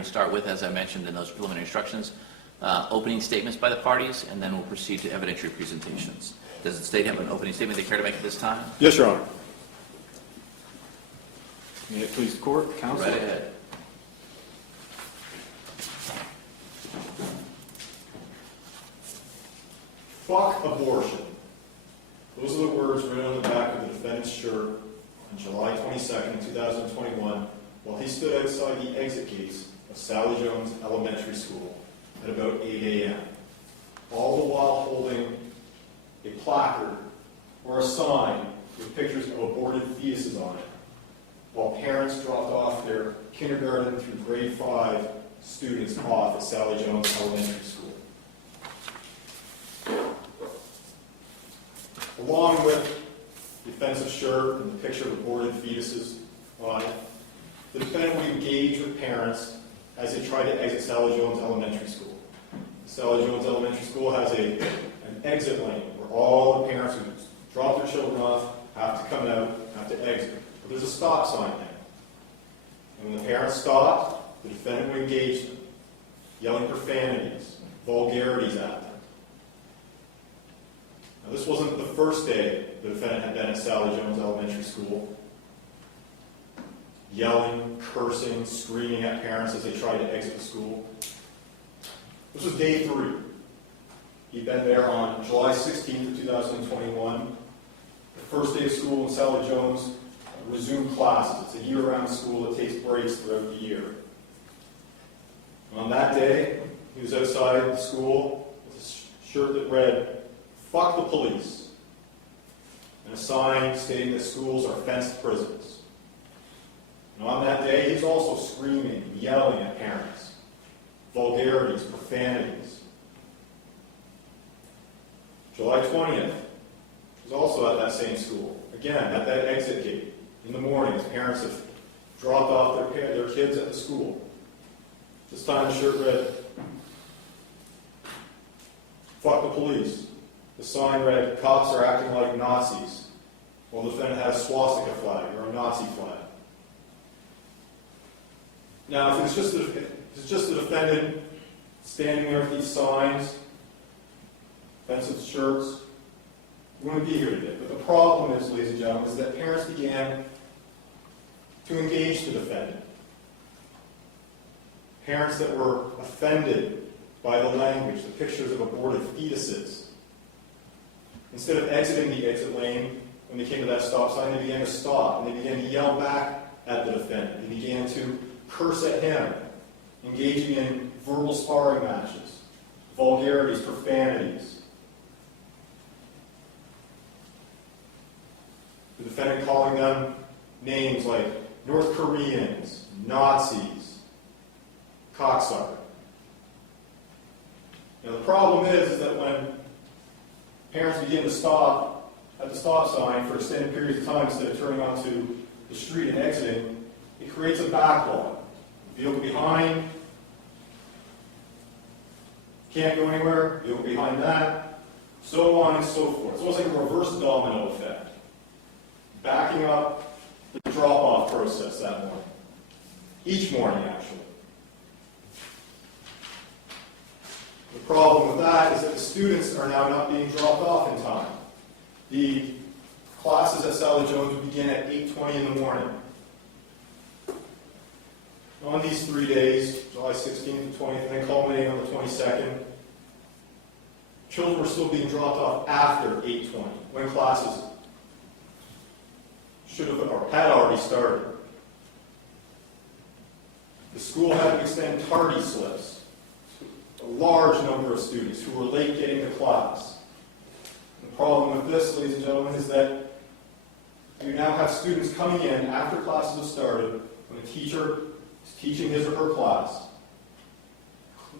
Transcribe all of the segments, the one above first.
going to start with, as I mentioned in those preliminary instructions, opening statements by the parties, and then we'll proceed to evidentiary presentations. Does the state have an opening statement they care to make at this time? Yes, Your Honor. May it please the court, counsel. Right ahead. Fuck abortion. Those are the words written on the back of the defendant's shirt on July 22nd, 2021, while he stood outside the exit gates of Sally Jones Elementary School at about 8 a.m., all the while holding a placard or a sign with pictures of aborted fetuses on it, while parents dropped off their kindergarten through grade 5 students off at Sally Jones Elementary School. Along with the offensive shirt and the picture of aborted fetuses on it, the defendant would engage with parents as they try to exit Sally Jones Elementary School. Sally Jones Elementary School has an exit lane where all the parents who drop their children off have to come out, have to exit. But there's a stop sign there. And when the parents stopped, the defendant would engage them, yelling profanities, vulgarities at them. Now, this wasn't the first day the defendant had been at Sally Jones Elementary School, yelling, cursing, screaming at parents as they tried to exit the school. This was day 3. He'd been there on July 16th of 2021. The first day of school in Sally Jones resumed classes. It's a year-round school that takes breaks throughout the year. And on that day, he was outside the school with a shirt that read, "Fuck the police," and a sign stating that schools are fenced prisons. And on that day, he was also screaming and yelling at parents, vulgarities, profanities. July 20th, he was also at that same school, again, at that exit gate. In the morning, his parents have dropped off their kids at the school. This time the shirt read, "Fuck the police." The sign read, "Cops are acting like Nazis," while the defendant had a swastika flag or a Nazi flag. Now, if it's just the defendant standing there with these signs, offensive shirts, we wouldn't be here today. But the problem is, ladies and gentlemen, is that parents began to engage the defendant. Parents that were offended by the language, the pictures of aborted fetuses. Instead of exiting the exit lane, when they came to that stop sign, they began to stop, and they began to yell back at the defendant. They began to curse at him, engaging in verbal sparring matches, vulgarities, profanities. The defendant calling them names like North Koreans, Nazis, cocksucker. Now the problem is that when parents begin to stop at the stop sign for extended periods of time instead of turning onto the street and exiting, it creates a backlog. Vehicle behind, can't go anywhere, vehicle behind that, so on and so forth. It's almost like a reverse domino effect. Backing up the drop-off process that morning. Each morning, actually. The problem with that is that the students are now not being dropped off in time. The classes at Sally Jones would begin at 8:20 in the morning. On these 3 days, July 16th and 20th, and then culminating on the 22nd, children were still being dropped off after 8:20, when classes should have or had already started. The school had to extend tardy slips to a large number of students who were late getting to class. The problem with this, ladies and gentlemen, is that you now have students coming in after classes have started, when the teacher is teaching his or her class.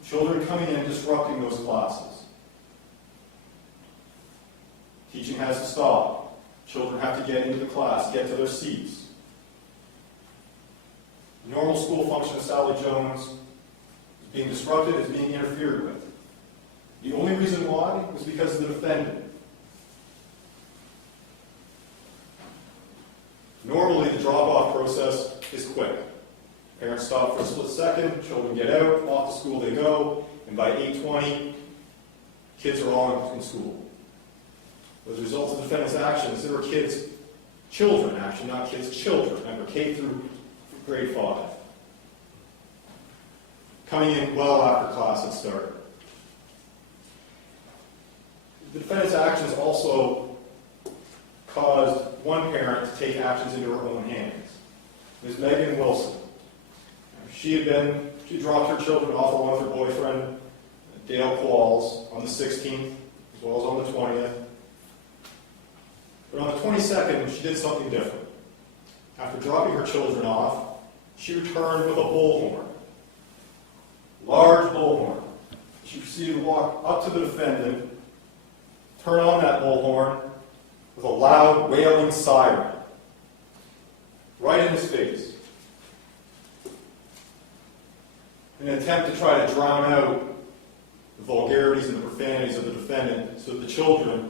Children coming in disrupting those classes. Teaching has to stop. Children have to get into the class, get to their seats. The normal school function of Sally Jones is being disrupted, is being interfered with. The only reason why was because of the defendant. Normally, the drop-off process is quick. Parents stop for a split second, children get out, off to school they go, and by 8:20, kids are all in school. As a result of the defendant's actions, there were children, actually, not kids, children, remember, K through grade 5, coming in well after class had started. The defendant's actions also caused one parent to take actions into her own hands. Ms. Megan Wilson. She dropped her children off along with her boyfriend, Dale Qualls, on the 16th, as well as on the 20th. But on the 22nd, she did something different. After dropping her children off, she returned with a bullhorn. Large bullhorn. She proceeded to walk up to the defendant, turn on that bullhorn with a loud, wailing siren. Right in his face. In an attempt to try to drown out the vulgarities and the profanities of the defendant so that the children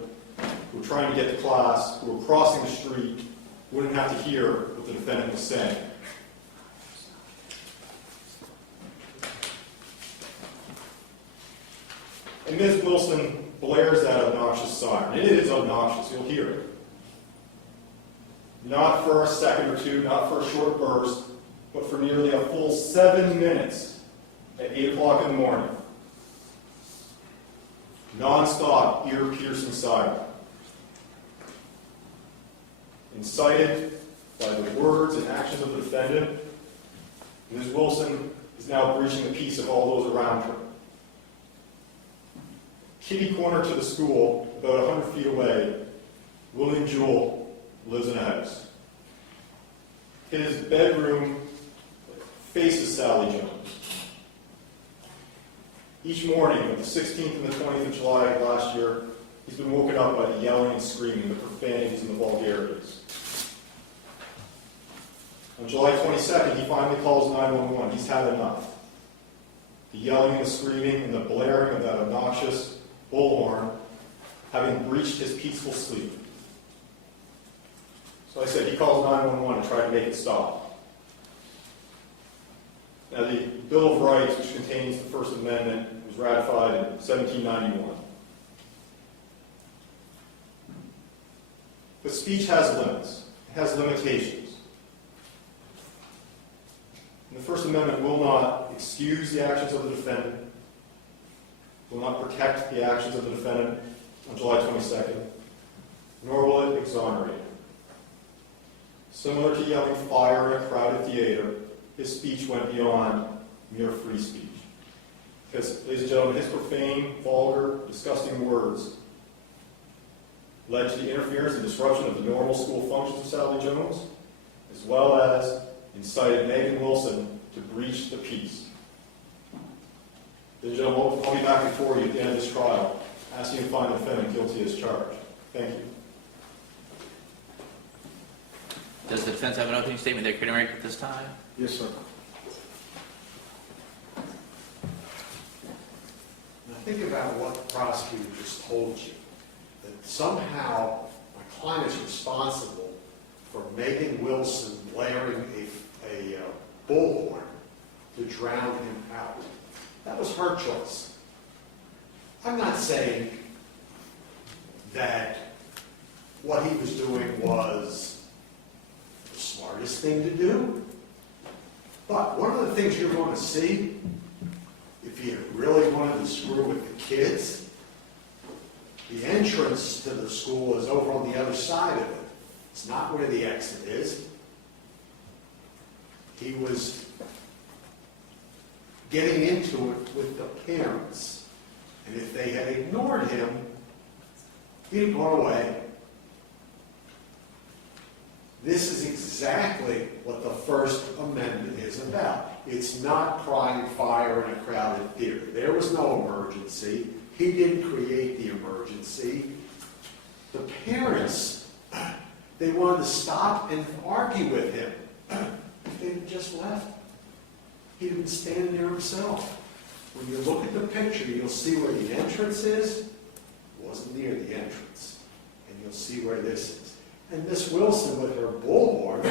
who were trying to get to class, who were crossing the street, wouldn't have to hear what the defendant was saying. And Ms. Wilson blares that obnoxious siren. And it is obnoxious, you'll hear it. Not for a second or two, not for a short burst, but for nearly a full 7 minutes at 8 o'clock in the morning. Non-stop, ear-piercing siren. Incited by the words and actions of the defendant, Ms. Wilson is now breaching the peace of all those around her. Kitty corner to the school, about 100 feet away, William Jewell lives in a house. His bedroom faces Sally Jones. Each morning, of the 16th and the 20th of July of last year, he's been woken up by the yelling and screaming, the profanities and the vulgarities. On July 22nd, he finally calls 911. He's had enough. The yelling and the screaming and the blaring of that obnoxious bullhorn having breached his peaceful sleep. So I said, he calls 911 to try to make it stop. Now, the Bill of Rights, which contains the First Amendment, was ratified in 1791. But speech has limits. It has limitations. And the First Amendment will not excuse the actions of the defendant, will not protect the actions of the defendant on July 22nd, nor will it exonerate him. Similar to yelling fire in a crowded theater, his speech went beyond mere free speech. Because, ladies and gentlemen, his profane, vulgar, disgusting words led to the interference and disruption of the normal school functions of Sally Jones, as well as incited Megan Wilson to breach the peace. Ladies and gentlemen, I'll be back before you at the end of this trial, asking you to find the defendant guilty as charged. Thank you. Does the defense have an opening statement they're going to make at this time? Yes, sir. Now think about what the prosecutor just told you, that somehow my client is responsible for Megan Wilson blaring a bullhorn to drown him out. That was her choice. I'm not saying that what he was doing was the smartest thing to do, but one of the things you're going to see, if you really wanted to screw with the kids, the entrance to the school is over on the other side of it. It's not where the exit is. He was getting into it with the parents. And if they had ignored him, he'd have gone away. This is exactly what the First Amendment is about. It's not crying fire in a crowded theater. There was no emergency. He didn't create the emergency. The parents, they wanted to stop and argue with him. If they had just left, he'd have been standing there himself. When you look at the picture, you'll see where the entrance is. It wasn't near the entrance. And you'll see where this is. And Miss Wilson with her bullhorn,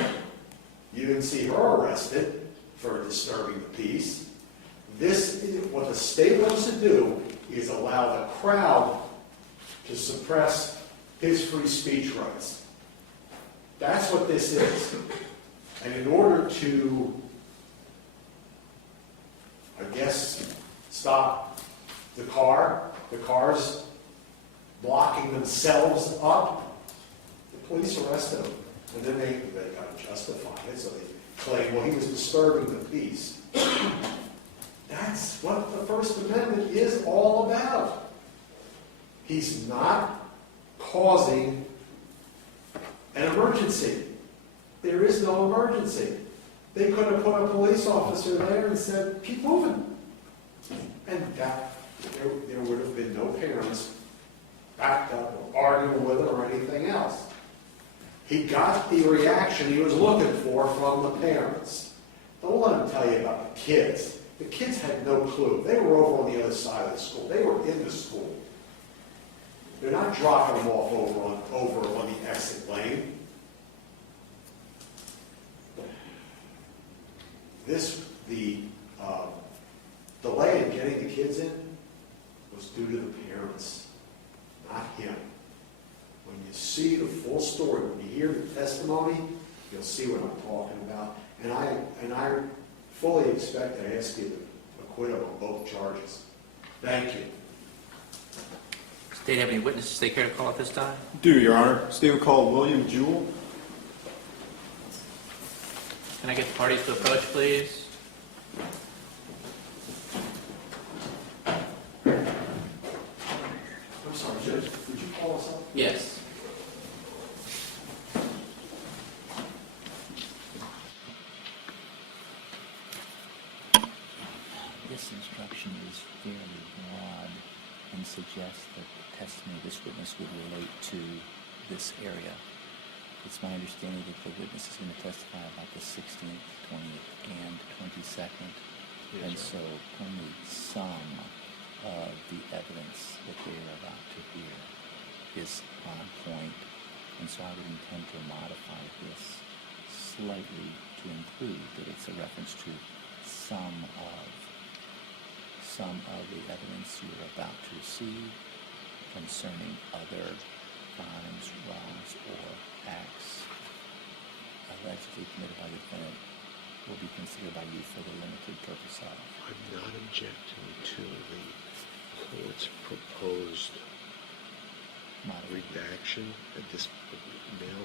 you didn't see her arrested. for disturbing the peace. What the state wants to do is allow the crowd to suppress his free speech rights. That's what this is. And in order to, I guess, stop the cars blocking themselves up, the police arrested him. And then they got to justify it, so they claim, well, he was disturbing the peace. That's what the First Amendment is all about. He's not causing an emergency. There is no emergency. They could have put a police officer there and said, keep moving. And there would have been no parents backed up or arguing with him or anything else. He got the reaction he was looking for from the parents. Don't let him tell you about the kids. The kids had no clue. They were over on the other side of the school. They were in the school. They're not dropping them off over on the exit lane. The delay in getting the kids in was due to the parents, not him. When you see the full story, when you hear the testimony, you'll see what I'm talking about. And I fully expect to ask you to acquit him on both charges. Thank you. State have any witnesses they care to call at this time? Do, Your Honor. State will call William Jewell. Can I get the parties to approach, please? I'm sorry, Judge, would you call us up? Yes. This instruction is fairly broad and suggests that the testimony of this witness would relate to this area. It's my understanding that the witness is going to testify about the 16th, 20th, and 22nd. Yes, and so only some of the evidence that they are about to hear is on point. And so I would intend to modify this slightly to include that it's a reference to some of the evidence you are about to receive concerning other crimes, wrongs, or acts allegedly committed by the defendant will be considered by you for the limited purpose of. I'm not objecting to the court's proposed redaction at this now,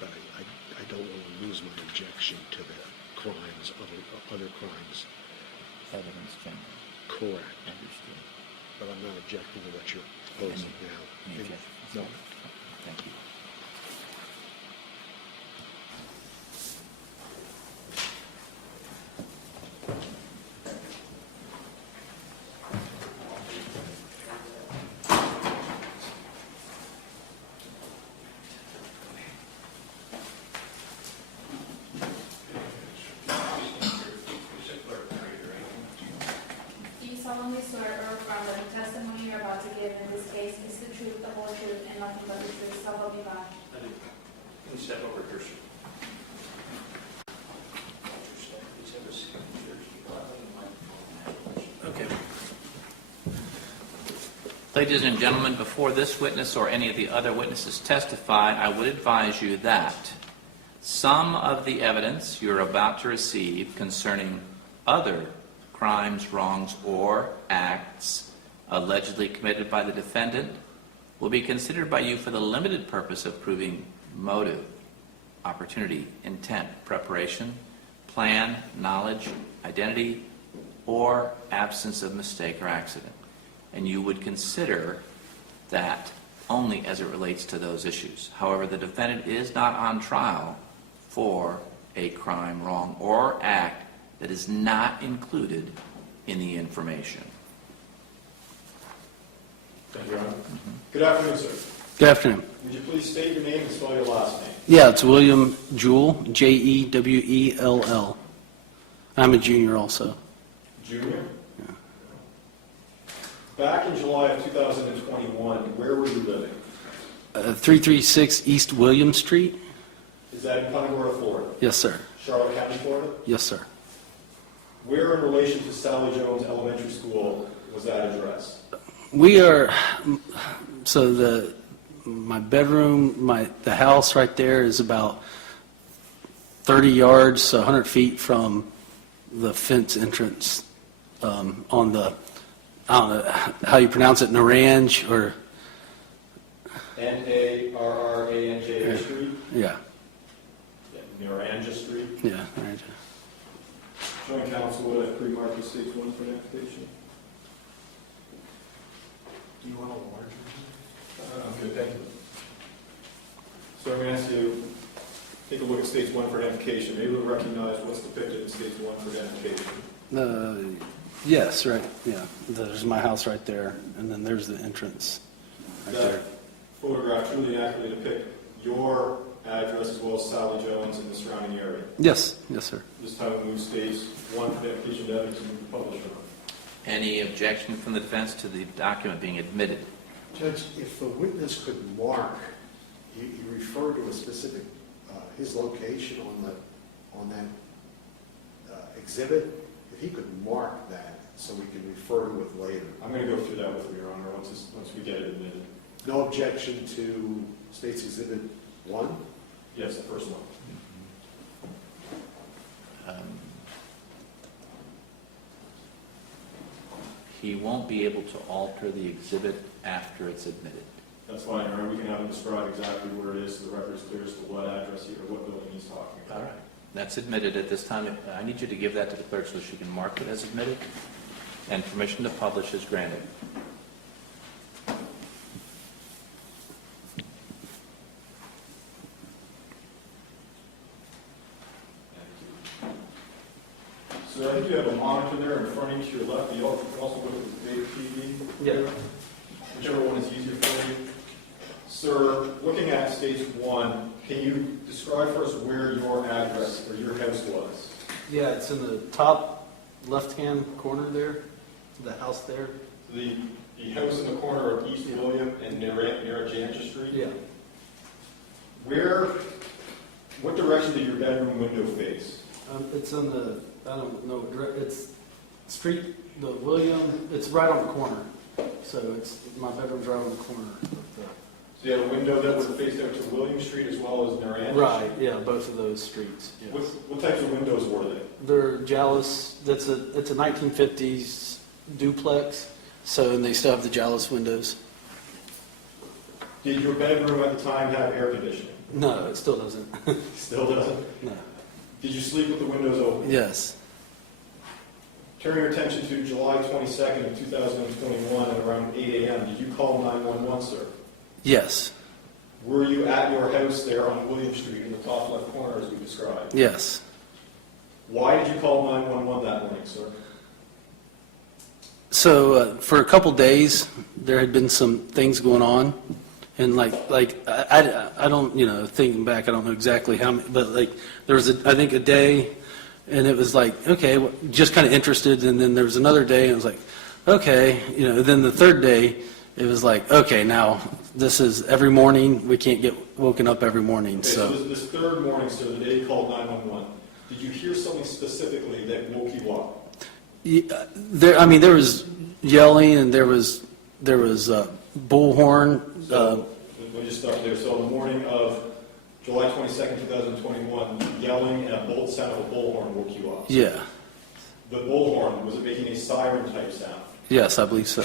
but I don't want to lose my objection to the crimes, other crimes. Evidence generally. Correct. Understood. But I'm not objecting to what you're proposing now. Any objections? No. Thank you. Do you solemnly swear or affirm that the testimony you're about to give in this case is the truth, the whole truth, and nothing but the truth, so help you God? I do. Can you step over here, sir? Okay. Ladies and gentlemen, before this witness or any of the other witnesses testify, I would advise you that some of the evidence you're about to receive concerning other crimes, wrongs, or acts allegedly committed by the defendant will be considered by you for the limited purpose of proving motive, opportunity, intent, preparation, plan, knowledge, identity, or absence of mistake or accident. And you would consider that only as it relates to those issues. However, the defendant is not on trial for a crime, wrong, or act that is not included in the information. Thank you, Your Honor. Good afternoon, sir. Good afternoon. Would you please state your name and spell your last name? Yeah, it's William Jewell, Jewell. I'm a junior also. Junior? Yeah. Back in July of 2021, where were you living? 336 East William Street? Is that in Punta Gorda, Florida? Yes, sir. Charlotte County, Florida? Yes, sir. Where in relation to Sally Jones Elementary School was that address? We are, so my bedroom, the house right there is about 30 yards, so 100 feet from the fence entrance on the, I don't know how you pronounce it, Naranj or? Narranja Street? Yeah, Naranja Street? yeah, Naranja. Joint counsel would have pre-marked stage 1 for an application. Do you want a larger? Okay, thank you. So I'm going to ask you, take a look at stage 1 for identification. Are you able to recognize what's depicted in stage 1 for identification? Yes, right, yeah. There's my house right there, and then there's the entrance right That there. photograph truly accurately depict your address as well as Sally Jones in the surrounding area. Yes, yes, sir. This time we move stage 1 for identification to evidence and move to publisher. Any objection from the defense to the document being admitted? Judge, if the witness could mark, you refer to a specific, his location on that exhibit, if he could mark that so we can refer to it later. I'm going to go through that with you, Your Honor, once we get it admitted. No objection to State's Exhibit 1? Yes, the first one. He won't be able to alter the exhibit after it's admitted. That's fine, Your Honor. We can have him describe exactly where it is so the record's clear as to what address or what building he's talking about. All right. That's admitted at this time. I need you to give that to the clerk so she can mark it as admitted, and permission to publish is granted. So I think you have a monitor there in front of you to your left. You also look at the big TV. Yeah. Whichever one is easier for you. Sir, looking at stage 1, can you describe for us where your address or your house was? Yeah, it's in the top left-hand corner there, the house there. The house in the corner of East William and Narragansett Street? Yeah. What direction did your bedroom window face? It's on the, I don't know, it's street, the William, it's right on the corner. So it's, my bedroom's right on the corner of the. So you had a window that would face out to William Street as well as Narragansett? Right, yeah, both of those streets. Yes. What types of windows were they? They're Jallis, it's a 1950s duplex, so, and they still have the Jallis windows. Did your bedroom at the time have air conditioning? No, it still doesn't. Still doesn't? No. Did you sleep with the windows open? Yes. Turn your attention to July 22nd of 2021 at around 8 a.m. Did you call 911, sir? Yes. Were you at your house there on William Street in the top left corner as we described? Yes. Why did you call 911 that morning, sir? So for a couple days, there had been some things going on, and I don't, thinking back, I don't know exactly how many, but there was I think a day, and it was okay, just kind of interested, and then there was another day, and it was okay, then the third day, it was okay, now this is every morning, we can't get woken up every morning, Okay, so this third morning, sir, the day you called 911, did you hear something specifically that woke you up? There was yelling, and there was bullhorn. So, let me just stop there. So, on the morning of July 22nd, 2021, yelling and a sound of a bullhorn woke you up. Yeah. The bullhorn, was it making a siren type sound? Yes, I believe so.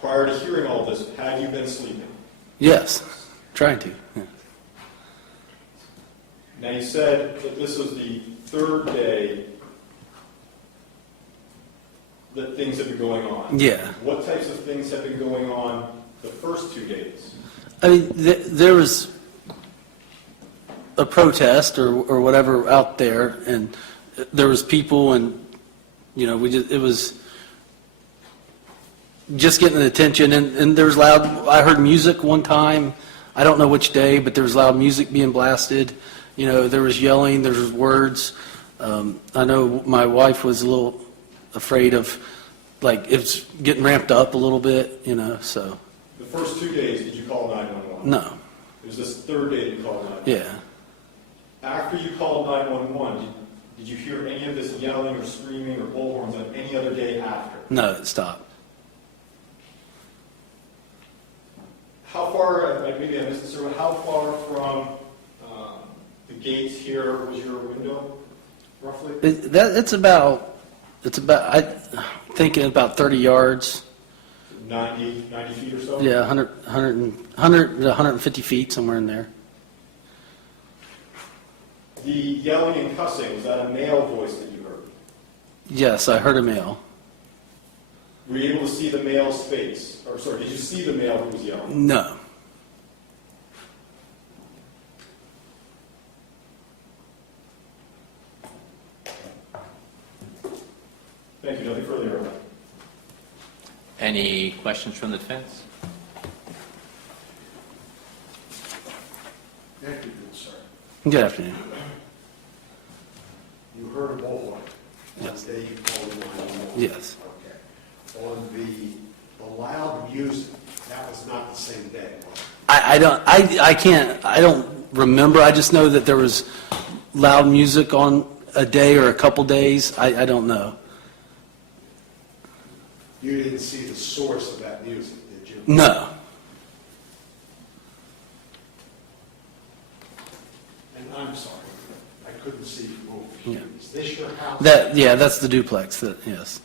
Prior to hearing all this, had you been sleeping? Yes, trying to. Yeah. Now, you said that this was the third day that things have been going on. Yeah. What types of things have been going on the first 2 days? There was a protest or whatever out there, and there was people, and it was just getting the attention, and there was loud. I heard music one time. I don't know which day, but there was loud music being blasted. There was yelling. There was words. I know my wife was a little afraid of, it's getting ramped up a little bit, so. The first 2 days, did you call 911? No. It was this third day that you called 911? Yeah. After you called 911, Did you hear any of this yelling or screaming or bullhorns on any other day after? No, it stopped. How far, maybe I missed this, but how far from the gates here was your window, roughly? It's about, I think about 30 yards. 90 feet or so? Yeah, 100 to 150 feet, somewhere in there. The yelling and cussing, was that a male voice that you heard? Yes, I heard a male. Were you able to see the male's face? Or sorry, did you see the male who was yelling? No. Thank you, nothing further. Any questions from the defense? Good afternoon, sir. Good afternoon. You heard a bullhorn. Yes. The day you called 911. Yes. Okay. On the loud music, that was not the same day, was it? I don't remember. I just know that there was loud music on a day or a couple days. I don't know. You didn't see the source of that music, did you? No. And I'm sorry, I couldn't see you over here. Yeah. Is this your house? Yeah, that's the duplex. Yes.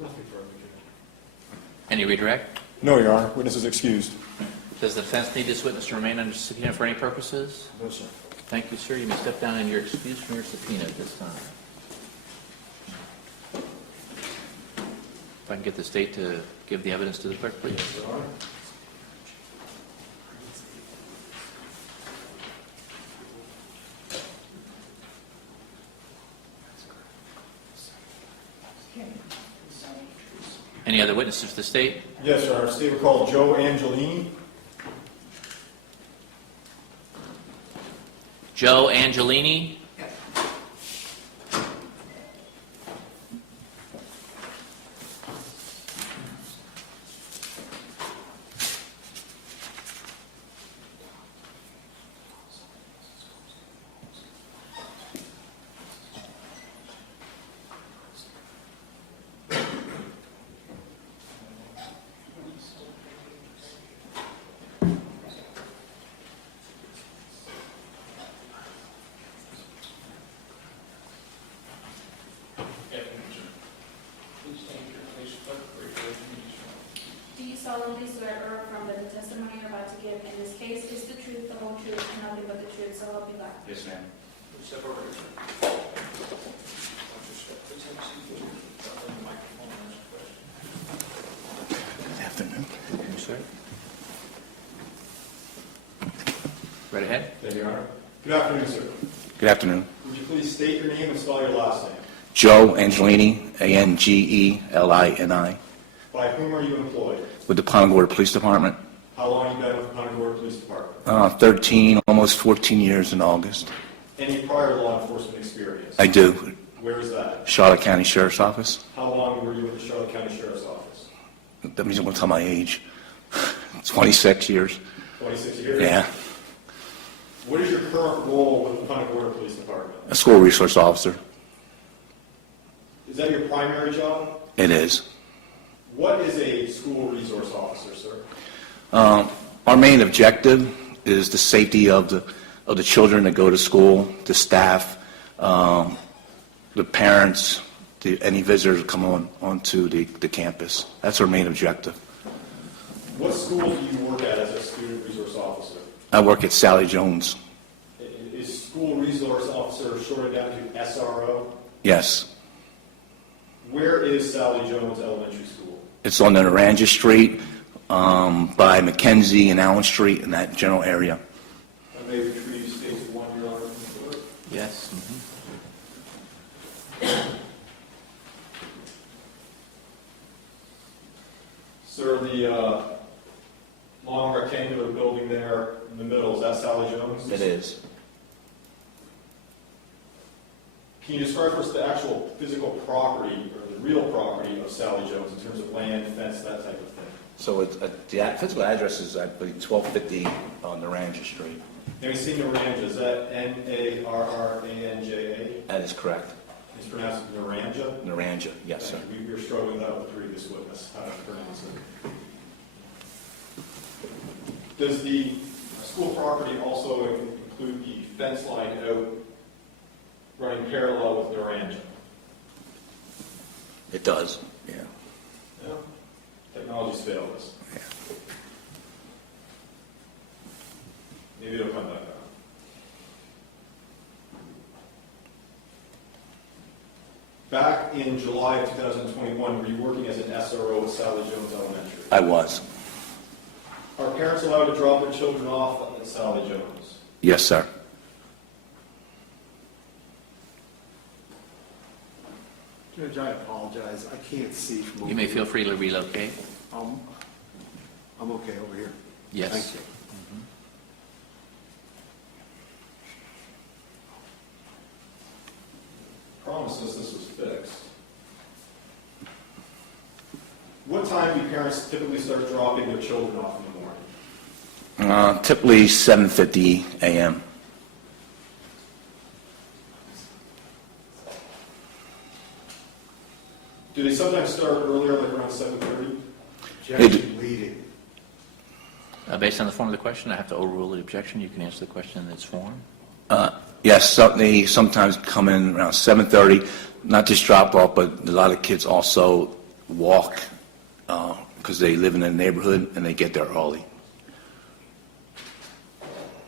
Nothing further. Any redirect? No, Your Honor. Witness is excused. Does the defense need this witness to remain under subpoena for any purposes? No, sir. Thank you, sir. You may step down and you're excused from your subpoena at this time. If I can get the state to give the evidence to the clerk, please. Your Honor. Any other witnesses to the state? Yes, Your Honor. State will call Joe Angelini. Joe Angelini. Do you solemnly swear or affirm that the testimony you're about to give in this case is the truth, the whole truth, and nothing but the truth, so help you God? Yes, ma'am. Step over here. Good afternoon. Yes, sir. Right ahead. Thank you, Your Honor. Good afternoon, sir. Good afternoon. Would you please state your name and spell your last name? Joe Angelini, Angelini, By whom are you employed? with the Punta Gorda Police Department. How long have you been with the Punta Gorda Police Department? 13, almost 14 years in August. Any prior law enforcement experience? I do. Where is that? Charlotte County Sheriff's Office. How long were you with the Charlotte County Sheriff's Office? That means I'm going to tell my age. 26 years. 26 years? Yeah. What is your current role with the Punta Gorda Police Department? A school resource officer. Is that your primary job? It is. What is a school resource officer, sir? Our main objective is the safety of the children that go to school, the staff, the parents, any visitors that come onto the campus. That's our main objective. What school do you work at as a student resource officer? I work at Sally Jones. Is school resource officer shorted down to SRO? Yes. Where is Sally Jones Elementary School? It's on Naranja Street, by Mackenzie and Allen Street in that general area. I may retrieve states 1 Your Honor from the court. Yes. Sir, the long rectangular building there in the middle, is that Sally Jones? It is. Can you describe for us the actual physical property, or the real property of Sally Jones in terms of land, fence, that type of thing? So the physical address is, I believe, 1250 on Naranja Street. And we see Naranja, is that Narranja? That is correct. It's pronounced Naranja? Naranja, yes, sir. We were struggling with that with the previous witness, how to pronounce it. Does the school property also include the fence line out running parallel with Naranja? It does, yeah. Yeah. Technology's failed us. Yeah. Maybe it'll come back up. Back in July of 2021, were you working as an SRO at Sally Jones Elementary? I was. Are parents allowed to drop their children off at Sally Jones? Yes, sir. Judge, I apologize. I can't see from over You may here. feel free to relocate. I'm okay over here. Yes. Thank you. Promise us this was fixed. What time do parents typically start dropping their children off in the morning? Typically 7:50 a.m. Do they sometimes start earlier, like around 7:30? Objection leading. Based on the form of the question, I have to overrule the objection. You can answer the question in its form. Yes, they sometimes come in around 7:30, not just drop off, but a lot of kids also walk because they live in a neighborhood and they get there early.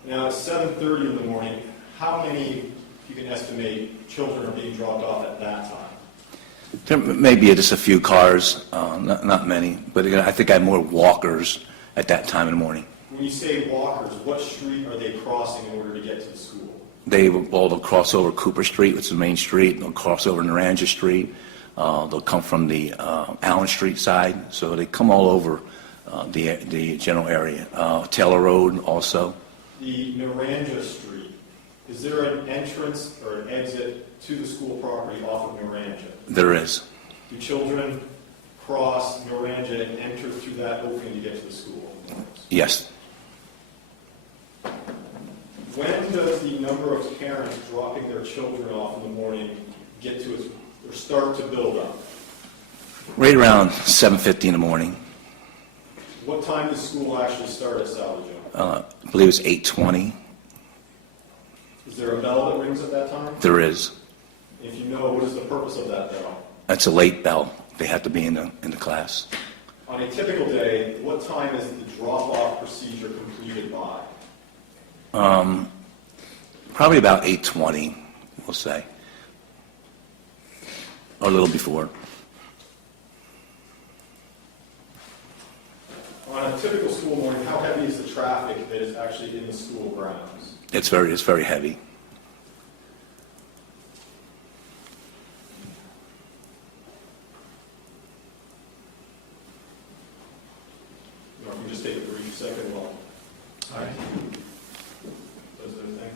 Now, at 7:30 in the morning, how many, you can estimate, children are being dropped off at that time? There may be just a few cars, not many, but again, I think I have more walkers at that time in the morning. When you say walkers, what street are they crossing in order to get to the school? They'll cross over Cooper Street, which is the main street. They'll cross over Naranja Street. They'll come from the Allen Street side. So they come all over the general area. Taylor Road also. The Naranja Street, is there an entrance or an exit to the school property off of Naranja? There is. Do children cross Naranja and enter through that opening to get to the school? Yes. When does the number of parents dropping their children off in the morning get to its, or start to build up? Right around 7:50 in the morning. What time does school actually start at Sally Jones? I believe it's 8:20. Is there a bell that rings at that time? There is. If you know, what is the purpose of that bell? That's a late bell. They have to be in the class. On a typical day, what time is the drop-off procedure completed by? Probably about 8:20, we'll say. Or a little before. On a typical school morning, how heavy is the traffic that is actually in the school grounds? It's very heavy. You know, if you just take a brief second while. All right. Does their thing.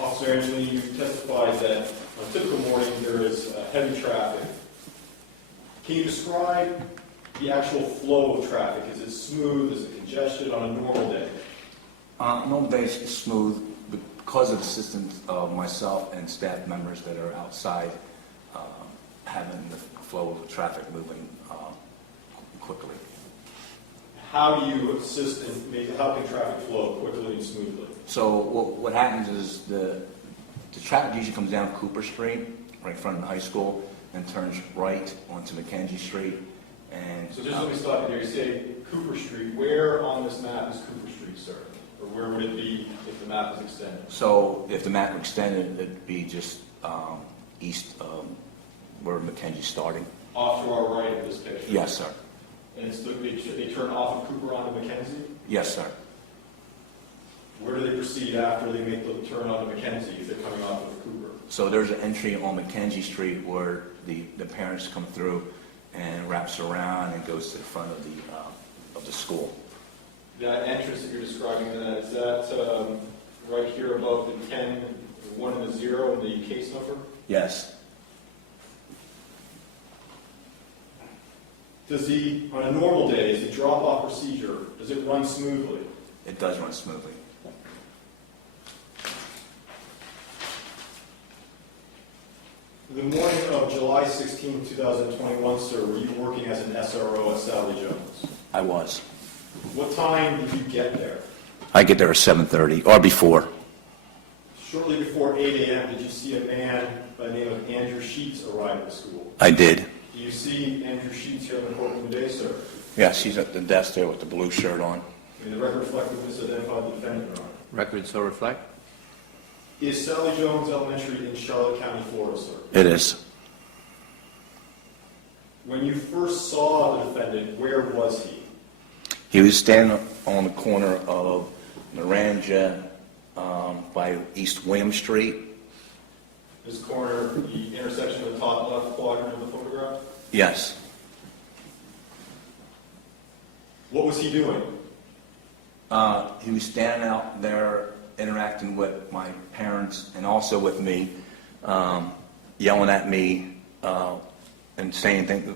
Officer Angelini, you testified that on a typical morning there is heavy traffic. Can you describe the actual flow of traffic? Is it smooth? Is it congested on a normal day? Normal days is smooth, because of the assistance of myself and staff members that are outside, having the flow of traffic moving quickly. How do you assist in helping traffic flow quickly and smoothly? So what happens is the traffic usually comes down Cooper Street, right in front of the high school, and turns right onto Mackenzie Street. And So just let me stop you there. You say Cooper Street. Where on this map is Cooper Street, sir? Or where would it be if the map is extended? so if the map were extended, it'd be just east of where Mackenzie's starting. Off to our right of this picture? Yes, sir. And it's they turn off of Cooper onto Mackenzie? Yes, sir. Where do they proceed after they make the turn onto Mackenzie if they're coming off of Cooper? So there's an entry on Mackenzie Street where the parents come through and wraps around and goes to the front of the school. That entrance that you're describing, is that right here above the 10, the 1 and the 0 and the case number? Yes. Does he, on a normal day, is the drop-off procedure, does it run smoothly? It does run smoothly. The morning of July 16, 2021, sir, were you working as an SRO at Sally Jones? I was. What time did you get there? I get there at 7:30 or before. Shortly before 8 a.m., did you see a man by the name of Andrew Sheets arrive at the school? I did. Do you see Andrew Sheets here in the courtroom today, sir? Yes, he's at the desk there with the blue shirt on. May the record reflect that this identified the defendant, Your Honor. Record so reflect. Is Sally Jones Elementary in Charlotte County, Florida, sir? It is. When you first saw the defendant, where was he? He was standing on the corner of Naranja by East William Street. This corner, the intersection of the top left quadrant of the photograph? Yes. What was he doing? He was standing out there interacting with my parents and also with me, yelling at me and saying things,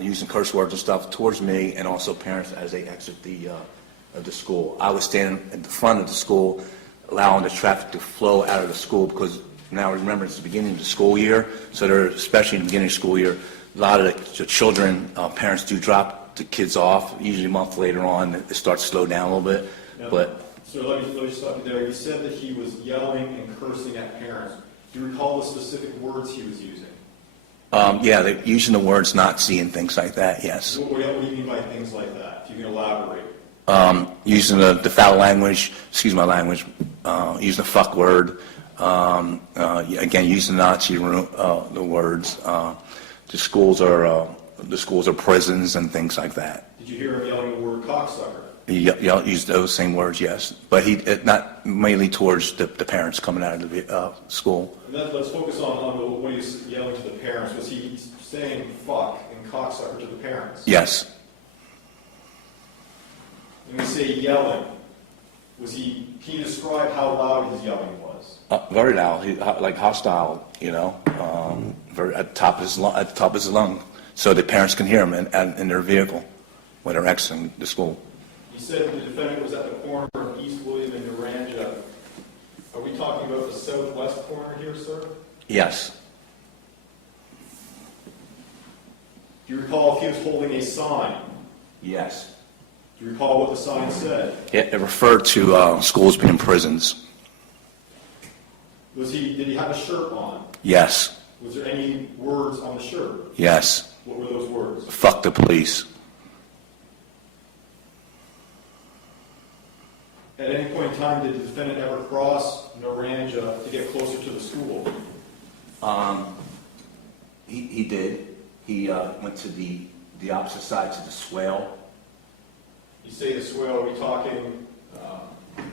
using curse words and stuff towards me and also parents as they exit the school. I was standing at the front of the school, allowing the traffic to flow out of the school because now remember it's the beginning of the school year, so there, especially in the beginning of the school year, a lot of the children, parents do drop the kids off. Usually a month later on, it starts to slow down a little bit. Now, But sir, let me stop you there. You said that he was yelling and cursing at parents. Do you recall the specific words he was using? yeah, they're using the words Nazi and things like that. Yes. What do you mean by things like that? If you can elaborate. Using the foul language, excuse my language, using the fuck word, again, using Nazi the words. The schools are prisons and things like that. Did you hear him yelling the word cocksucker? He used those same words, yes, but not mainly towards the parents coming out of the school. And then let's focus on when he was yelling to the parents. Was he saying fuck and cocksucker to the parents? Yes. When we say yelling, can you describe how loud his yelling was? Very loud, like hostile, very at the top of his lung, so the parents can hear him in their vehicle when they're exiting the school. You said the defendant was at the corner of East William and Naranja. Are we talking about the southwest corner here, sir? Yes. Do you recall if he was holding a sign? Yes. Do you recall what the sign said? It referred to schools being prisons. Did he have a shirt on? Yes. Was there any words on the shirt? Yes. What were those words? Fuck the police. At any point in time, did the defendant ever cross Naranja to get closer to the school? He did. He went to the opposite side to the swale. You say the swale, are we talking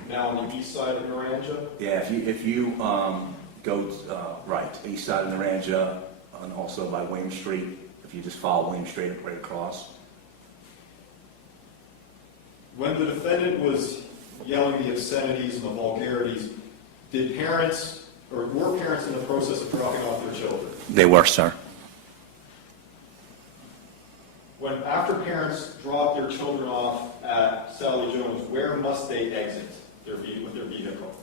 now on the east side of Naranja? Yeah, if you go right, east side of Naranja, and also by William Street, if you just follow William Street right across. When the defendant was yelling the obscenities and the vulgarities, did parents, or were parents in the process of dropping off their children? They were, sir. When, after parents drop their children off at Sally Jones, where must they exit with their vehicle?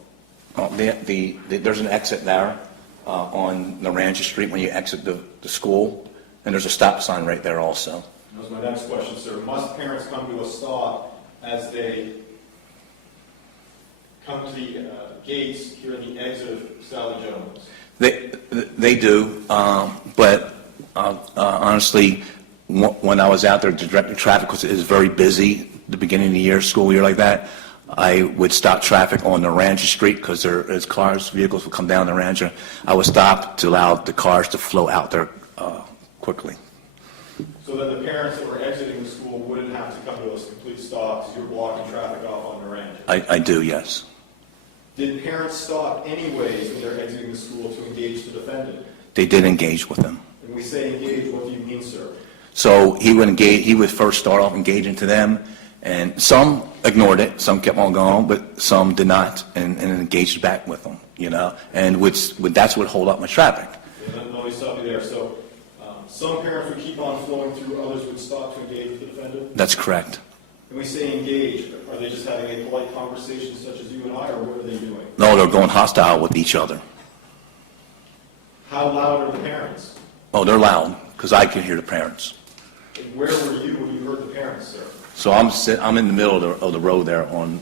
There's an exit there on Naranja Street when you exit the school, and there's a stop sign right there also. That was my next question, sir. Must parents come to a stop as they come to the gates here in the exit of Sally Jones? They do, but honestly, when I was out there directing traffic, because it is very busy, the beginning of the year, school year like that, I would stop traffic on Naranja Street because there is vehicles would come down Naranja. I would stop to allow the cars to flow out there quickly. So that the parents that were exiting the school wouldn't have to come to a complete stop because you're blocking traffic off on Naranja? I do, yes. Did parents stop anyways when they're exiting the school to engage the defendant? They did engage with them. When we say engage, what do you mean, sir? So he would first start off engaging to them, and some ignored it, some kept on going, but some did not, and engaged back with them, and that's what hold up my traffic. Yeah, let me stop you there. So some parents would keep on flowing through, others would stop to engage with the defendant? That's correct. When we say engage, are they just having a polite conversation such as you and I, or what are they doing? No, they're going hostile with each other. How loud are the parents? Oh, they're loud, because I can hear the parents. And where were you when you heard the parents, sir? So I'm in the middle of the road there on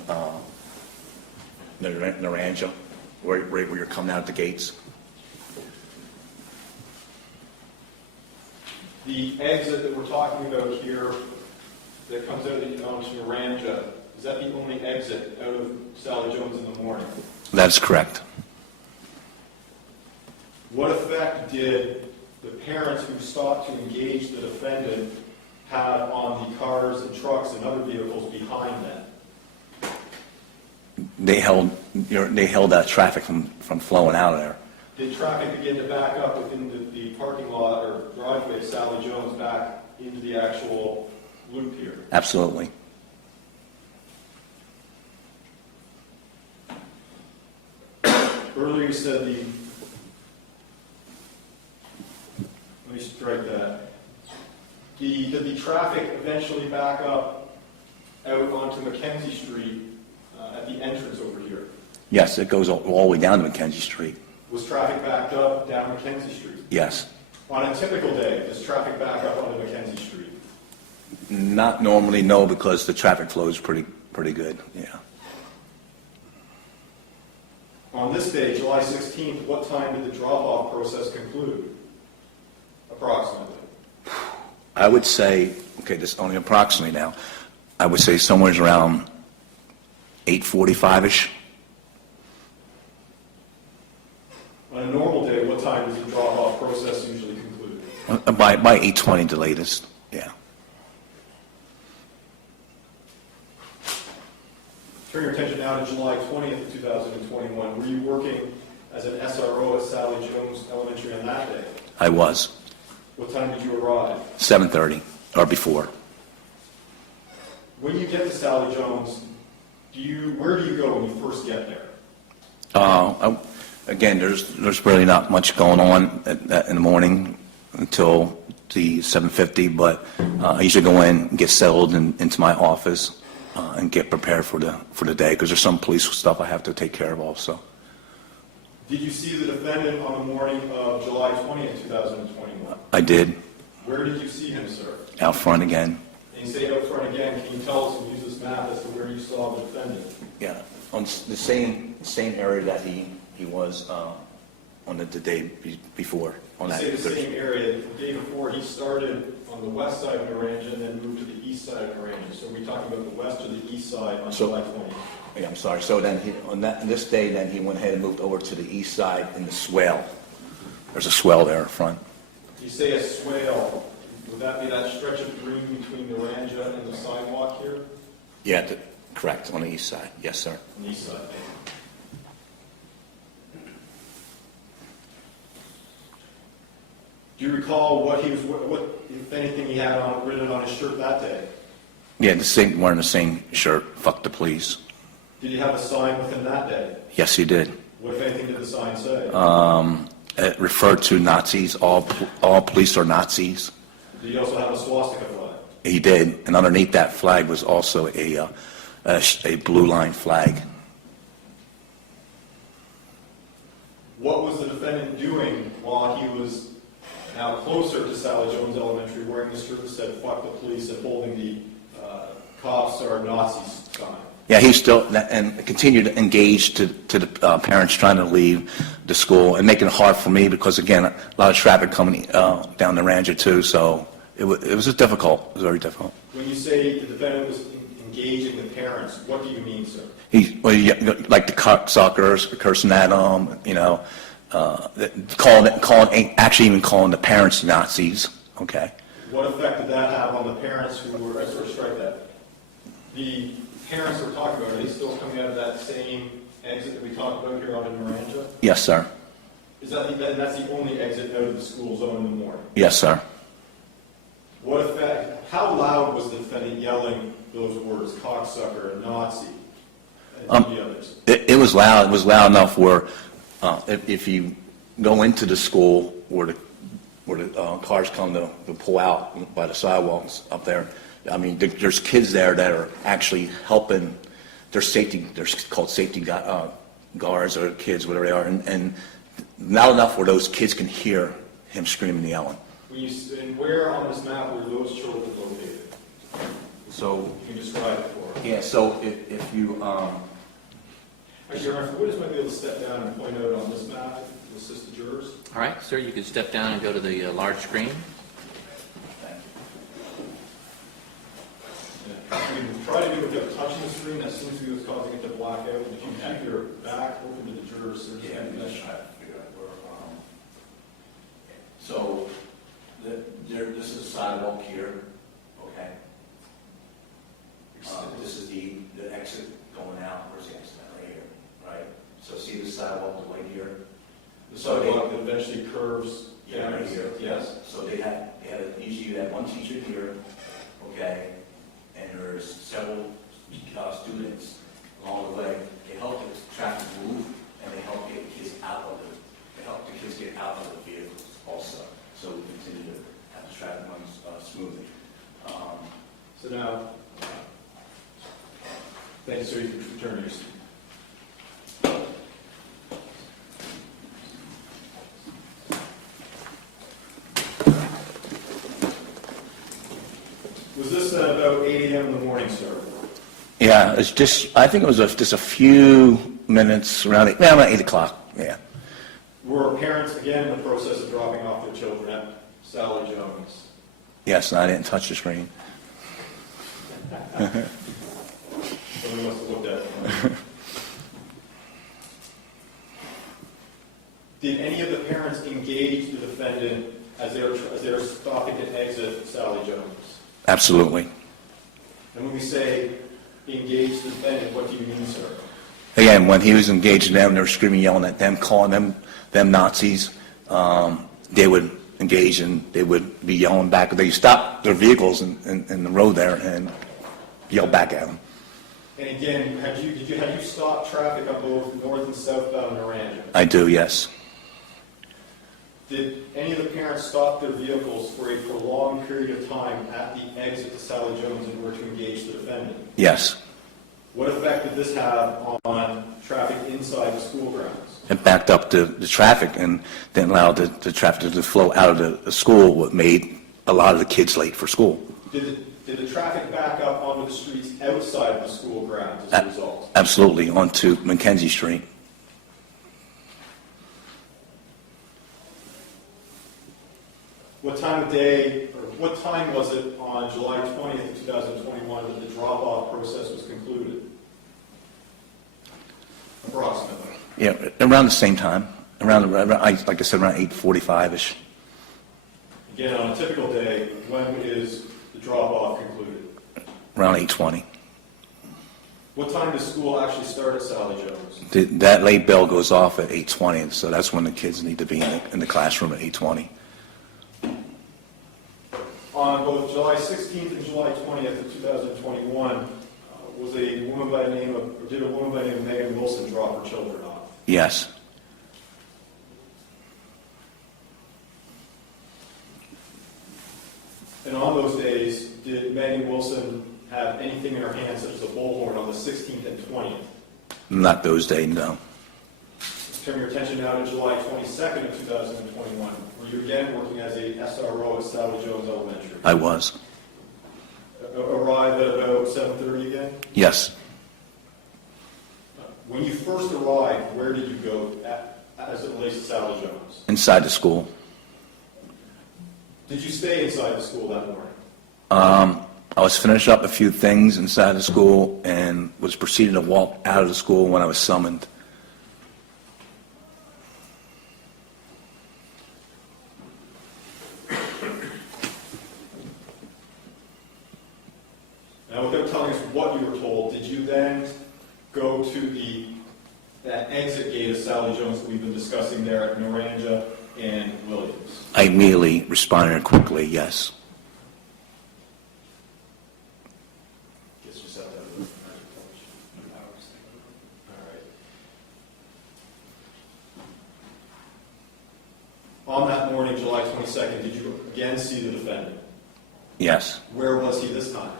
Naranja, right where you're coming out the gates. The exit that we're talking about here that comes out onto Naranja, is that the only exit out of Sally Jones in the morning? That's correct. What effect did the parents who stopped to engage the defendant have on the cars and trucks and other vehicles behind them? They held that traffic from flowing out of there. Did traffic begin to back up within the parking lot or driveway of Sally Jones back into the actual loop here? Absolutely. Earlier you said let me strike that. Did the traffic eventually back up out onto Mackenzie Street at the entrance over here? Yes, it goes all the way down to Mackenzie Street. Was traffic backed up down Mackenzie Street? Yes. On a typical day, does traffic back up onto Mackenzie Street? Not normally, no, because the traffic flow is pretty good, yeah. On this day, July 16th, what time did the drop-off process conclude? Approximately. I would say, okay, this is only approximately now, I would say somewhere around 8:45-ish. On a normal day, what time does the drop-off process usually conclude? By 8:20 the latest, yeah. Turn your attention now to July 20th, 2021. Were you working as an SRO at Sally Jones Elementary on that day? I was. What time did you arrive? 7:30 or before. When you get to Sally Jones, where do you go when you first get there? Again, there's really not much going on in the morning until the 7:50, but I usually go in and get settled into my office and get prepared for the day, because there's some police stuff I have to take care of also. Did you see the defendant on the morning of July 20th, 2021? I did. Where did you see him, sir? Out front again. And you say out front again, can you tell us and use this map as to where you saw the defendant? Yeah, on the same area that he was on the day before. On You that say the Thursday. same area. The day before, he started on the west side of Naranja and then moved to the east side of Naranja. So are we talking about the west or the east side on July 20th? Yeah, I'm sorry. So then this day, then he went ahead and moved over to the east side in the swale. There's a swale there in front. You say a swale. Would that be that stretch of green between Naranja and the sidewalk here? Yeah, correct, on the east side. Yes, sir. On the east side. Do you recall what if anything, he had written on his shirt that day? Yeah, wearing the same shirt. Fuck the police. Did he have a sign with him that day? Yes, he did. What, if anything, did the sign say? It referred to Nazis. All police are Nazis. Did he also have a swastika flag? He did, and underneath that flag was also a blue line flag. what was the defendant doing while he was now closer to Sally Jones Elementary, wearing the shirt that said "fuck the police" and holding the "cops are Nazis" sign? Yeah, he still, and continued to engage to the parents trying to leave the school and making it hard for me because, again, a lot of traffic coming down the Ranger too, so it was just difficult. It was very difficult. When you say the defendant was engaging the parents, what do you mean, sir? Like the cocksuckers, cursing at them, you know, actually even calling the parents Nazis, okay? What effect did that have on the parents who were, I sort of strike that? The parents we're talking about, are they still coming out of that same exit that we talked about here out in Miranda? Yes, sir. Is that that's the only exit out of the school zone in the morning? Yes, sir. What effect, how loud was the defendant yelling those words, cocksucker, Nazi, and the others? It was loud. It was loud enough where if you go into the school where the cars come to pull out by the sidewalks up there, I mean, there's kids there that are actually helping. They're called safety guards or kids, whatever they are, and not enough where those kids can hear him screaming and yelling. And where on this map were those children located? So, Can you describe it for us? yeah, so if you, Actually, Your Honor, if the witness might be able to step down and point out on this map to assist the jurors. All right, sir, you can step down and go to the large screen. You can try to do it without touching the screen. That seems to be what's causing it to black out. If you keep your back open to the jurors, so yeah, let's try to figure out where, so, this is sidewalk here, okay? This is the exit going out, where's the exit right here, right? So see the sidewalk right here? the sidewalk that eventually curves Yeah, down right here. Yes. So usually you had one teacher here, okay, and there's several students along the way. They help the traffic move, and they help get the kids out of the vehicles also. So we continue to have the traffic run smoothly. So now, thank you, sir. You can return to your seat. Was this about 8 a.m. in the morning, sir? Yeah, it's just, I think it was just a few minutes around 8 o'clock, yeah. Were parents, again, in the process of dropping off their children at Sally Jones? Yes, and I didn't touch the screen. Somebody must have looked at it. Did any of the parents engage the defendant as they were stopping to exit Sally Jones? Absolutely. And when we say engage the defendant, what do you mean, sir? Again, when he was engaging them, they were screaming, yelling at them, calling them Nazis. They would engage and they would be yelling back. They stopped their vehicles in the road there and yell back at them. And again, had you stopped traffic on both north and southbound Miranda? I do, yes. Did any of the parents stop their vehicles for a prolonged period of time at the exit to Sally Jones in order to engage the defendant? Yes. What effect did this have on traffic inside the school grounds? It backed up the traffic and then allowed the traffic to flow out of the school, what made a lot of the kids late for school. Did the traffic back up onto the streets outside of the school grounds as a result? Absolutely, onto Mackenzie Street. What time of day, or what time was it on July 20th, 2021 that the drop-off process was concluded? Approximately. Yeah, around the same time, like I said, around 8:45-ish. Again, on a typical day, when is the drop-off concluded? Around 8:20. What time does school actually start at Sally Jones? That late bell goes off at 8:20, so that's when the kids need to be in the classroom at 8:20. On both July 16th and July 20th of 2021, did a woman by the name of Megan Wilson drop her children off? Yes. And on those days, did Megan Wilson have anything in her hand, such as a bullhorn, on the 16th and 20th? Not those days, no. turn your attention now to July 22nd of 2021. Were you again working as a SRO at Sally Jones Elementary? I was. Arrived at about 7:30 again? Yes. When you first arrived, where did you go as it relates to Sally Jones? Inside the school. Did you stay inside the school that morning? I was finishing up a few things inside the school and was proceeding to walk out of the school when I was summoned. Now, without telling us what you were told, did you then go to that exit gate of Sally Jones that we've been discussing there at Naranja and Williams? I immediately responded quickly, yes. Guess you said that. All right. On that morning, July 22nd, did you again see the defendant? Yes. Where was he this time?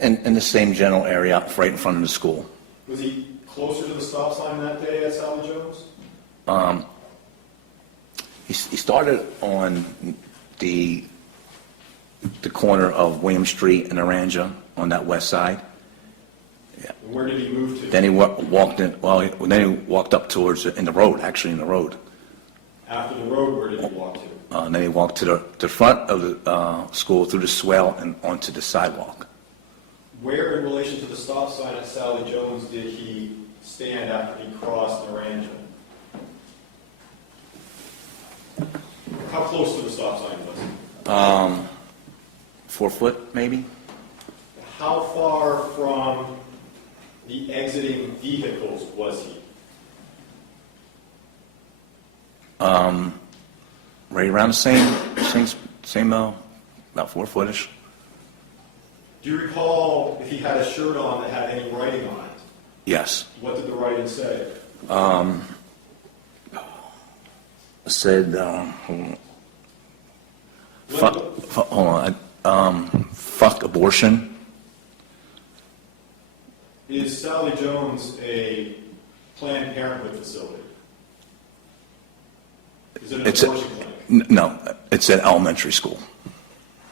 In the same general area, right in front of the school. Was he closer to the stop sign that day at Sally Jones? He started on the corner of William Street and Naranja on that west side. Yeah. And where did he move to? Then he walked in. Well, then he walked up towards in the road. Actually, in the road. After the road, where did he walk to? And then he walked to the front of the school through the swale and onto the sidewalk. Where in relation to the stop sign at Sally Jones did he stand after he crossed Naranja? How close to the stop sign was he? 4 foot, maybe. How far from the exiting vehicles was he? Right around the same about 4 footish. Do you recall if he had a shirt on that had any writing on it? Yes. What did the writing say? It said, fuck abortion. Is Sally Jones a Planned Parenthood facility? Is it an abortion clinic? No, it's an elementary school.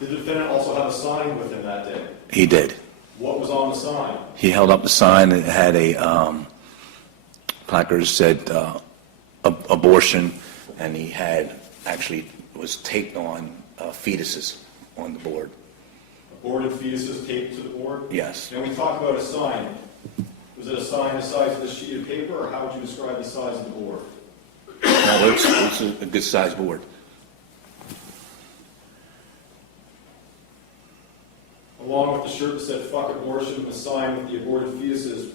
Did the defendant also have a sign with him that day? He did. What was on the sign? He held up the sign and it had a placard that said abortion, and he had actually was taped on fetuses on the board. Aborted fetuses taped to the board? Yes. And we talked about a sign. Was it a sign the size of the sheet of paper, or how would you describe the size of the board? No, it's a good sized board. Along with the shirt that said fuck abortion and the sign with the aborted fetuses,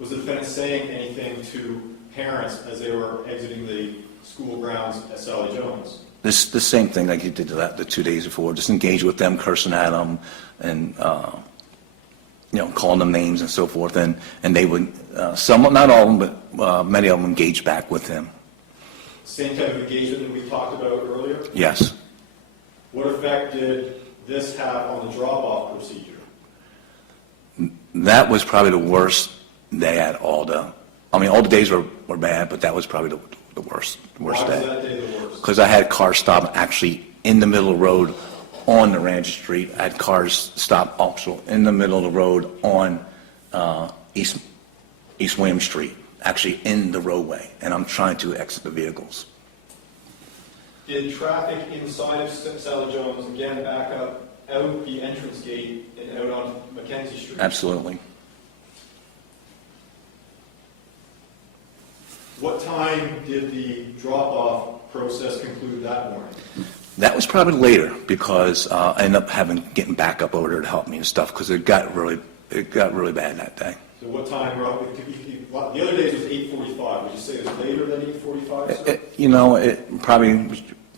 was the defendant saying anything to parents as they were exiting the school grounds at Sally Jones? The same thing like he did the 2 days before, just engage with them, cursing at them, and calling them names and so forth, and they would, some, not all of them, but many of them engaged back with him. Same type of engagement that we talked about earlier? Yes. What effect did this have on the drop-off procedure? That was probably the worst day at all the days were bad, but that was probably the worst Why was day. that day the worst? Because I had cars stop actually in the middle of the road on Naranja Street. I had cars stop also in the middle of the road on East William Street, actually in the roadway, and I'm trying to exit the vehicles. Did traffic inside of Sally Jones again back up out the entrance gate and out on Mackenzie Street? Absolutely. What time did the drop-off process conclude that morning? That was probably later because I ended up getting back up over there to help me and stuff because it got really bad that day. So what time roughly? The other days was 8:45. Would you say it was later than 8:45, sir? It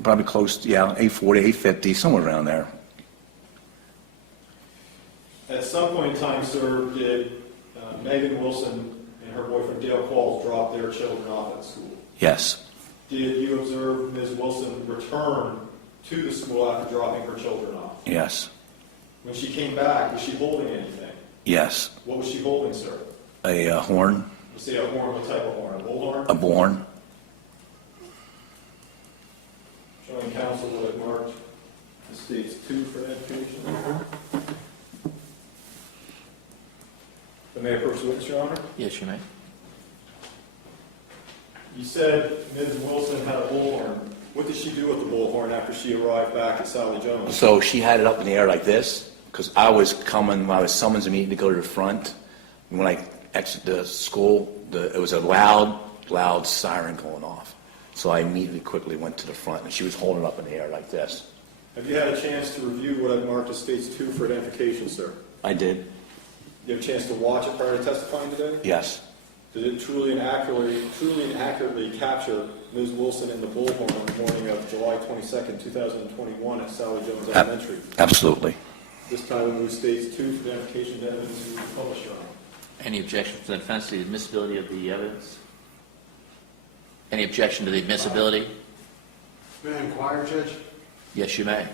probably close to 8:40, 8:50, somewhere around there. At some point in time, sir, did Megan Wilson and her boyfriend Dale Qualls drop their children off at school? Yes. Did you observe Ms. Wilson return to the school after dropping her children off? Yes. When she came back, was she holding anything? Yes. What was she holding, sir? A horn, You say a horn, what type of horn? A bullhorn? a bullhorn. Showing counsel what I've marked the states 2 for identification. The mayor approach the witness, Your Honor. Yes, you may. You said Ms. Wilson had a bullhorn. What did she do with the bullhorn after she arrived back at Sally Jones? So she had it up in the air like this, because I was coming, when I was summoned a meeting to go to the front. And when I exited the school, it was a loud siren going off. So I immediately quickly went to the front, and she was holding it up in the air like this. Have you had a chance to review what I've marked as states 2 for identification, sir? I did, You have a chance to watch it prior to testifying today? yes. Did it truly and accurately capture Ms. Wilson in the bullhorn on the morning of July 22nd, 2021 at Sally Jones Elementary? Absolutely. This time we move states 2 for identification to evidence to be published, Your Honor. Any objection to the defense to the admissibility of the evidence? Any objection to the admissibility? May I inquire, Judge? Yes, you may.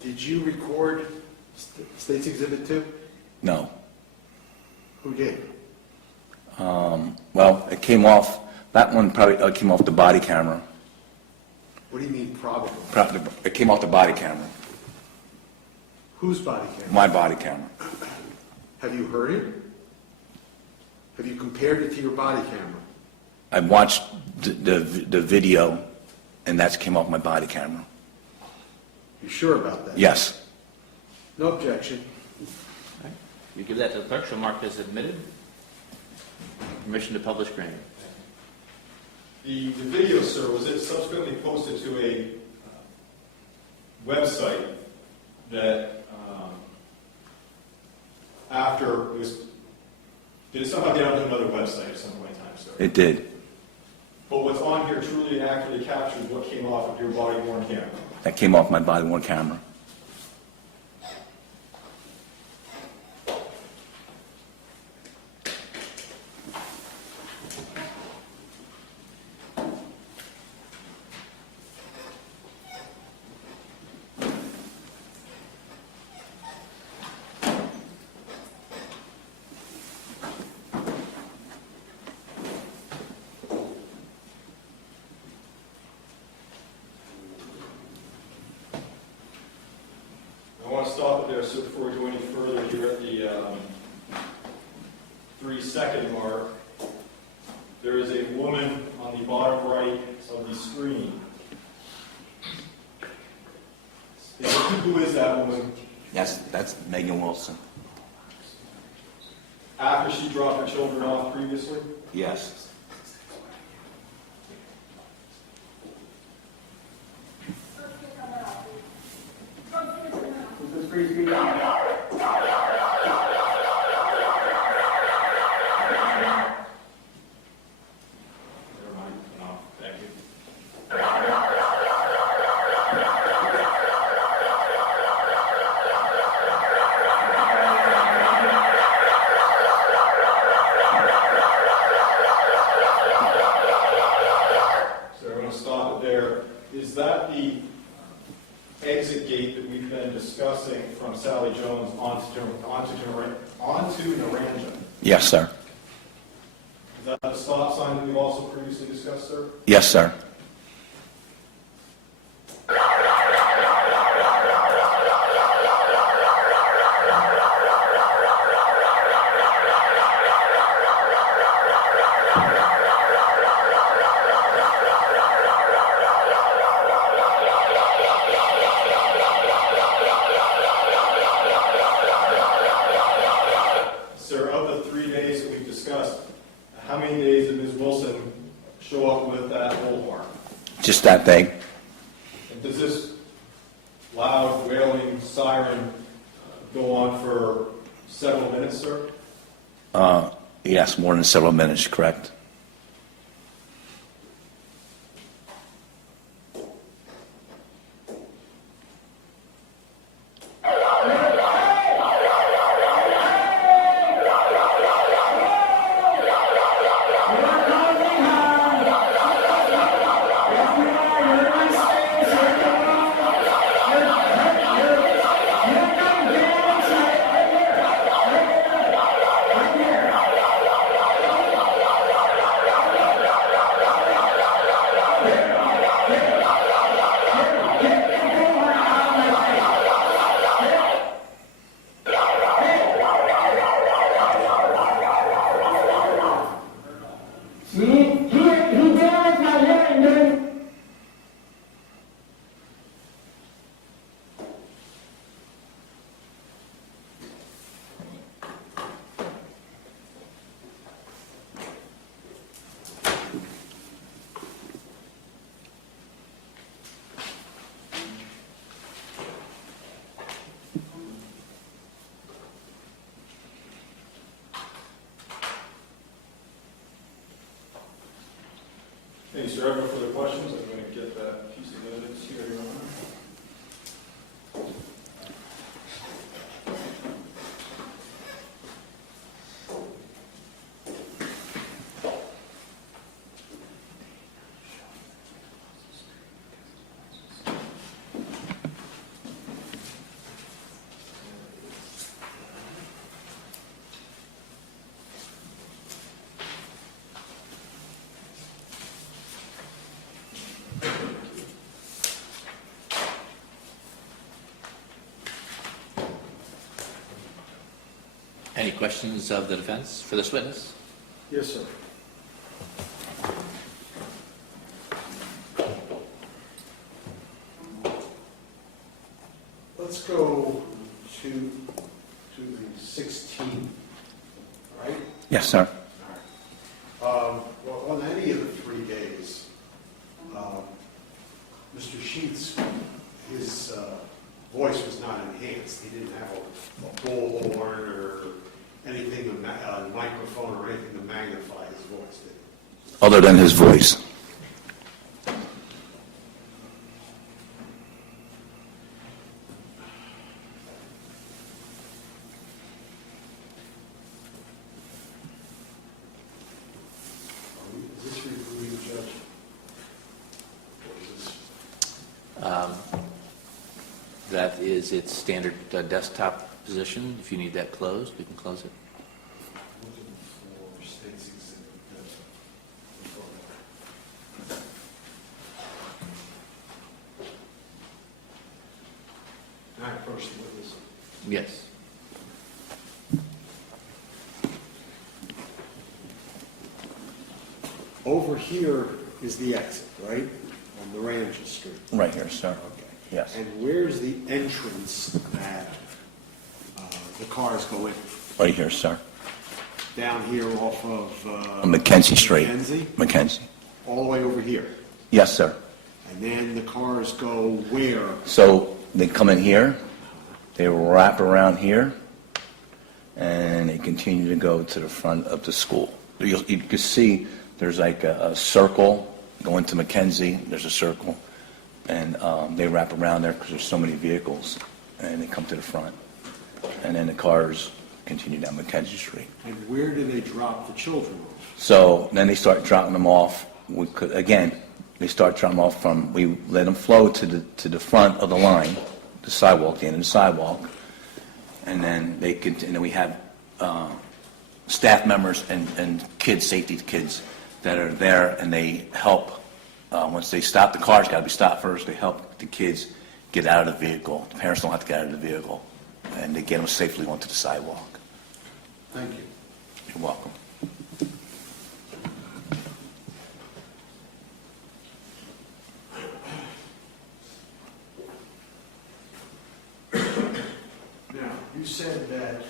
Did you record State's Exhibit 2? No. Who did? Well, it came off, that one probably came off the body camera. What do you mean probably? It came off the body camera, Whose body camera? my body camera. Have you heard it? Have you compared it to your body camera? I watched the video, and that came off my body camera. You sure about that? Yes. No objection. You give that to the clerk, she'll mark as admitted. Permission to publish granted. The video, sir, was it subsequently posted to a website that after it was, did it somehow get onto another website at some point in time, sir? It did. But what's on here truly and accurately captures what came off of your body-worn camera. That came off my body-worn camera. I want to stop it there, so before we go any further here at the 3-second mark, there is a woman on the bottom right of the screen. Who is that woman? That's Megan Wilson. After she dropped her children off previously? Yes. Never mind. No, thank you. So I'm going to stop it there. Is that the exit gate that we've been discussing from Sally Jones onto Naranja? Yes, sir. Is that the stop sign that we've also previously discussed, sir? Yes, sir. Sir, of the 3 days that we've discussed, how many days did Ms. Wilson show up with that bullhorn? Just that day. And does this loud wailing siren go on for several minutes, sir? Yes, more than several minutes, correct? Thank you, sir. I have no further questions. I'm going to get that piece of evidence here, Your Honor. Any questions of the defense for this witness? Yes, sir. Let's go to the 16th, right? Yes, sir. Well, on any of the 3 days, Mr. Sheets, his voice was not enhanced. He didn't have a bullhorn or anything, a microphone or anything to magnify his voice, did he? Other than his voice. Is this reviewing, Judge? Or is this? That is its standard desktop position. If you need that closed, we can close it. Looking for state's exhibit? Can I approach the witness? Yes. Over here is the exit, right? On the Rangel Street. Right here, sir. Okay. Yes. And where's the entrance that the cars go in? Right here, sir. Down here off of... Mackenzie Street. Mackenzie? Mackenzie. All the way over here. Yes, sir. And then the cars go where? So they come in here, they wrap around here, and they continue to go to the front of the school. You can see there's like a circle going to Mackenzie. There's a circle, and they wrap around there because there's so many vehicles, and they come to the front. And then the cars continue down Mackenzie Street. And where do they drop the children off? So then they start dropping them off. They start dropping them off from, we let them flow to the front of the line, the sidewalk, the end of the sidewalk. And then and then we have staff members and kids, safety kids that are there, and they help. Once they stop, the car's got to be stopped first. They help the kids get out of the vehicle. The parents don't have to get out of the vehicle, and they get them safely onto the sidewalk. Thank you. You're welcome. Now, you said that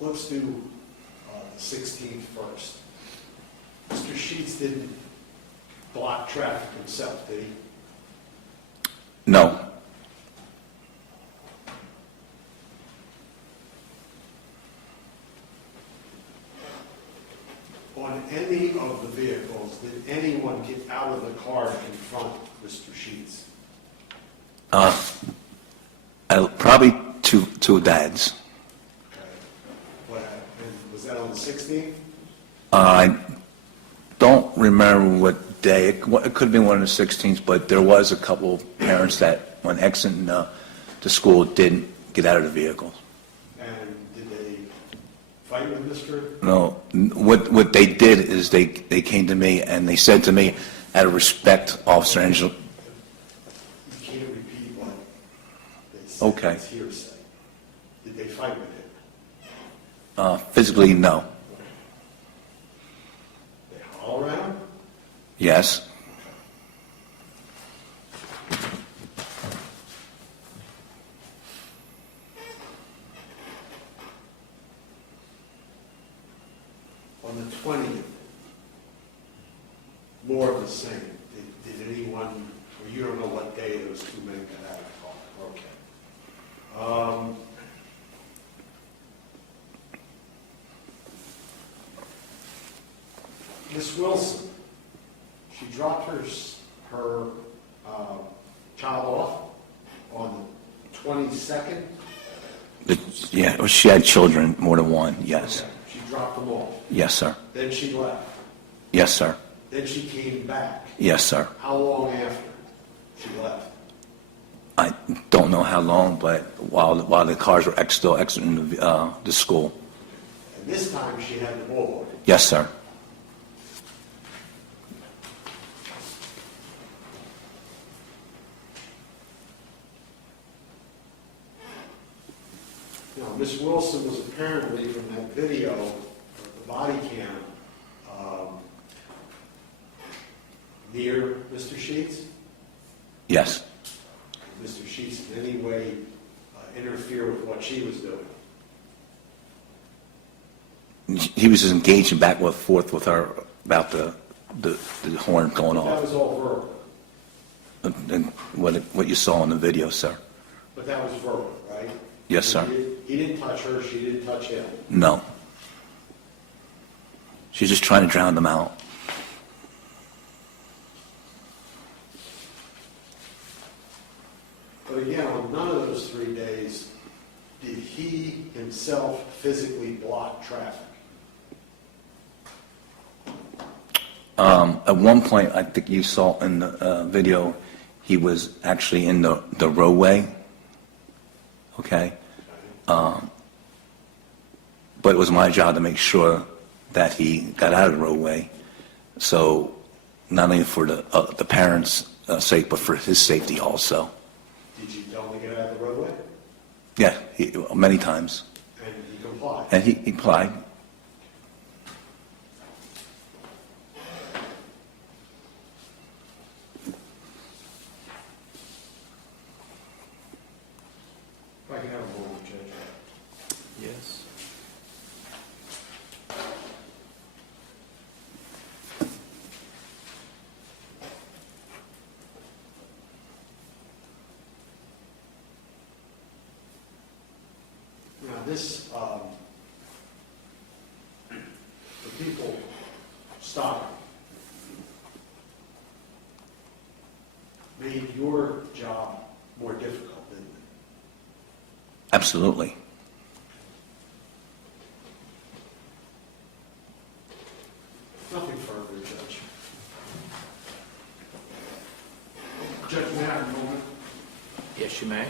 let's do the 16th first. Mr. Sheets didn't block traffic himself, did he? No. On any of the vehicles, did anyone get out of the car to confront Mr. Sheets? Probably two dads. Okay. And was that on the 16th? I don't remember what day. It could have been one of the 16th, but there was a couple of parents that, when exiting the school, didn't get out of the vehicle. And did they fight with Mr.? No. What they did is they came to me and they said to me, out of respect, Officer Angelo. You can't repeat what they said. Okay. It's hearsay. Did they fight with him? Physically, no. They holler at him? Yes. On the 20th, more of the same. Did anyone, or you don't know what day those two men got out of the car? Okay. Miss Wilson, she dropped her child off on the 22nd. Yeah, well, she had children, more than one, yes. She dropped them off. Yes, sir. Then she left. Yes, sir. Then she came back. Yes, sir. How long after she left? I don't know how long, but while the cars were still exiting the school. And this time she had the bullhorn. Yes, sir. Now, Miss Wilson was apparently, from that video, the body cam, near Mr. Sheets. Yes. Mr. Sheets in any way interfere with what she was doing? He was just engaging back and forth with her about the horn going That off. was all verbal. And what you saw in the video, sir. But that was verbal, right? Yes, sir. He didn't touch her, she didn't touch him. No. She's just trying to drown them out. But again, on none of those 3 days did he himself physically block traffic. At one point, I think you saw in the video, he was actually in the roadway. Okay? But it was my job to make sure that he got out of the roadway. So not only for the parents' sake, but for his safety also. Did you tell him to get out of the roadway? Yeah, many times. And he complied. And he complied. If I can have a moment, Judge. Yes. Now, this, the people stopping made your job more difficult, didn't it? Absolutely. Nothing further, Judge. Judge, may I have a moment? Yes, you may.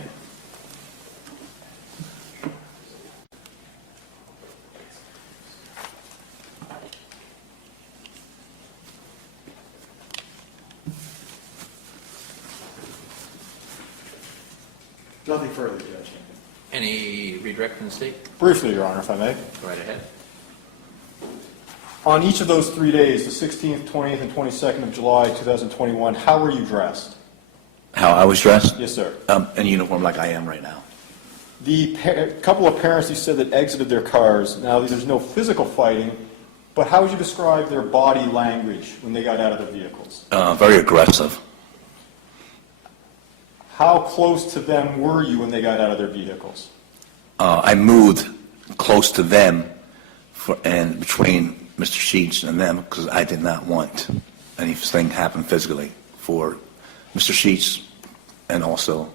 Nothing further, Judge. Any redirect from the state? Briefly, Your Honor, if I may. Go right ahead. On each of those 3 days, the 16th, 20th, and 22nd of July, 2021, how were you dressed? How I was dressed? Yes, sir. In uniform like I am right now. The couple of parents you said that exited their cars, now there's no physical fighting, but how would you describe their body language when they got out of their vehicles? Very aggressive. How close to them were you when they got out of their vehicles? I moved close to them and between Mr. Sheets and them because I did not want anything happen physically for Mr. Sheets and also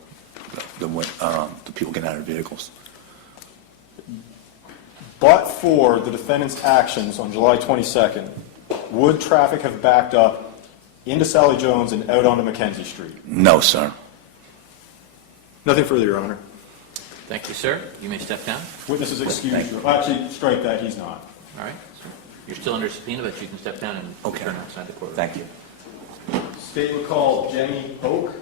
the people getting out of their vehicles. But for the defendant's actions on July 22nd, would traffic have backed up into Sally Jones and out onto Mackenzie Street? No, sir. Nothing further, Your Honor. Thank you, sir. You may step down. Witness is excused. Thank you. Actually, strike that, he's not. All right. You're still under subpoena, but you can step down and Okay. return outside the courtroom. Thank you. State will call Jenny Oak.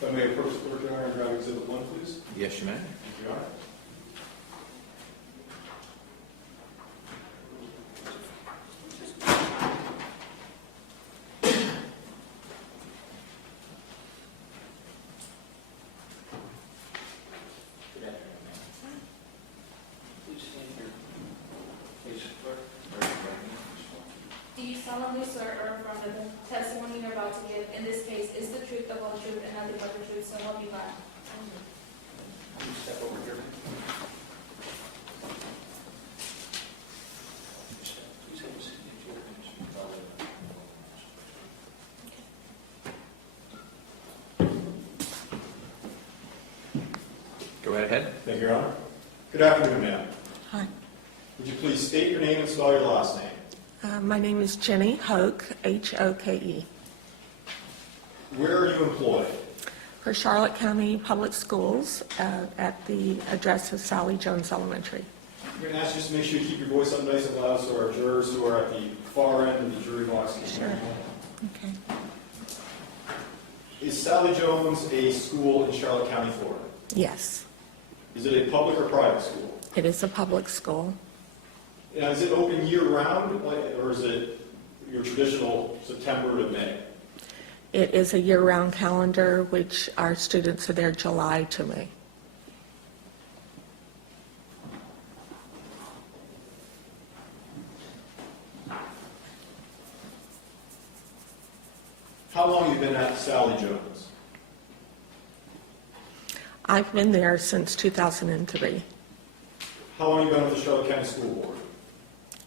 If I may approach the court, Your Honor, and grab Exhibit 1, please. Yes, you may. Thank you, Your Honor. nothing but the truth, so help you God. Please step over here. Please have a seat. Go right ahead. Thank you, Your Honor. Good afternoon, ma'am. Hi. Would you please state your name and spell your last name? My name is Jenny Hoke, H-O-K-E, Where are you employed? for Charlotte County Public Schools at the address of Sally Jones Elementary. I'm going to ask you just to make sure you keep your voice up nice and loud so our jurors who are at the far end of the jury box can hear Sure. you. Okay. Is Sally Jones a school in Charlotte County, Florida? Yes, Is it a public or private school? it is a public school. Now, is it open year-round, or is it your traditional September to May? It is a year-round calendar, which our students are there July to May. How long have you been at Sally Jones? I've been there since 2003, How long have you been with the Charlotte County School Board?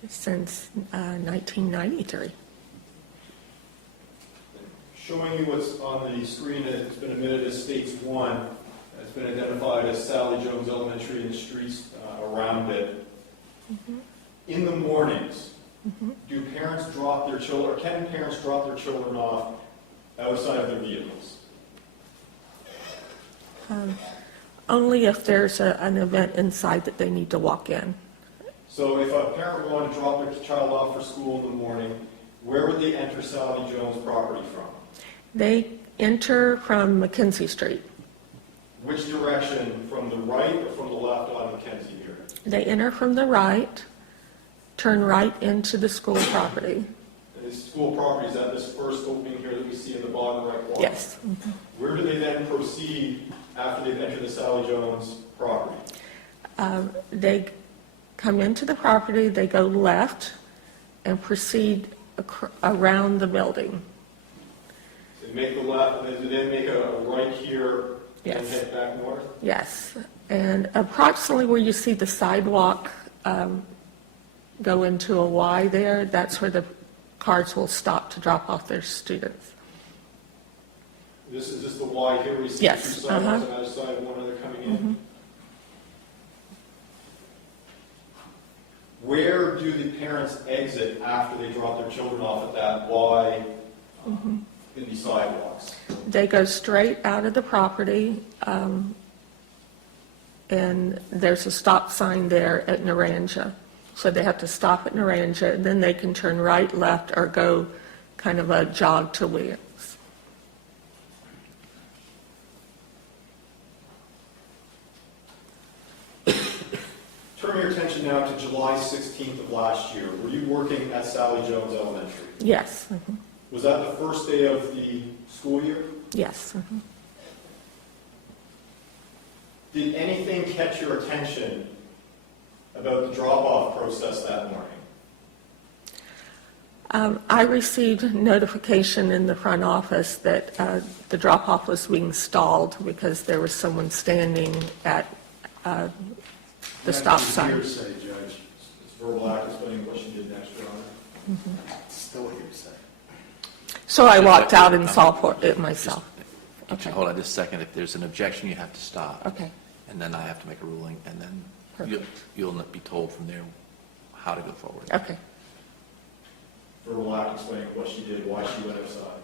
since 1993. Showing you what's on the screen, it's been admitted as States 1. It's been identified as Sally Jones Elementary and the streets around it. In the mornings, do parents drop their children, or can parents drop their children off outside of their vehicles? Only if there's an event inside that they need to walk in. So if a parent wanted to drop their child off for school in the morning, where would they enter Sally Jones property from? They enter from Mackenzie Street. Which direction, from the right or from the left on Mackenzie here? They enter from the right, turn right into the school property. And this school property is at this first opening here that we see in the bottom right corner? Yes. Where do they then proceed after they've entered the Sally Jones property? They come into the property, they go left and proceed around the building. So they make the left, and they then make a right here and Yes. head back north? Yes. And approximately where you see the sidewalk go into a Y there, that's where the cars will stop to drop off their students. Is this the Y here? We see Yes, two sidewalks on either side, one other coming in? Where do the parents exit after they drop their children off at that Y in the sidewalks? They go straight out of the property, and there's a stop sign there at Naranja. So they have to stop at Naranja, and then they can turn right, left, or go kind of a jog to Williams. Turn your attention now to July 16th of last year. Were you working at Sally Jones Elementary? Yes, Was that the first day of the school year? yes. Did anything catch your attention about the drop-off process that morning? I received notification in the front office that the drop-off was being stalled because there was someone standing at the stop sign. Hearsay, Judge. It's verbal act explaining what she did next, Your Honor. Still hearsay. So I walked out and saw it myself. Just Okay. hold on just a second. If there's an objection, you have to stop. Okay, And then I have to make a ruling, and then Perfect. you'll be told from there how to go forward. okay. Verbal act explaining what she did, why she went outside.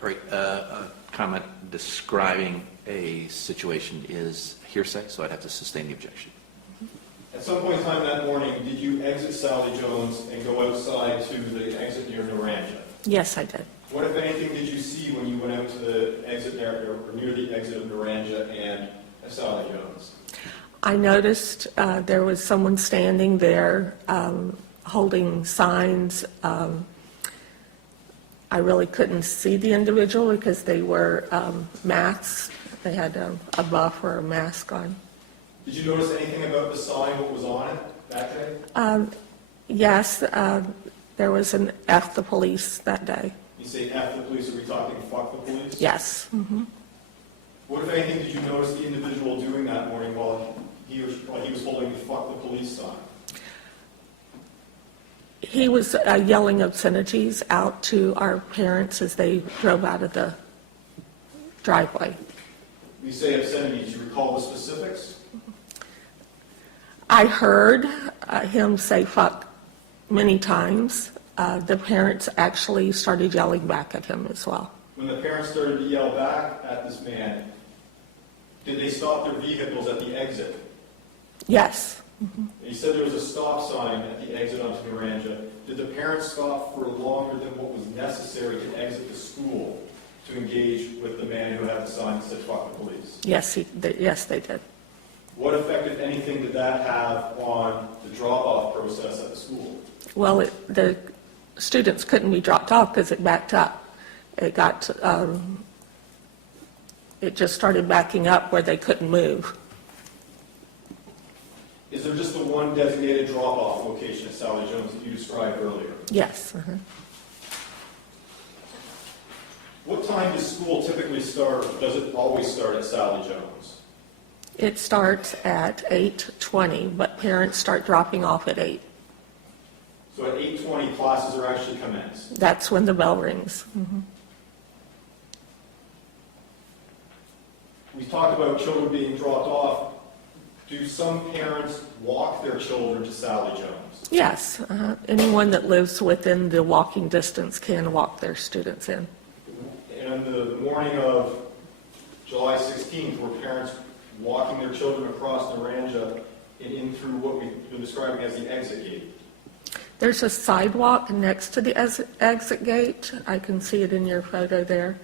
Great. A comment describing a situation is hearsay, so I'd have to sustain the objection. At some point in time that morning, did you exit Sally Jones and go outside to the exit near Naranja? Yes, I did. What, if anything, did you see when you went out to the exit there, or near the exit of Naranja and Sally Jones? I noticed there was someone standing there holding signs. I really couldn't see the individual because they were masked. They had a buff or a mask on. Did you notice anything about the sign, what was on it that day? Yes, There was an F the police that day. You say F the police, are we talking fuck the police? Yes. What, if anything, did you notice the individual doing that morning while he was holding the fuck the police sign? He was yelling obscenities out to our parents as they drove out of the driveway. You say obscenity, do you recall the specifics? I heard him say fuck many times. The parents actually started yelling back at him as well. When the parents started to yell back at this man, did they stop their vehicles at the exit? Yes. You said there was a stop sign at the exit onto Naranja. Did the parents stop for longer than what was necessary to exit the school to engage with the man who had the sign that said fuck the police? Yes, yes, they did. What effect, if anything, did that have on the drop-off process at the school? Well, the students couldn't be dropped off because it backed up. It got, it just started backing up where they couldn't move. Is there just the one designated drop-off location at Sally Jones that you described earlier? Yes. What time does school typically start? Does it always start at Sally Jones? It starts at 8:20, but parents start dropping off at 8. So at 8:20, classes are actually commenced. That's when the bell rings. We talked about children being dropped off. Do some parents walk their children to Sally Jones? Yes. Anyone that lives within the walking distance can walk their students in. And on the morning of July 16th, were parents walking their children across Naranja and in through what we've been describing as the exit gate? There's a sidewalk next to the exit gate. I can see it in your photo there.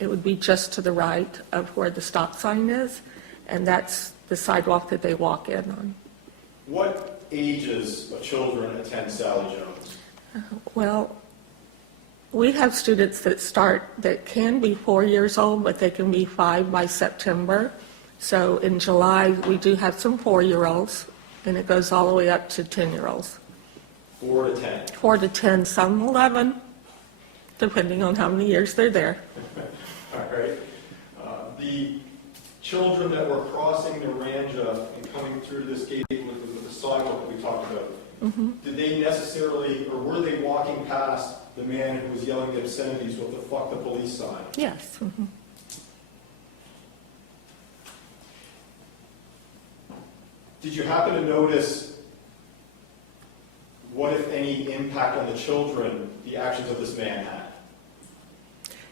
It would be just to the right of where the stop sign is, and that's the sidewalk that they walk in on. What ages of children attend Sally Jones? Well, we have students that can be 4 years old, but they can be 5 by September. So in July, we do have some 4-year-olds, and it goes all the way up to 10-year-olds. 4 to 10. 4 to 10, some 11, depending on how many years they're there. All right. The children that were crossing Naranja and coming through this gate with the sidewalk that we talked about, did they necessarily, or were they walking past the man who was yelling the obscenities with the fuck the police sign? Yes. Did you happen to notice what, if any, impact on the children the actions of this man had?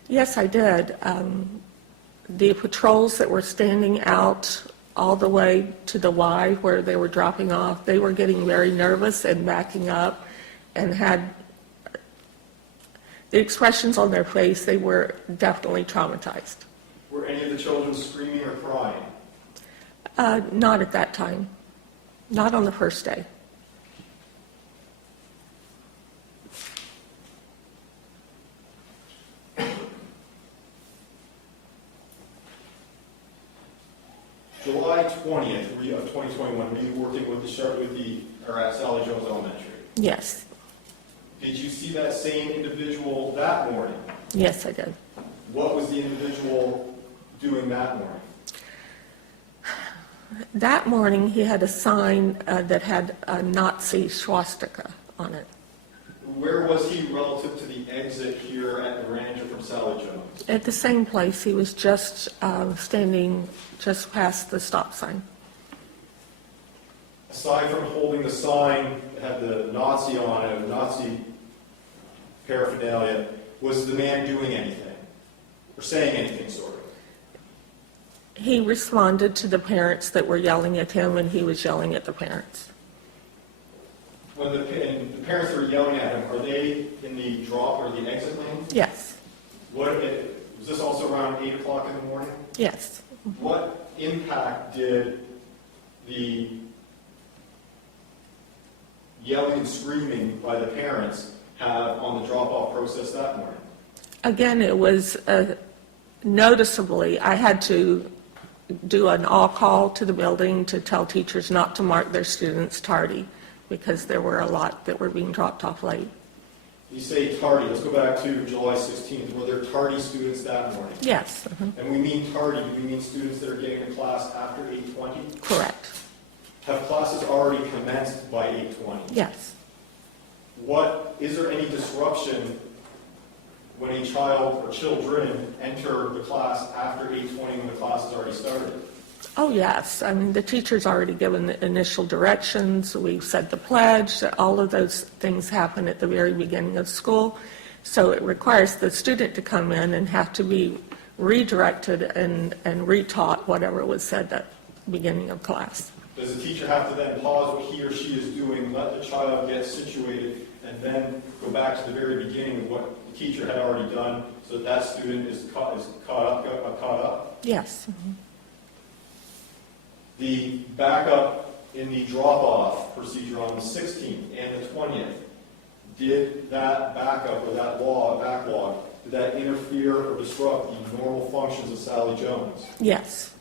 Yes, I did. The patrols that were standing out all the way to the Y where they were dropping off, they were getting very nervous and backing up and had the expressions on their face, they were definitely traumatized. Were any of the children screaming or crying? Not at that time. Not on the first day. July 20th of 2021, were you working with or at Sally Jones Elementary? Yes. Did you see that same individual that morning? Yes, I did. What was the individual doing that morning? That morning, he had a sign that had a Nazi swastika on it. Where was he relative to the exit here at Naranja from Sally Jones? At the same place, he was just standing just past the stop sign. Aside from holding the sign that had the Nazi on it, Nazi paraphernalia, was the man doing anything? Or saying anything, sort of? He responded to the parents that were yelling at him, and he was yelling at the parents. When the parents that were yelling at him, are they in the drop or the exit lane? Yes, Was this also around 8 o'clock in the morning? yes. What impact did the yelling and screaming by the parents have on the drop-off process that morning? Again, it was noticeably, I had to do an all-call to the building to tell teachers not to mark their students tardy, because there were a lot that were being dropped off late. You say tardy, let's go back to July 16th. Were there tardy students that morning? Yes, And we mean tardy, do we mean students that are getting to class after 8:20? correct. Have classes already commenced by 8:20? Yes. Is there any disruption when a child or children enter the class after 8:20 when the class has already started? Oh, yes. I mean, the teacher's already given the initial directions. We've said the pledge. All of those things happen at the very beginning of school. So it requires the student to come in and have to be redirected and retaught whatever was said at the beginning of class. Does the teacher have to then pause what he or she is doing, let the child get situated, and then go back to the very beginning of what the teacher had already done so that that student is caught up? Yes. The backup in the drop-off procedure on the 16th and the 20th, did that backup or that backlog, did that interfere or disrupt the normal functions of Sally Jones? Yes.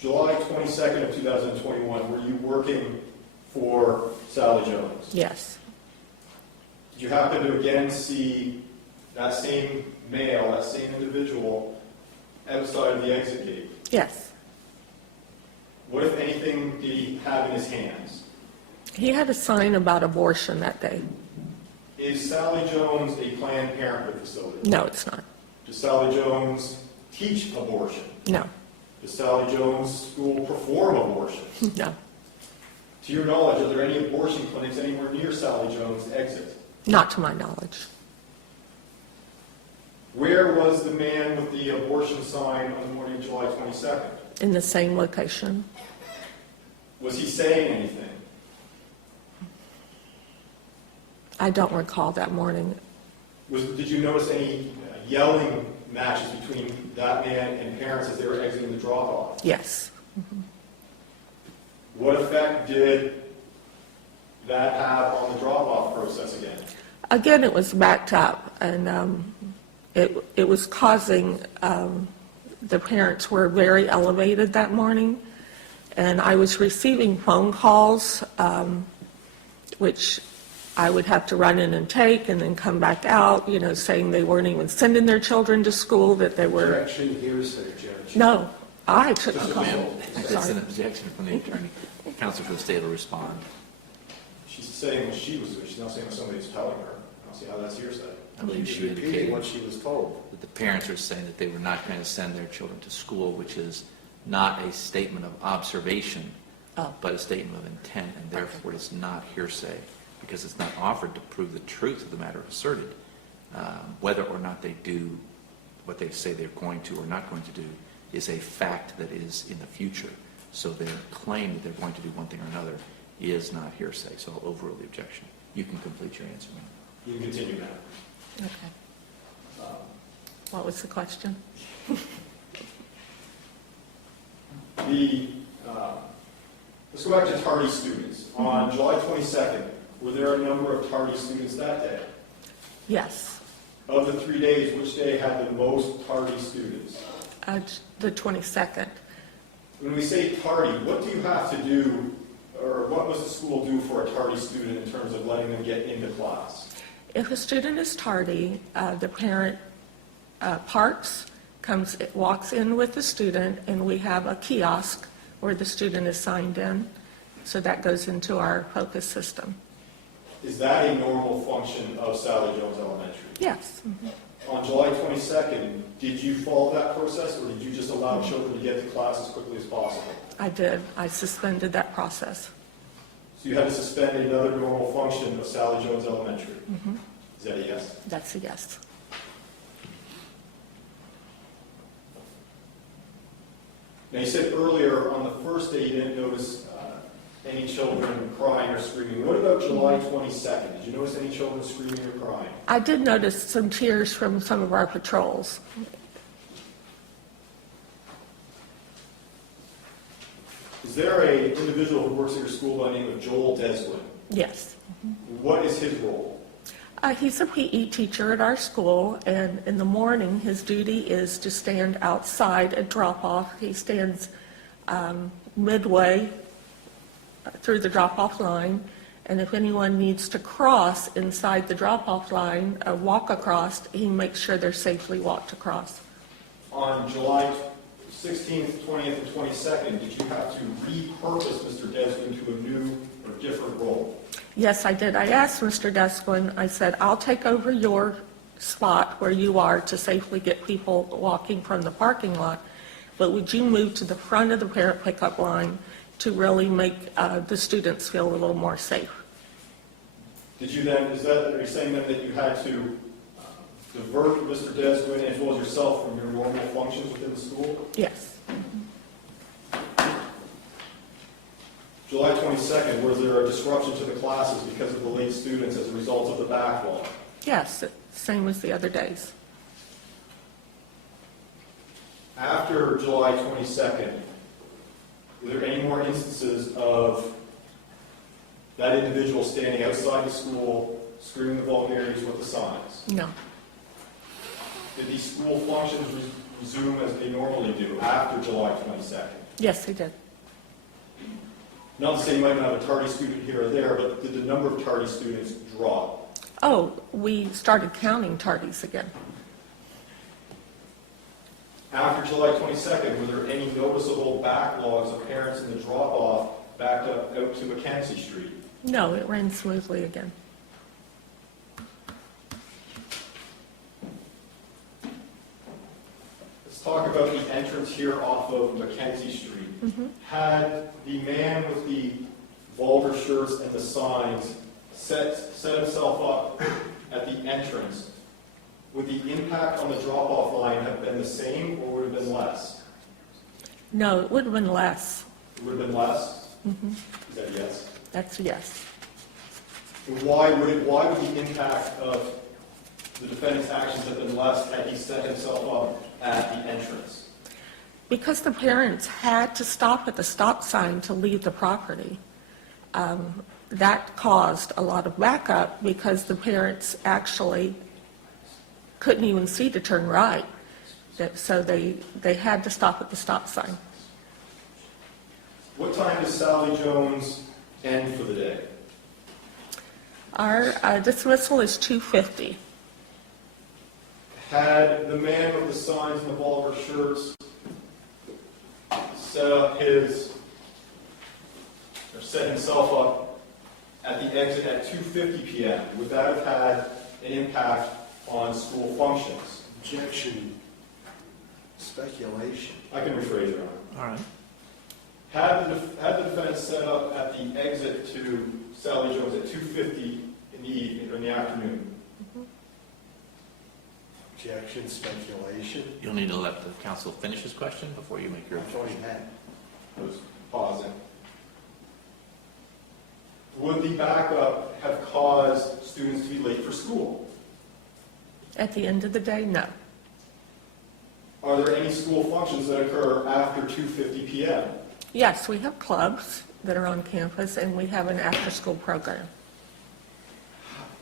July 22nd of 2021, were you working for Sally Jones? Yes. Did you happen to again see that same male, that same individual, outside of the exit gate? Yes. What, if anything, did he have in his hands? He had a sign about abortion that day. Is Sally Jones a Planned Parenthood facility? No, it's not. Does Sally Jones teach abortion? No. Does Sally Jones School perform abortions? No. To your knowledge, are there any abortion clinics anywhere near Sally Jones' exit? Not to my knowledge. Where was the man with the abortion sign on the morning of July 22nd? In the same location. Was he saying anything? I don't recall that morning. Did you notice any yelling matches between that man and parents as they were exiting the drop-off? Yes. What effect did that have on the drop-off process again? Again, it was backed up, and it was causing, the parents were very elevated that morning, and I was receiving phone calls, which I would have to run in and take and then come back out, saying they weren't even sending their children to school, that they were... Objection, hearsay, Judge. No, I took the call. It's an objection from the attorney. Counsel for the state will respond. She's saying what she was doing. She's not saying what somebody's telling her. I don't see how that's hearsay. I believe she Repeating indicated what she was told. that the parents are saying that they were not going to send their children to school, which is not a statement of observation, but a statement of intent, and therefore it's not hearsay, because it's not offered to prove the truth of the matter asserted. Whether or not they do what they say they're going to or not going to do is a fact that is in the future. So their claim that they're going to do one thing or another is not hearsay. So I'll overrule the objection. You can complete your answer, ma'am. You can continue now. Okay. What was the question? Let's go back to tardy students. On July 22nd, were there a number of tardy students that day? Yes. Of the 3 days, which day had the most tardy students? The 22nd. When we say tardy, what do you have to do, or what must the school do for a tardy student in terms of letting them get into class? If a student is tardy, the parent parks, walks in with the student, and we have a kiosk where the student is signed in. So that goes into our focus system. Is that a normal function of Sally Jones Elementary? Yes. On July 22nd, did you follow that process, or did you just allow children to get to class as quickly as possible? I did. I suspended that process. So you had to suspend another normal function of Sally Jones Elementary? Mhm. Is that a yes? That's a yes. Now, you said earlier on the first day you didn't notice any children crying or screaming. What about July 22nd? Did you notice any children screaming or crying? I did notice some tears from some of our patrols. Is there an individual who works at your school by the name of Joel Deslin? Yes. What is his role? He's a PE teacher at our school, and in the morning, his duty is to stand outside at drop-off. He stands midway through the drop-off line, and if anyone needs to cross inside the drop-off line, walk across, he makes sure they're safely walked across. On July 16th, 20th, and 22nd, did you have to repurpose Mr. Desmond to a new or different role? Yes, I did. I asked Mr. Desquin, I said, I'll take over your spot where you are to safely get people walking from the parking lot, but would you move to the front of the parent pickup line to really make the students feel a little more safe? Did you then, are you saying then that you had to divert Mr. Desmond as well as yourself from your normal functions within the school? Yes. July 22nd, was there a disruption to the classes because of the late students as a result of the backlog? Yes, same as the other days. After July 22nd, were there any more instances of that individual standing outside the school, screaming the vulgarities with the signs? No. Did these school functions resume as they normally do after July 22nd? Yes, he did. Not to say you might not have a tardy student here or there, but did the number of tardy students drop? Oh, we started counting tardies again. After July 22nd, were there any noticeable backlogs of parents in the drop-off backed up out to Mackenzie Street? No, it ran smoothly again. Let's talk about the entrance here off of Mackenzie Street. Had the man with the vulgar shirts and the signs set himself up at the entrance, would the impact on the drop-off line have been the same or would it have been less? No, it would have been less. It would have been less? Is that a yes? That's a yes. And why would the impact of the defendant's actions have been less had he set himself up at the entrance? Because the parents had to stop at the stop sign to leave the property. That caused a lot of backup because the parents actually couldn't even see to turn right. So they had to stop at the stop sign. What time does Sally Jones end for the day? Our dismissal is 2:50. Had the man with the signs and the vulgar shirts set himself up at the exit at 2:50 p.m., would that have had an impact on school functions? Objection, speculation. I can rephrase it, Your Honor. All right. Had the defendant set up at the exit to Sally Jones at 2:50 in the evening or in the afternoon? Objection, speculation. You'll need to let the counsel finish his question before you make your... I thought he had. I was pausing. Would the backup have caused students to be late for school? At the end of the day, no. Are there any school functions that occur after 2:50 p.m.? Yes, we have clubs that are on campus, and we have an after-school program.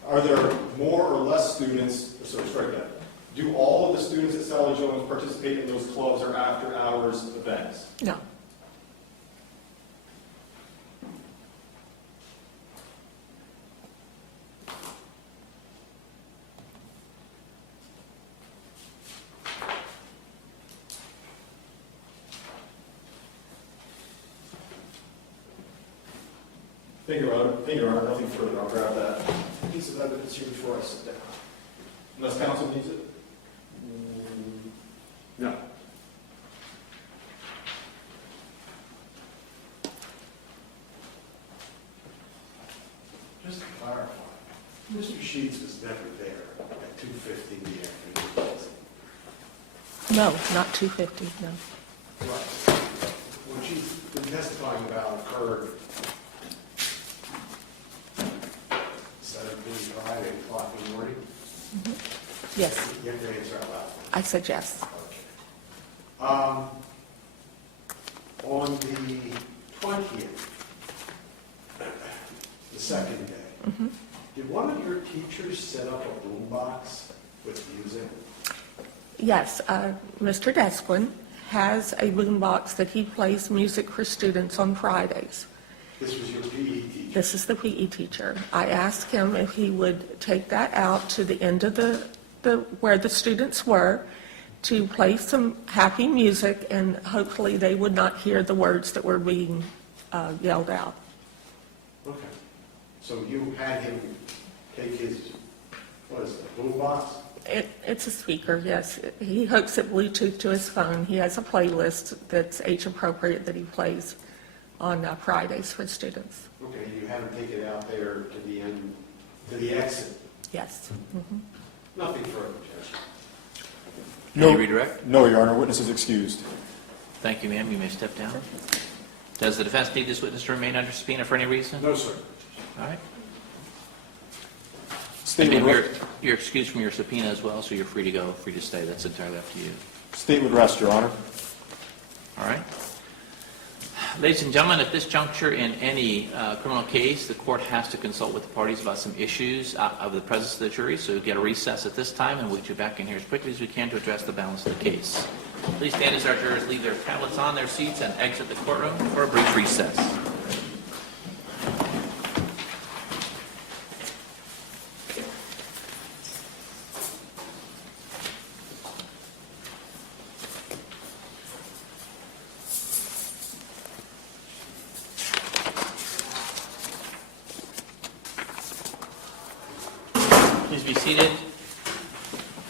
Are there more or less students, sorry, strike that. Do all of the students at Sally Jones participate in those clubs or after-hours events? No. Finger on, nothing further, I'll grab that piece of evidence here before I sit down. Unless counsel needs it? No. Just to clarify, Mr. Sheets was never there at 2:50 in the afternoon. No, not 250, no. Right. What you've been testifying about occurred 7:45, 8 o'clock in the morning? Yes, You have to answer out loud. I said yes. Okay. On the 20th, the second day, did one of your teachers set up a boombox with music? Yes, Mr. Desquin has a boombox that he plays music for students on Fridays. This was your PE teacher? This is the PE teacher. I asked him if he would take that out to the end of the where the students were to play some happy music, and hopefully they would not hear the words that were being yelled out. Okay. So you had him take his, what is it, boombox? It's a speaker, yes. He hooks it Bluetooth to his phone. He has a playlist that's age appropriate that he plays on Fridays for students. Okay, you had him take it out there to the end, to the exit? Yes. Nothing further, Judge. Can you redirect? No, Your Honor, witness is excused. Thank you, ma'am. You may step down. Does the defense need this witness to remain under subpoena for any reason? No, sir. All right. State And would, ma'am, you're excused from your subpoena as well, so you're free to go, free to stay. That's entirely up to you. State would rest, Your Honor. All right. Ladies and gentlemen, at this juncture in any criminal case, the court has to consult with the parties about some issues of the presence of the jury, so we'll get a recess at this time, and we'll get you back in here as quickly as we can to address the balance of the case. Please stand as our jurors leave their tablets on their seats and exit the courtroom for a brief recess. Please be seated.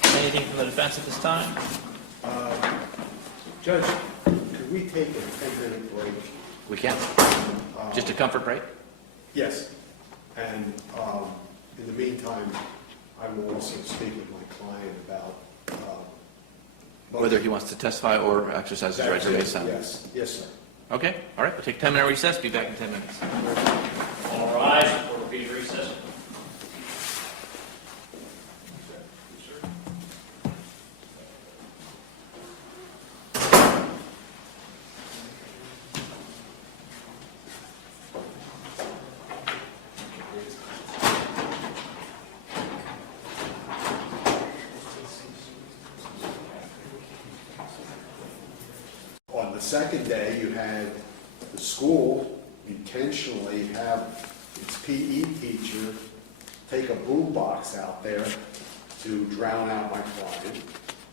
Anything from the defense at this time? Judge, could we take a 10-minute break? We can. Just a comfort break? Yes. And in the meantime, I will also speak with my client about... Whether he wants to testify or exercise his right to remain silent. Yes, yes, sir. Okay, all right, we'll take a 10-minute recess, be back in 10 minutes. All rise for a repeated recess. On the second day, you had the school intentionally have its PE teacher take a boombox out there to drown out my client.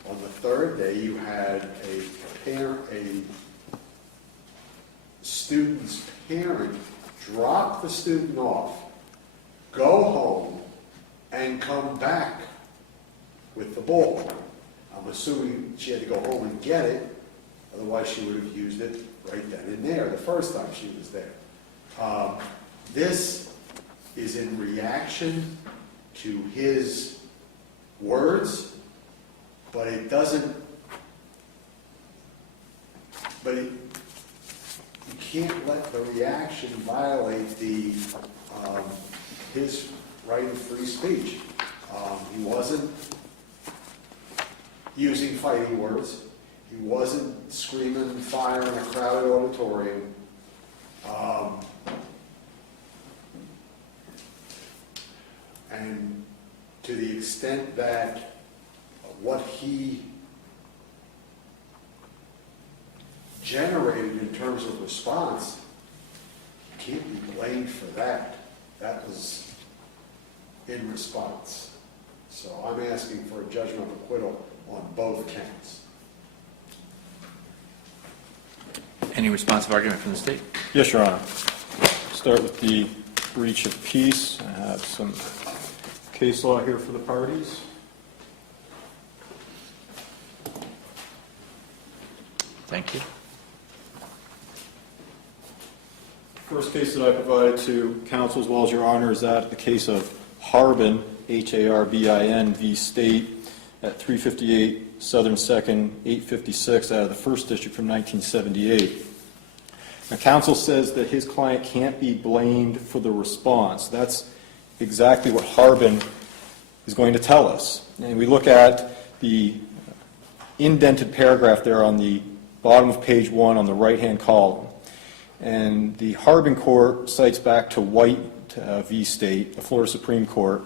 On the third day, you had a student's parent drop the student off, go home, and come back with the bullhorn. I'm assuming she had to go home and get it, otherwise she would have used it right then and there the first time she was there. This is in reaction to his words, but it doesn't, you can't let the reaction violate his right of free speech. He wasn't using fighting words. He wasn't screaming fire in a crowded auditorium. And to the extent that what he generated in terms of response, you can't be blamed for that. That was in response. So I'm asking for a judgment of acquittal on both counts. Any responsive argument from the state? Yes, Your Honor. Start with the breach of peace. I have some case law here for the parties. Thank you. First case that I provided to counsel as well as Your Honor is that the case of Harbin, Harbin v. State at 358 Southern 2nd, 856 out of the 1st District from 1978. Now, counsel says that his client can't be blamed for the response. That's exactly what Harbin is going to tell us. And we look at the indented paragraph there on the bottom of page 1 on the right-hand column. And the Harbin court cites back to White v. State, the Florida Supreme Court,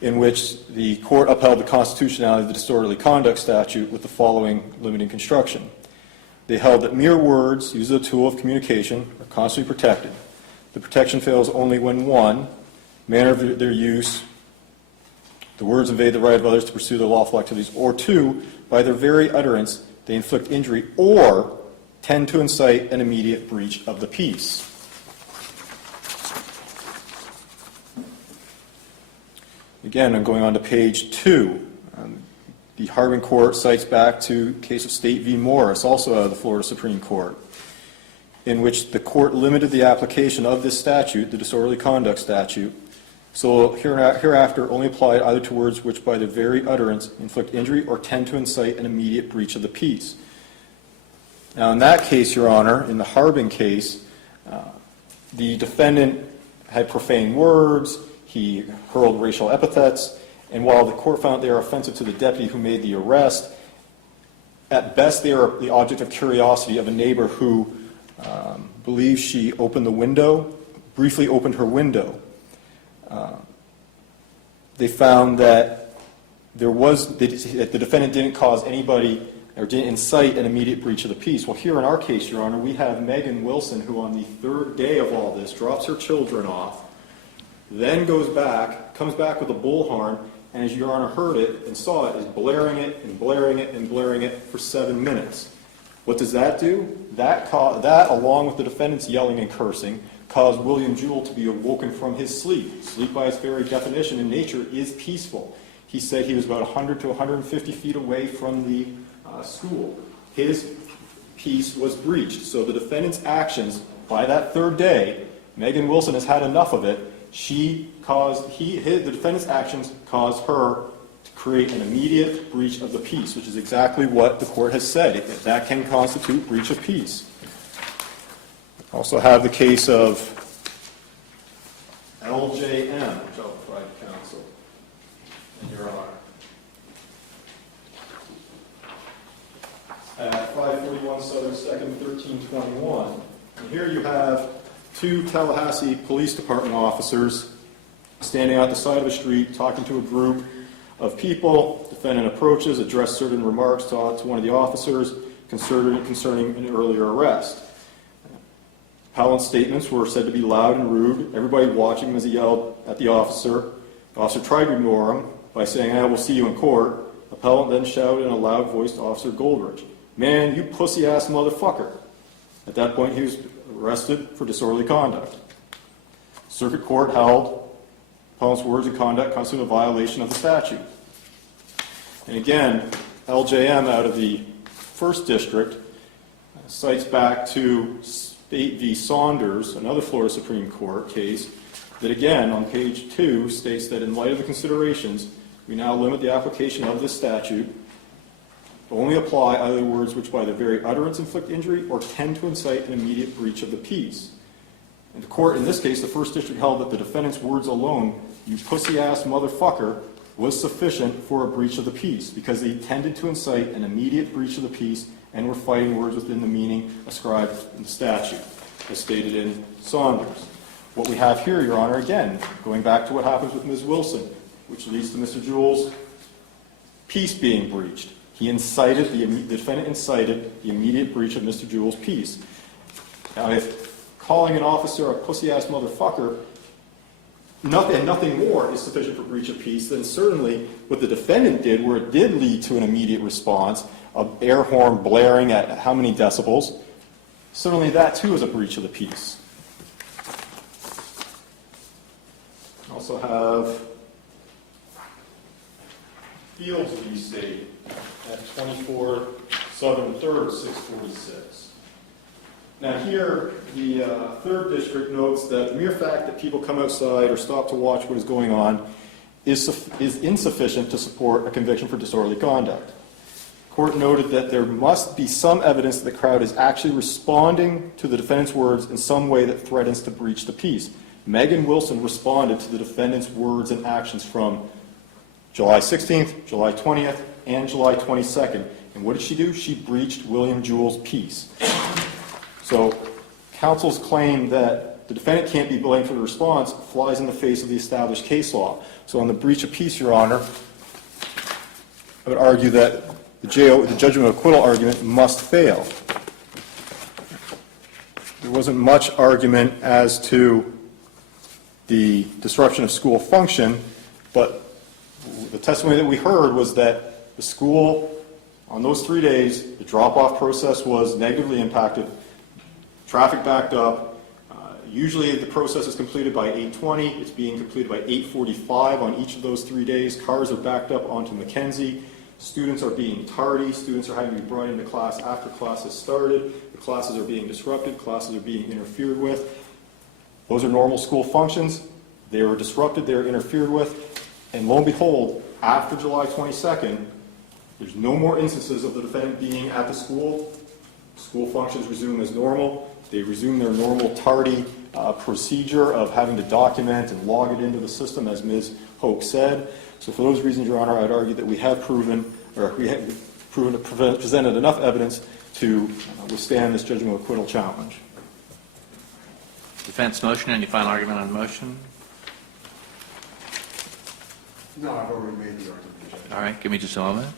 in which the court upheld the constitutionality of the disorderly conduct statute with the following limiting construction. They held that mere words used as a tool of communication are constantly protected. The protection fails only when, 1, manner of their use, the words invade the right of others to pursue their lawful activities, or 2, by their very utterance, they inflict injury or tend to incite an immediate breach of the peace. Again, I'm going on to page 2. The Harbin Court cites back to the case of State v. Morris, also out of the Florida Supreme Court, in which the court limited the application of this statute, the disorderly conduct statute, so hereafter only applied either to words which by their very utterance inflict injury or tend to incite an immediate breach of the peace. Now in that case, Your Honor, in the Harbin case, the defendant had profane words, he hurled racial epithets, and while the court found they are offensive to the deputy who made the arrest, at best they are the object of curiosity of a neighbor who believes she opened the window, briefly opened her window. They found that that the defendant didn't cause anybody or didn't incite an immediate breach of the peace. Well, here in our case, Your Honor, we have Megan Wilson, who on the 3rd day of all this drops her children off, then comes back with a bullhorn, and as Your Honor heard it and saw it, is blaring it and blaring it and blaring it for 7 minutes. What does that do? That, along with the defendant's yelling and cursing, caused William Jewell to be awoken from his sleep. Sleep, by its very definition in nature, is peaceful. He said he was about 100 to 150 feet away from the school. His peace was breached. So the defendant's actions, by that 3rd day, Megan Wilson has had enough of it. The defendant's actions caused her to create an immediate breach of the peace, which is exactly what the court has said. That can constitute breach of peace. Also have the case of LJM, which I'll provide counsel in Your Honor. At 541 Southern 2nd, 1321. And here you have 2 Tallahassee Police Department officers standing out the side of a street talking to a group of people. Defendant approaches, addressed certain remarks to one of the officers concerning an earlier arrest. Appellant's statements were said to be loud and rude. Everybody watching him as he yelled at the officer. The officer tried to ignore him by saying, "I will see you in court." Appellant then shouted in a loud voice to Officer Goldridge, "Man, you pussy-ass motherfucker." At that point, he was arrested for disorderly conduct. Circuit Court held appellant's words and conduct constitute a violation of the statute. And again, LJM out of the 1st District cites back to State v. Saunders, another Florida Supreme Court case, that again, on page 2, states that in light of the considerations, we now limit the application of this statute to only apply either words which by their very utterance inflict injury or tend to incite an immediate breach of the peace. And the court, in this case, the 1st District held that the defendant's words alone, "You pussy-ass motherfucker," was sufficient for a breach of the peace because they tended to incite an immediate breach of the peace and were fighting words within the meaning ascribed in the statute, as stated in Saunders. What we have here, Your Honor, again, going back to what happens with Ms. Wilson, which leads to Mr. Jewell's peace being breached. The defendant incited the immediate breach of Mr. Jewell's peace. Now, if calling an officer a pussy-ass motherfucker, nothing more is sufficient for breach of peace, then certainly what the defendant did, where it did lead to an immediate response, of air horn blaring at how many decibels, certainly that too is a breach of the peace. We also have Fields v. State at 24 Southern 3rd, 646. Now here, the 3rd District notes that the mere fact that people come outside or stop to watch what is going on is insufficient to support a conviction for disorderly conduct. The court noted that there must be some evidence that the crowd is actually responding to the defendant's words in some way that threatens to breach the peace. Megan Wilson responded to the defendant's words and actions from July 16th, July 20th, and July 22nd. And what did she do? She breached William Jewell's peace. So counsel's claim that the defendant can't be blamed for the response flies in the face of the established case law. So on the breach of peace, Your Honor, I would argue that the judgment of acquittal argument must fail. There wasn't much argument as to the disruption of school function, but the testimony that we heard was that the school, on those 3 days, the drop-off process was negatively impacted, traffic backed up. Usually the process is completed by 8:20. It's being completed by 8:45 on each of those 3 days. Cars are backed up onto Mackenzie. Students are being tardy. Students are having to be brought into class after class has started. The classes are being disrupted. Classes are being interfered with. Those are normal school functions. They were disrupted. They were interfered with. And lo and behold, after July 22nd, there's no more instances of the defendant being at the school. School functions resume as normal. They resume their normal tardy procedure of having to document and log it into the system, as Ms. Hoke said. So for those reasons, Your Honor, I'd argue that we have presented enough evidence to withstand this judgment of acquittal challenge. Defense motion, any final argument on the motion? No, I've already made the argument, Judge. All right, give me just a moment.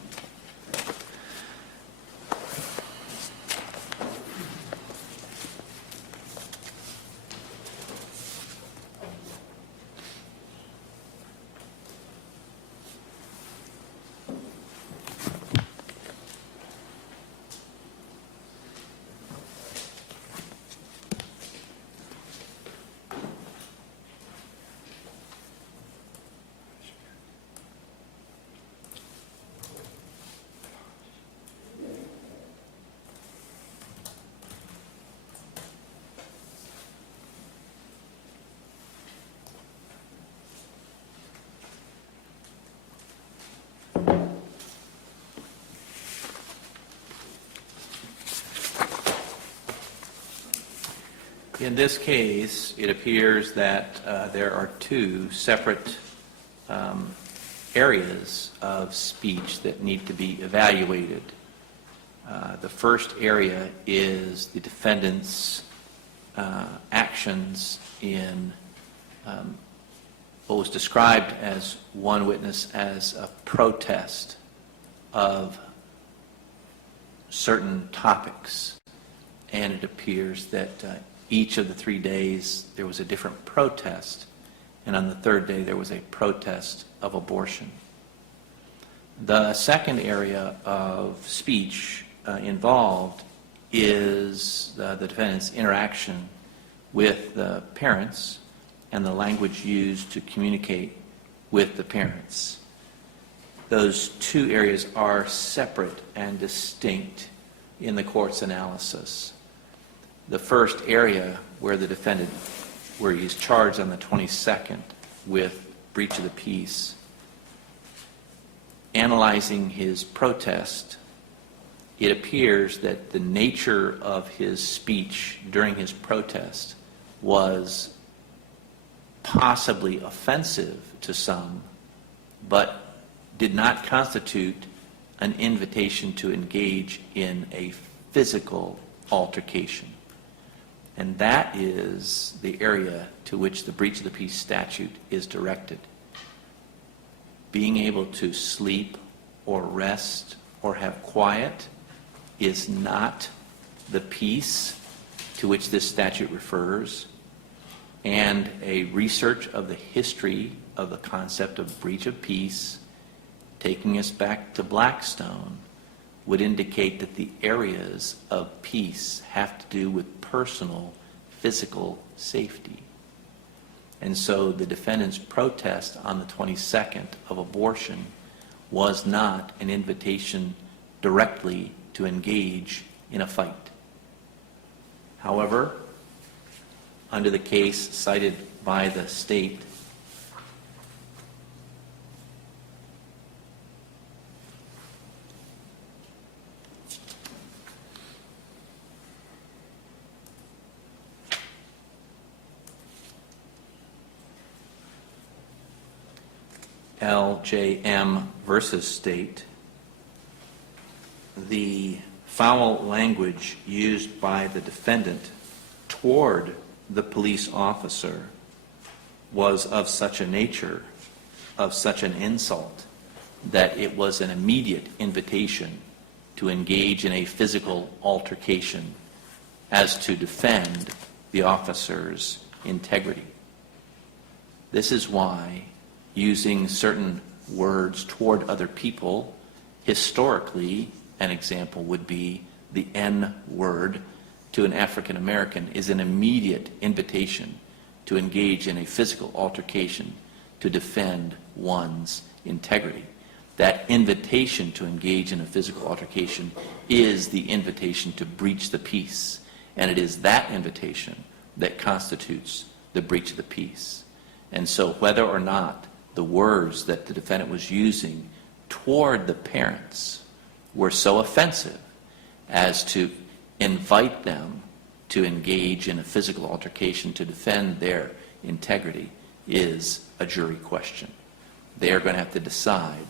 In this case, it appears that there are two separate areas of speech that need to be evaluated. The first area is the defendant's actions in what was described as one witness as a protest of certain topics. And it appears that each of the 3 days there was a different protest, and on the third day there was a protest of abortion. The second area of speech involved is the defendant's interaction with the parents and the language used to communicate with the parents. Those two areas are separate and distinct in the court's analysis. The first area where he's charged on the 22nd with breach of the peace, analyzing his protest, it appears that the nature of his speech during his protest was possibly offensive to some, but did not constitute an invitation to engage in a physical altercation. And that is the area to which the breach of the peace statute is directed. Being able to sleep or rest or have quiet is not the peace to which this statute refers. And a research of the history of the concept of breach of peace, taking us back to Blackstone, would indicate that the areas of peace have to do with personal, physical safety. And so the defendant's protest on the 22nd of abortion was not an invitation directly to engage in a fight. However, under the case cited by the state, LJM versus state, the foul language used by the defendant toward the police officer was of such a nature, of such an insult, that it was an immediate invitation to engage in a physical altercation as to defend the officer's integrity. This is why using certain words toward other people, historically, an example would be the N word to an African American is an immediate invitation to engage in a physical altercation to defend one's integrity. That invitation to engage in a physical altercation is the invitation to breach the peace, and it is that invitation that constitutes the breach of the peace. And so whether or not the words that the defendant was using toward the parents were so offensive as to invite them to engage in a physical altercation to defend their integrity is a jury question. They are going to have to decide,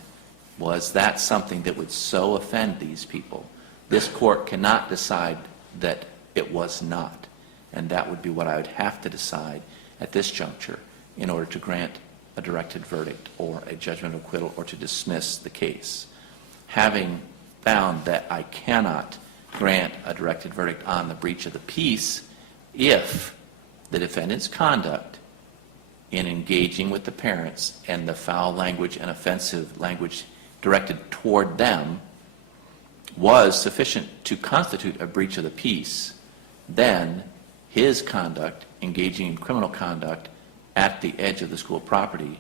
was that something that would so offend these people? This court cannot decide that it was not, and that would be what I would have to decide at this juncture in order to grant a directed verdict or a judgment of acquittal or to dismiss the case. Having found that I cannot grant a directed verdict on the breach of the peace if the defendant's conduct in engaging with the parents and the foul language and offensive language directed toward them was sufficient to constitute a breach of the peace, then his conduct, engaging in criminal conduct at the edge of the school property,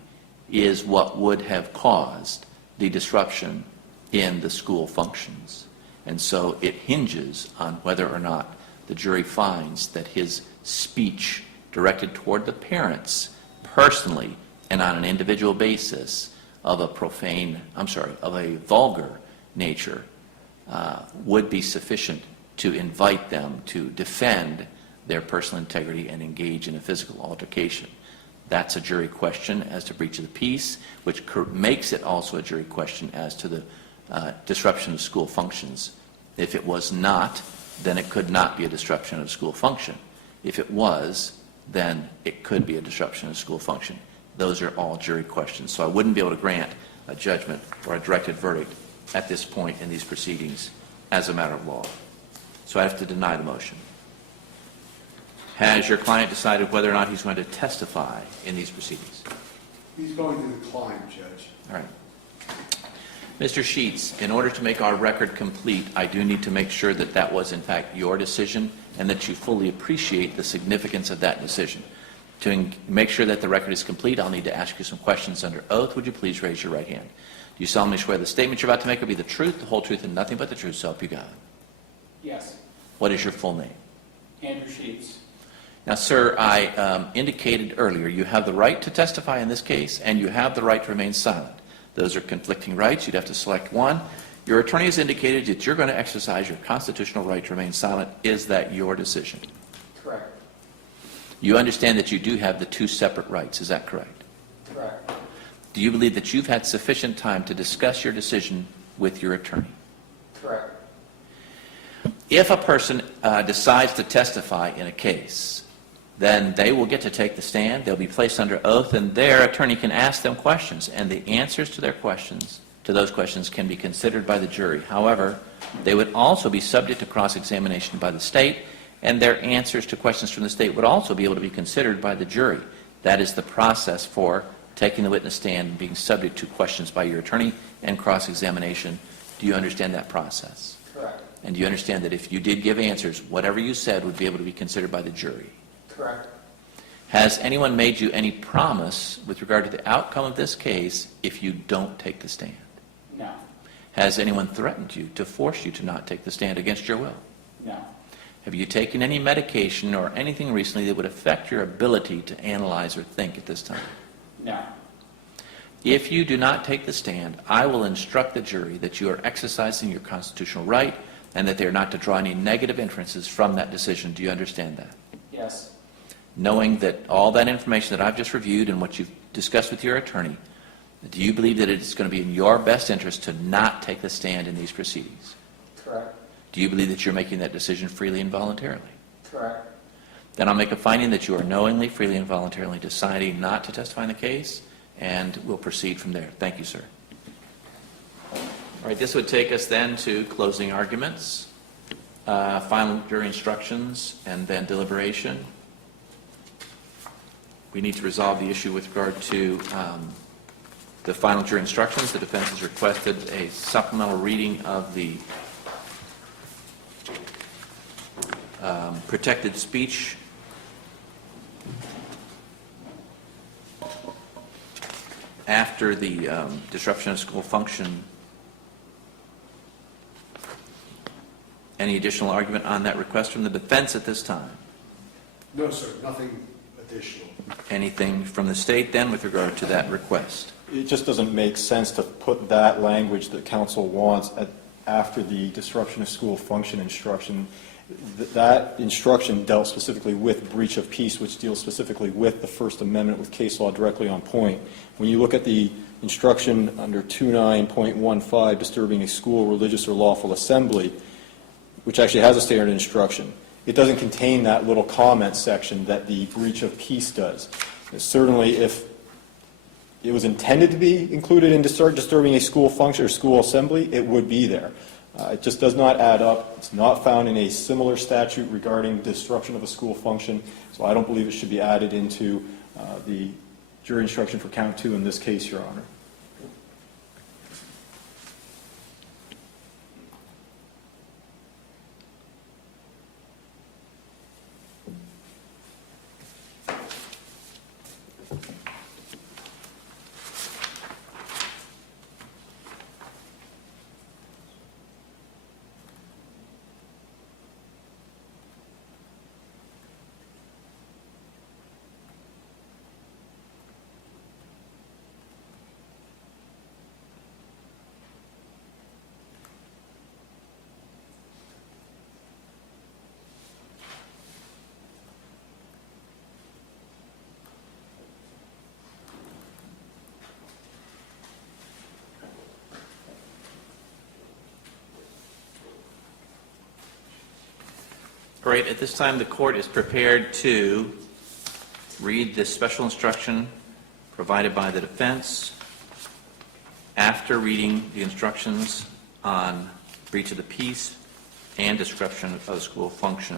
is what would have caused the disruption in the school functions. And so it hinges on whether or not the jury finds that his speech directed toward the parents personally and on an individual basis of a of a vulgar nature would be sufficient to invite them to defend their personal integrity and engage in a physical altercation. That's a jury question as to breach of the peace, which makes it also a jury question as to the disruption of school functions. If it was not, then it could not be a disruption of school function. If it was, then it could be a disruption of school function. Those are all jury questions. So I wouldn't be able to grant a judgment or a directed verdict at this point in these proceedings as a matter of law. So I have to deny the motion. Has your client decided whether or not he's going to testify in these proceedings? He's going to decline, Judge. All right. Mr. Sheets, in order to make our record complete, I do need to make sure that that was in fact your decision and that you fully appreciate the significance of that decision. To make sure that the record is complete, I'll need to ask you some questions under oath. Would you please raise your right hand? Do you solemnly swear the statement you're about to make will be the truth, the whole truth, and nothing but the truth, so help you God? Yes. What is your full name? Andrew Sheets. Now, sir, I indicated earlier you have the right to testify in this case, and you have the right to remain silent. Those are conflicting rights. You'd have to select one. Your attorney has indicated that you're going to exercise your constitutional right to remain silent. Is that your decision? Correct. You understand that you do have the two separate rights. Is that correct? Correct. Do you believe that you've had sufficient time to discuss your decision with your attorney? Correct. If a person decides to testify in a case, then they will get to take the stand, they'll be placed under oath, and their attorney can ask them questions, and the answers to their questions, to those questions, can be considered by the jury. However, they would also be subject to cross-examination by the state, and their answers to questions from the state would also be able to be considered by the jury. That is the process for taking the witness stand and being subject to questions by your attorney and cross-examination. Do you understand that process? Correct. And do you understand that if you did give answers, whatever you said would be able to be considered by the jury? Correct. Has anyone made you any promise with regard to the outcome of this case if you don't take the stand? No. Has anyone threatened you to force you to not take the stand against your will? No. Have you taken any medication or anything recently that would affect your ability to analyze or think at this time? No. If you do not take the stand, I will instruct the jury that you are exercising your constitutional right and that they are not to draw any negative inferences from that decision. Do you understand that? Yes. Knowing that all that information that I've just reviewed and what you've discussed with your attorney, do you believe that it's going to be in your best interest to not take the stand in these proceedings? Correct. Do you believe that you're making that decision freely and voluntarily? Correct. Then I'll make a finding that you are knowingly, freely, and voluntarily deciding not to testify in the case, and we'll proceed from there. Thank you, sir. All right, this would take us then to closing arguments, final jury instructions, and then deliberation. We need to resolve the issue with regard to the final jury instructions. The defense has requested a supplemental reading of the protected speech after the disruption of school function. Any additional argument on that request from the defense at this time? No, sir, nothing additional. Anything from the state then with regard to that request? It just doesn't make sense to put that language that counsel wants after the disruption of school function instruction. That instruction dealt specifically with breach of peace, which deals specifically with the First Amendment with case law directly on point. When you look at the instruction under 29.15, disturbing a school, religious, or lawful assembly, which actually has a standard instruction, it doesn't contain that little comment section that the breach of peace does. Certainly, if it was intended to be included in disturbing a school function or school assembly, it would be there. It just does not add up. It's not found in a similar statute regarding disruption of a school function, so I don't believe it should be added into the jury instruction for count 2 in this case, Your Honor. Great. At this time, the court is prepared to read the special instruction provided by the defense. After reading the instructions on breach of the peace and disruption of the school function,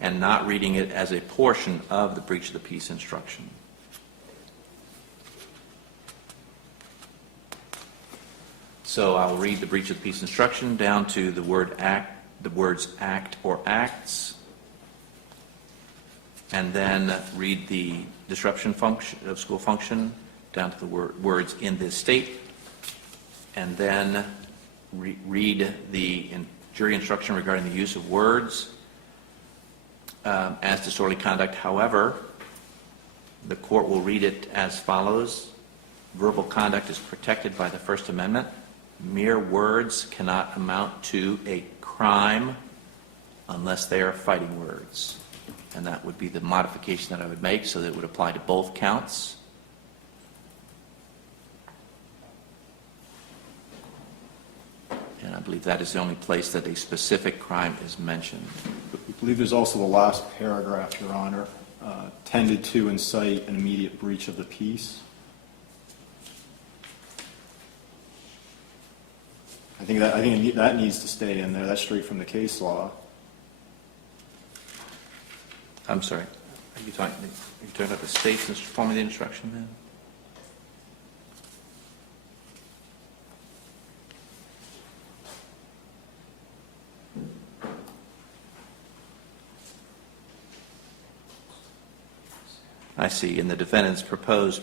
and not reading it as a portion of the breach of the peace instruction. So I'll read the breach of the peace instruction down to the words act or acts, and then read the disruption function of school function down to the words in this state, and then read the jury instruction regarding the use of words as disorderly conduct. However, the court will read it as follows. Verbal conduct is protected by the First Amendment. Mere words cannot amount to a crime unless they are fighting words. And that would be the modification that I would make, so that it would apply to both counts. And I believe that is the only place that a specific crime is mentioned. I believe there's also the last paragraph, Your Honor, tended to incite an immediate breach of the peace. I think that needs to stay in there. That's straight from the case law. I'm sorry. Are you talking about the state's form of the instruction then? I see. In the defendant's proposed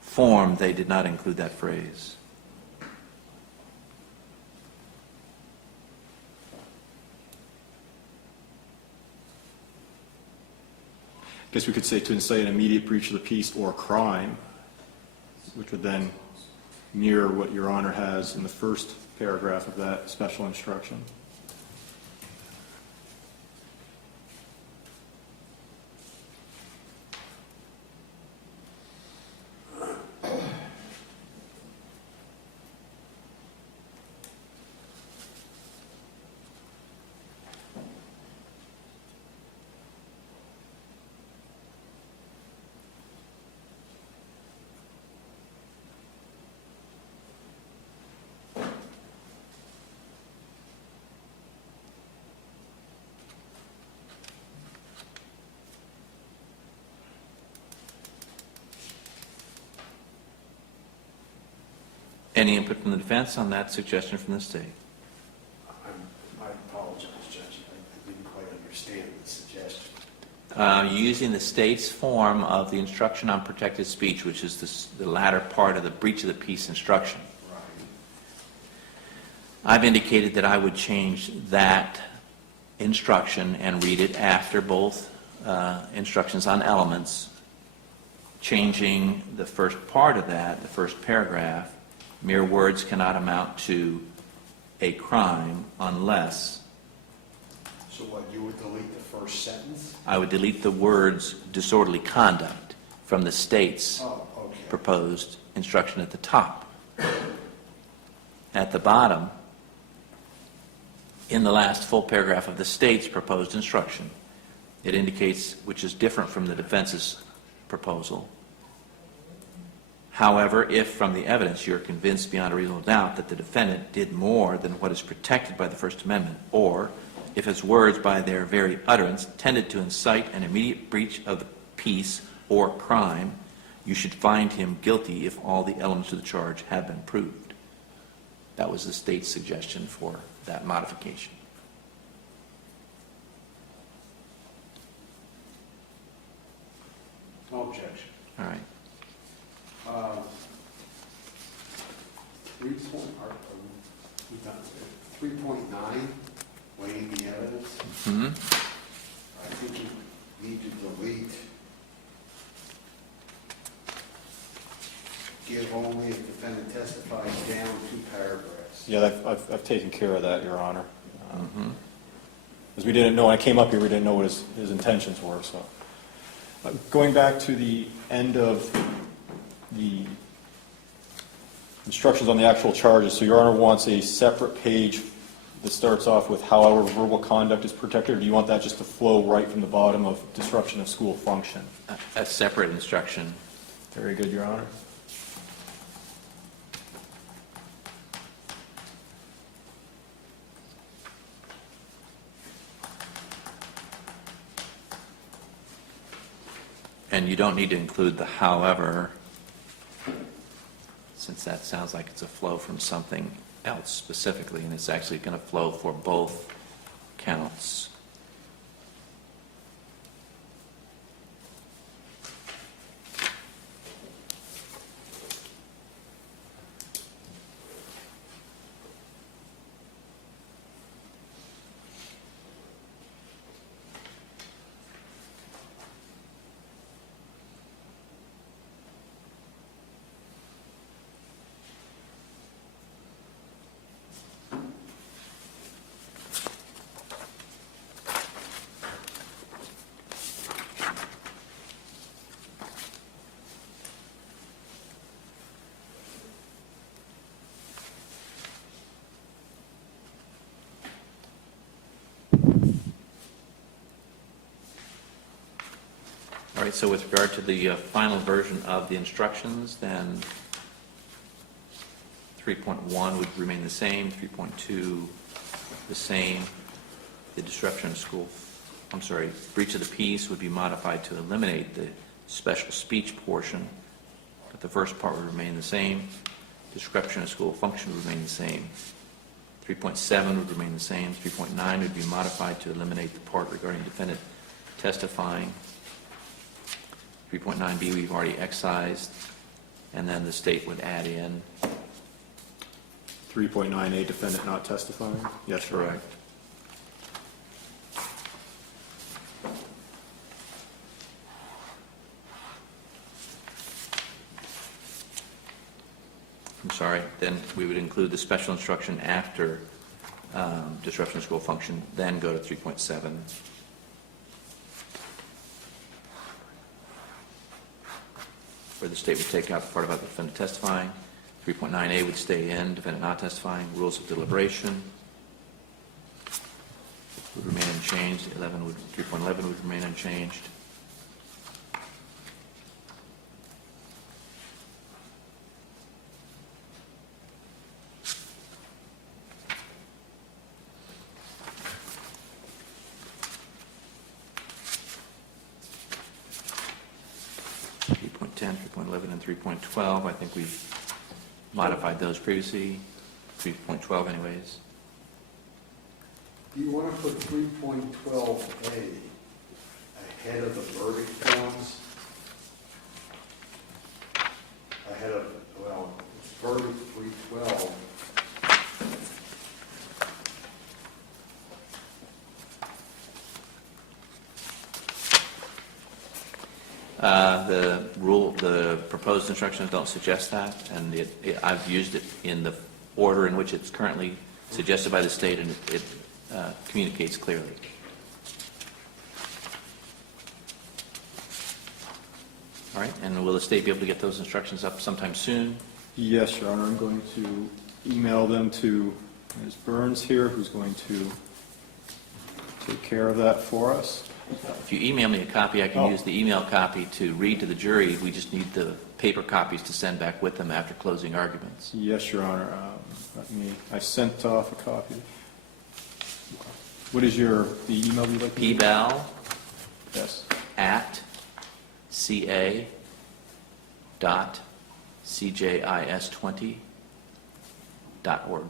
form, they did not include that phrase. I guess we could say to incite an immediate breach of the peace or crime, which would then mirror what Your Honor has in the first paragraph of that special instruction. Any input from the defense on that suggestion from the state? I apologize, Judge, I didn't quite understand the suggestion. Using the state's form of the instruction on protected speech, which is the latter part of the breach of the peace instruction. Right. I've indicated that I would change that instruction and read it after both instructions on elements, changing the first part of that, the first paragraph. Mere words cannot amount to a crime unless. So what, you would delete the first sentence? I would delete the words disorderly conduct from the state's Oh, okay. proposed instruction at the top. At the bottom, in the last full paragraph of the state's proposed instruction, it indicates, which is different from the defense's proposal. However, if from the evidence you're convinced beyond a reasonable doubt that the defendant did more than what is protected by the First Amendment, or if his words by their very utterance tended to incite an immediate breach of the peace or crime, you should find him guilty if all the elements of the charge have been proved. That was the state's suggestion for that modification. No objection. All right. 3.9, weighing the evidence. Mm-hmm. I think you need to delete give only if defendant testifies down 2 paragraphs. Yeah, I've taken care of that, Your Honor. Because we didn't know, when I came up here, we didn't know what his intentions were, so. Going back to the end of the instructions on the actual charges, so Your Honor wants a separate page that starts off with however verbal conduct is protected, or do you want that just to flow right from the bottom of disruption of school function? A separate instruction. Very good, Your Honor. And you don't need to include the however, since that sounds like it's a flow from something else specifically, and it's actually going to flow for both counts. All right, so with regard to the final version of the instructions, then 3.1 would remain the same, 3.2 the same. The disruption of school, breach of the peace would be modified to eliminate the special speech portion, but the first part would remain the same. Disruption of school function would remain the same. 3.7 would remain the same. 3.9 would be modified to eliminate the part regarding defendant testifying. 3.9b we've already excised, and then the state would add in. 3.9A, defendant not testifying? Yes, Your Honor. Correct. I'm sorry, then we would include the special instruction after disruption of school function, then go to 3.7. Where the state would take out the part about the defendant testifying. 3.9A would stay in, defendant not testifying. Rules of deliberation would remain unchanged. 3.11 would remain unchanged. and 3.12, I think we've modified those previously, 3.12 anyways. Do you want to put 3.12A ahead of the verdict forms? Ahead of, well, it's verdict 312. The proposed instructions don't suggest that, and I've used it in the order in which it's currently suggested by the state, and it communicates clearly. All right, and will the state be able to get those instructions up sometime soon? Yes, Your Honor, I'm going to email them to Ms. Burns here, who's going to take care of that for us. If you email me a copy, I can use the email copy to read to the jury. We just need the paper copies to send back with them after closing arguments. Yes, Your Honor. I sent off a copy. What is the email you'd like to use? PBAL Yes. at ca.cjis20.org.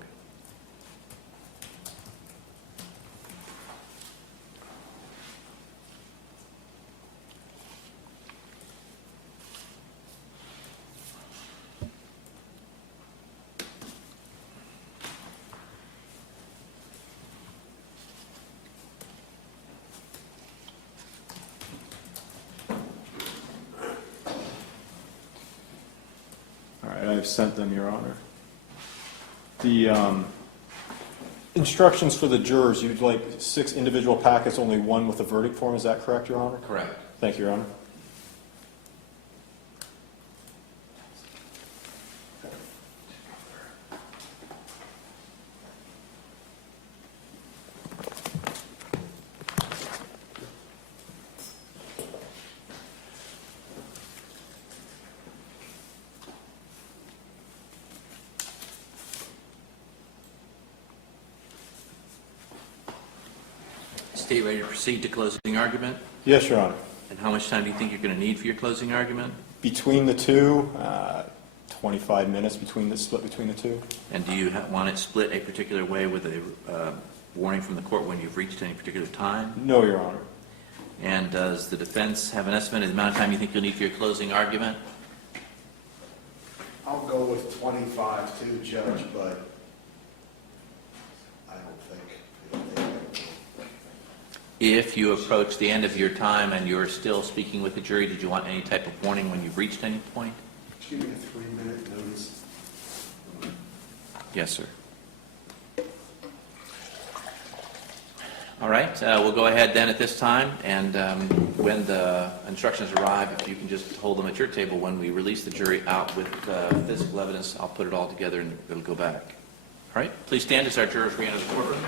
All right, I've sent them, Your Honor. The instructions for the jurors, you'd like 6 individual packets, only 1 with a verdict form. Is that correct, Your Honor? Correct. Thank you, Your Honor. State ready to proceed to closing argument? Yes, Your Honor. And how much time do you think you're going to need for your closing argument? Between the two, 25 minutes split between the two. And do you want it split a particular way with a warning from the court when you've reached any particular time? No, Your Honor. And does the defense have an estimate of the amount of time you think you'll need for your closing argument? I'll go with 25 too, Judge, but I don't think. If you approach the end of your time and you're still speaking with the jury, did you want any type of warning when you've reached any point? Give me a 3-minute notice. Yes, sir. All right, we'll go ahead then at this time, and when the instructions arrive, if you can just hold them at your table when we release the jury out with physical evidence, I'll put it all together and it'll go back. All right, please stand as our jurors re-enter the courtroom.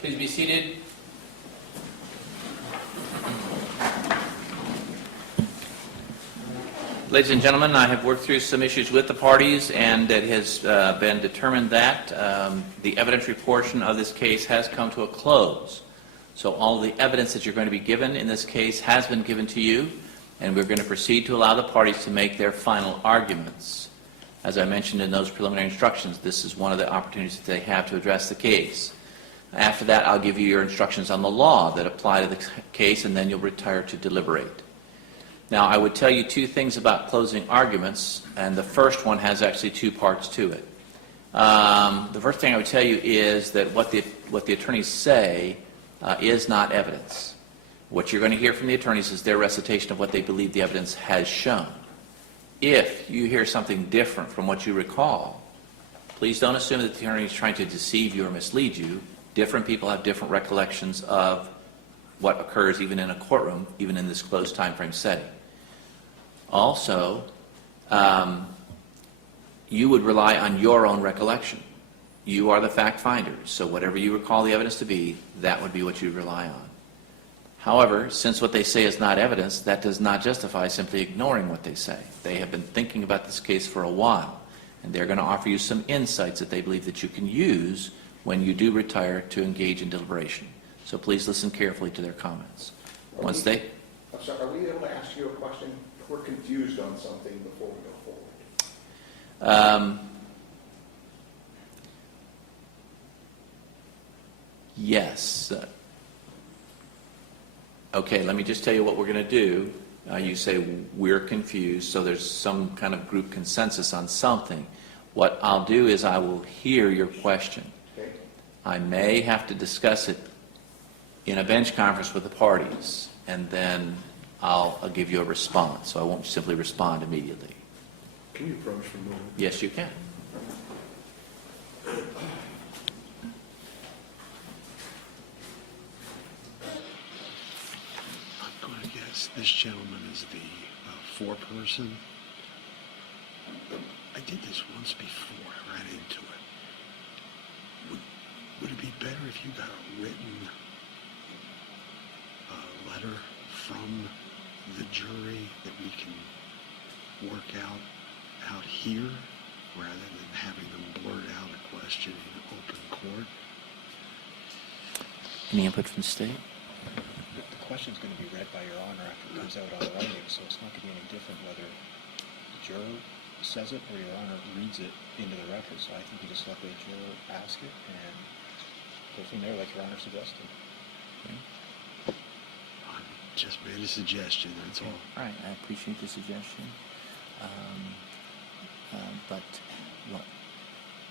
Please be seated. Ladies and gentlemen, I have worked through some issues with the parties, and it has been determined that the evidentiary portion of this case has come to a close. So all the evidence that you're going to be given in this case has been given to you, and we're going to proceed to allow the parties to make their final arguments. As I mentioned in those preliminary instructions, this is one of the opportunities that they have to address the case. After that, I'll give you your instructions on the law that apply to the case, and then you'll retire to deliberate. Now, I would tell you 2 things about closing arguments, and the first one has actually 2 parts to it. The first thing I would tell you is that what the attorneys say is not evidence. What you're going to hear from the attorneys is their recitation of what they believe the evidence has shown. If you hear something different from what you recall, please don't assume that the attorney is trying to deceive you or mislead you. Different people have different recollections of what occurs even in a courtroom, even in this closed time frame setting. Also, you would rely on your own recollection. You are the fact finder, so whatever you recall the evidence to be, that would be what you rely on. However, since what they say is not evidence, that does not justify simply ignoring what they say. They have been thinking about this case for a while, and they're going to offer you some insights that they believe that you can use when you do retire to engage in deliberation. So please listen carefully to their comments. Once they... I'm sorry, are we able to ask you a question? We're confused on something before we go forward. Yes. Okay, let me just tell you what we're going to do. You say we're confused, so there's some kind of group consensus on something. What I'll do is I will hear your question. Okay. I may have to discuss it in a bench conference with the parties, and then I'll give you a response, so I won't simply respond immediately. Can you approach for a moment? Yes, you can. I'm going to guess this gentleman is the foreperson. I did this once before. I ran into it. Would it be better if you got a written letter from the jury that we can work out here, rather than having them blurt out a question in open court? Any input from the state? The question's going to be read by Your Honor after it comes out on writing, so it's not going to be any different whether the juror says it or Your Honor reads it into the record. So I think you just let the juror ask it and go from there, like Your Honor suggested. Okay. I just made a suggestion, that's all. All right, I appreciate the suggestion.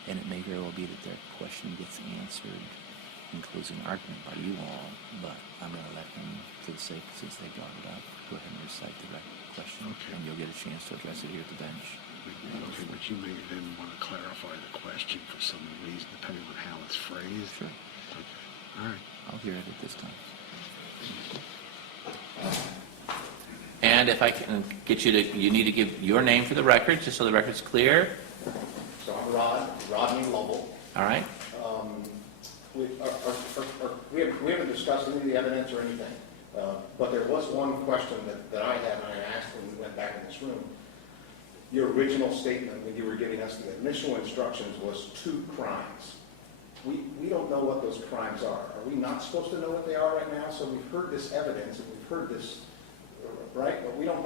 And it may very well be that their question gets answered in closing argument by you all, but I'm going to let them, for the sake, since they brought it up, go ahead and recite the question, Okay. and you'll get a chance to address it here at the bench. Okay, but you may then want to clarify the question for some reason, depending on how it's phrased. Sure. Okay, all right. I'll hear it at this time. And if I can get you to, you need to give your name for the record, just so the record's clear. So I'm Rodney Lovell. All right? We haven't discussed any of the evidence or anything, but there was one question that I had, and I asked when we went back in this room. Your original statement when you were giving us the initial instructions was 2 crimes. We don't know what those crimes are. Are we not supposed to know what they are right now? So we've heard this evidence, and we've heard this, right? But we don't,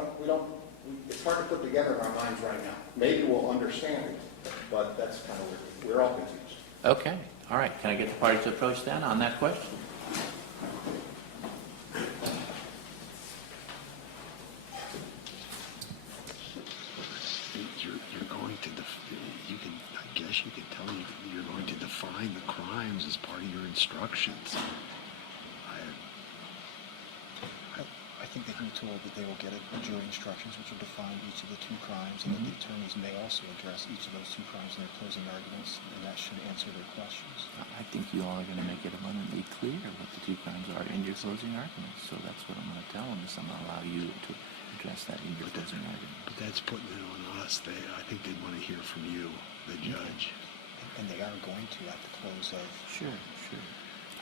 it's hard to put together in our minds right now. Maybe we'll understand it, but that's kind of we're all confused. Okay. All right. Can I get the party to approach then on that question? You're going to, you can, I guess you can tell me you're going to define the crimes as part of your instructions. I think they can be told that they will get jury instructions which will define each of the 2 crimes, and that the attorneys may also address each of those 2 crimes in their closing arguments, and that should answer their questions. I think you all are going to make it abundantly clear what the 2 crimes are in your closing arguments. So that's what I'm going to tell them, is I'm going to allow you to address that in your closing argument. But that's putting it on us. I think they want to hear from you, the judge. And they are going to at the close of... Sure, sure.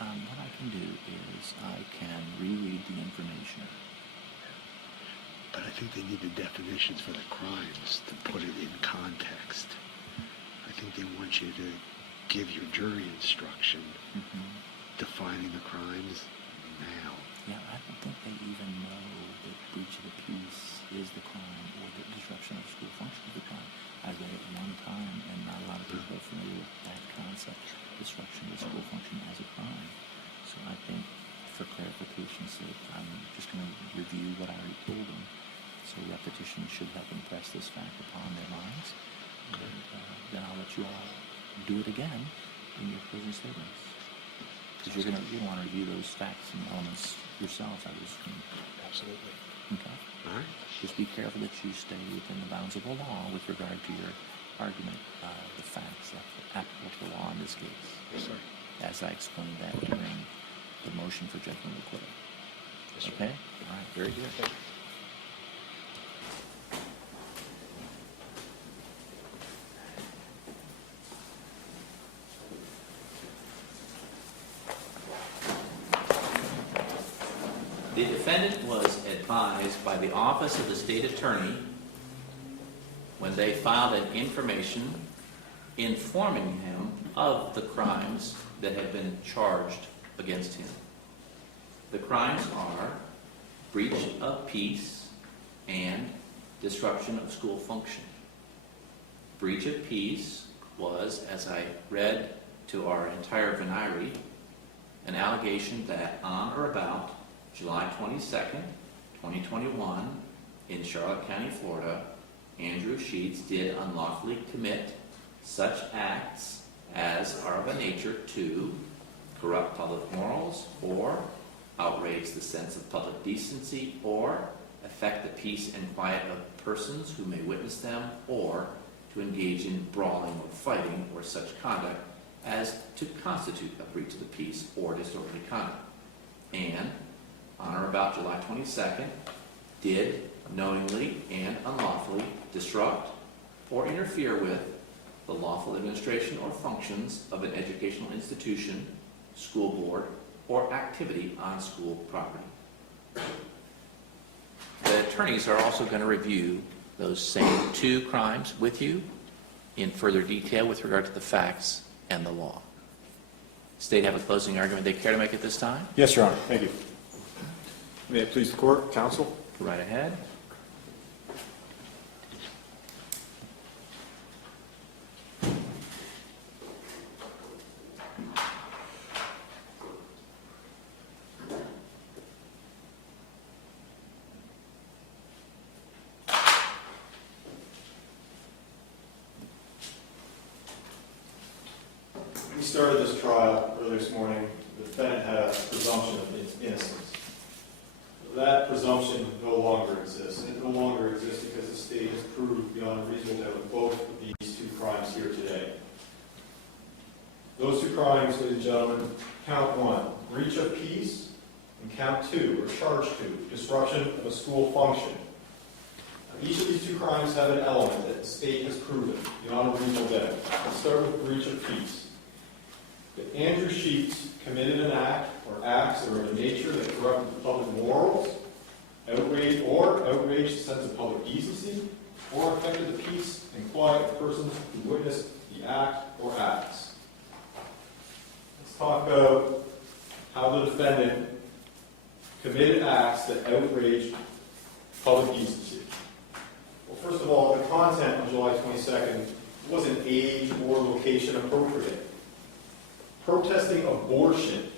What I can do is I can reread the information. But I think they need the definitions for the crimes to put it in context. I think they want you to give your jury instruction defining the crimes now. Yeah, I don't think they even know that breach of the peace is the crime or that disruption of school function is the crime. I read it one time, and not a lot of people are familiar with that concept, disruption of school function as a crime. So I think, for clarification's sake, I'm just going to review what I already told them. So repetition should help impress this fact upon their minds. And then I'll let you all do it again in your closing statements. Because you're going to want to review those facts and elements yourselves, I was thinking. Absolutely. Okay? All right? Just be careful that you stay within the bounds of the law with regard to your argument, the facts applicable to the law in this case. Sorry. as I explained that during the motion for judgment of acquittal. Okay? All right, very good. The defendant was advised by the Office of the State Attorney when they filed an information informing him of the crimes that had been charged against him. The crimes are breach of peace and disruption of school function. Breach of peace was, as I read to our entire venire, an allegation that on or about July 22nd, 2021, in Charlotte County, Florida, Andrew Sheets did unlawfully commit such acts as are of a nature to corrupt public morals or outrage the sense of public decency or affect the peace and quiet of persons who may witness them or to engage in brawling or fighting or such conduct as to constitute a breach of the peace or disorderly conduct. And on or about July 22nd, did knowingly and unlawfully disrupt or interfere with the lawful administration or functions of an educational institution, school board, or activity on school property. The attorneys are also going to review those same two crimes with you in further detail with regard to the facts and the law. State have a closing argument they care to make at this time? Yes, Your Honor. Thank you. May it please the court, counsel? Go right ahead. We started this trial earlier this morning. The defendant had a presumption of innocence. That presumption no longer exists. It no longer exists because the state has proved beyond a reasonable doubt both of these two crimes here today. Those two crimes, ladies and gentlemen, count one, breach of peace, and count two, or charge two, disruption of a school function. Now, each of these two crimes have an element that the state has proven beyond a reasonable doubt. Let's start with breach of peace. That Andrew Sheets committed an act or acts that are of a nature that corrupted the public morals, outraged the sense of public decency, or affected the peace and quiet of persons who witnessed the act or acts. Let's talk about how the defendant committed acts that outraged public decency. Well, first of all, the content on July 22nd wasn't age or location appropriate. Protesting abortion,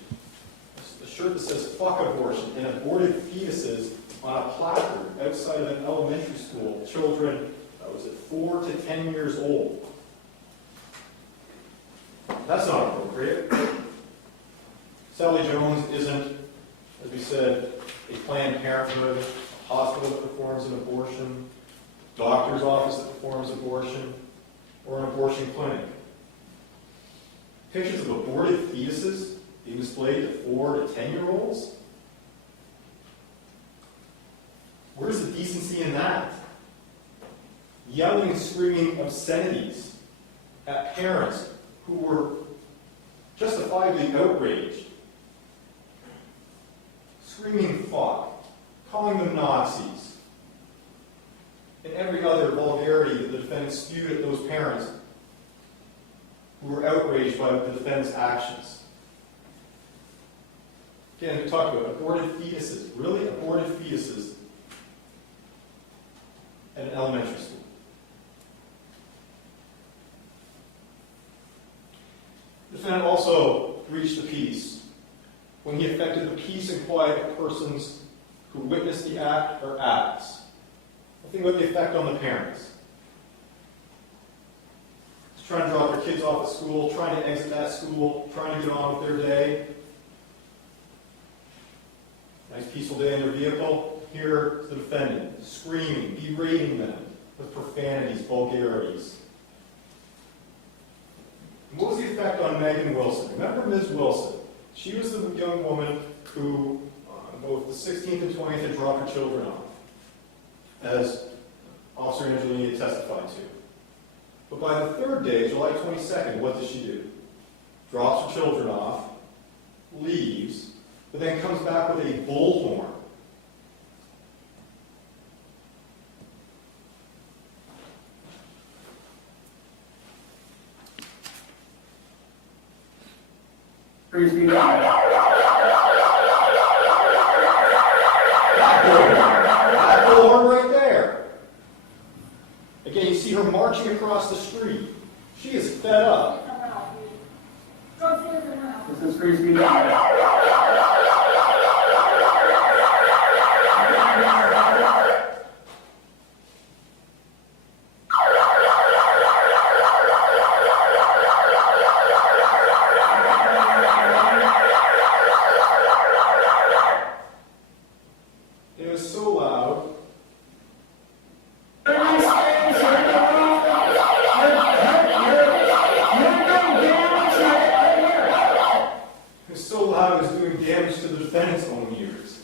a shirt that says "fuck abortion," and aborted fetuses on a placard outside of an elementary school, children, was it 4 to 10 years old. That's not appropriate. Sally Jones isn't, as we said, a Planned Parenthood, a hospital that performs an abortion, doctor's office that performs abortion, or an abortion clinic. Pictures of aborted fetuses being displayed to 4 to 10-year-olds? Where's the decency in that? Yelling and screaming obscenities at parents who were justifiably outraged. Screaming fuck, calling them Nazis, and every other vulgarity that the defendant spewed at those parents who were outraged by the defendant's actions. Again, we talked about aborted fetuses, really aborted fetuses at an elementary school. The defendant also breached the peace when he affected the peace and quiet of persons who witnessed the act or acts. Think about the effect on the parents. Trying to drop their kids off at school, trying to exit that school, trying to get on with their day. Nice peaceful day in their vehicle. Here's the defendant screaming, berating them with profanities, vulgarities. What was the effect on Megan Wilson? Remember Ms. Wilson? She was the young woman who, on both the 16th and 20th, had dropped her children off, as Officer Angelini testified to. But by the third day, July 22nd, what does she do? Drops her children off, leaves, but then comes back with a bullhorn. That bullhorn right there. Again, you see her marching across the street. She is fed up. This is Christy. It was so loud. It was so loud it was doing damage to the defendant's own ears.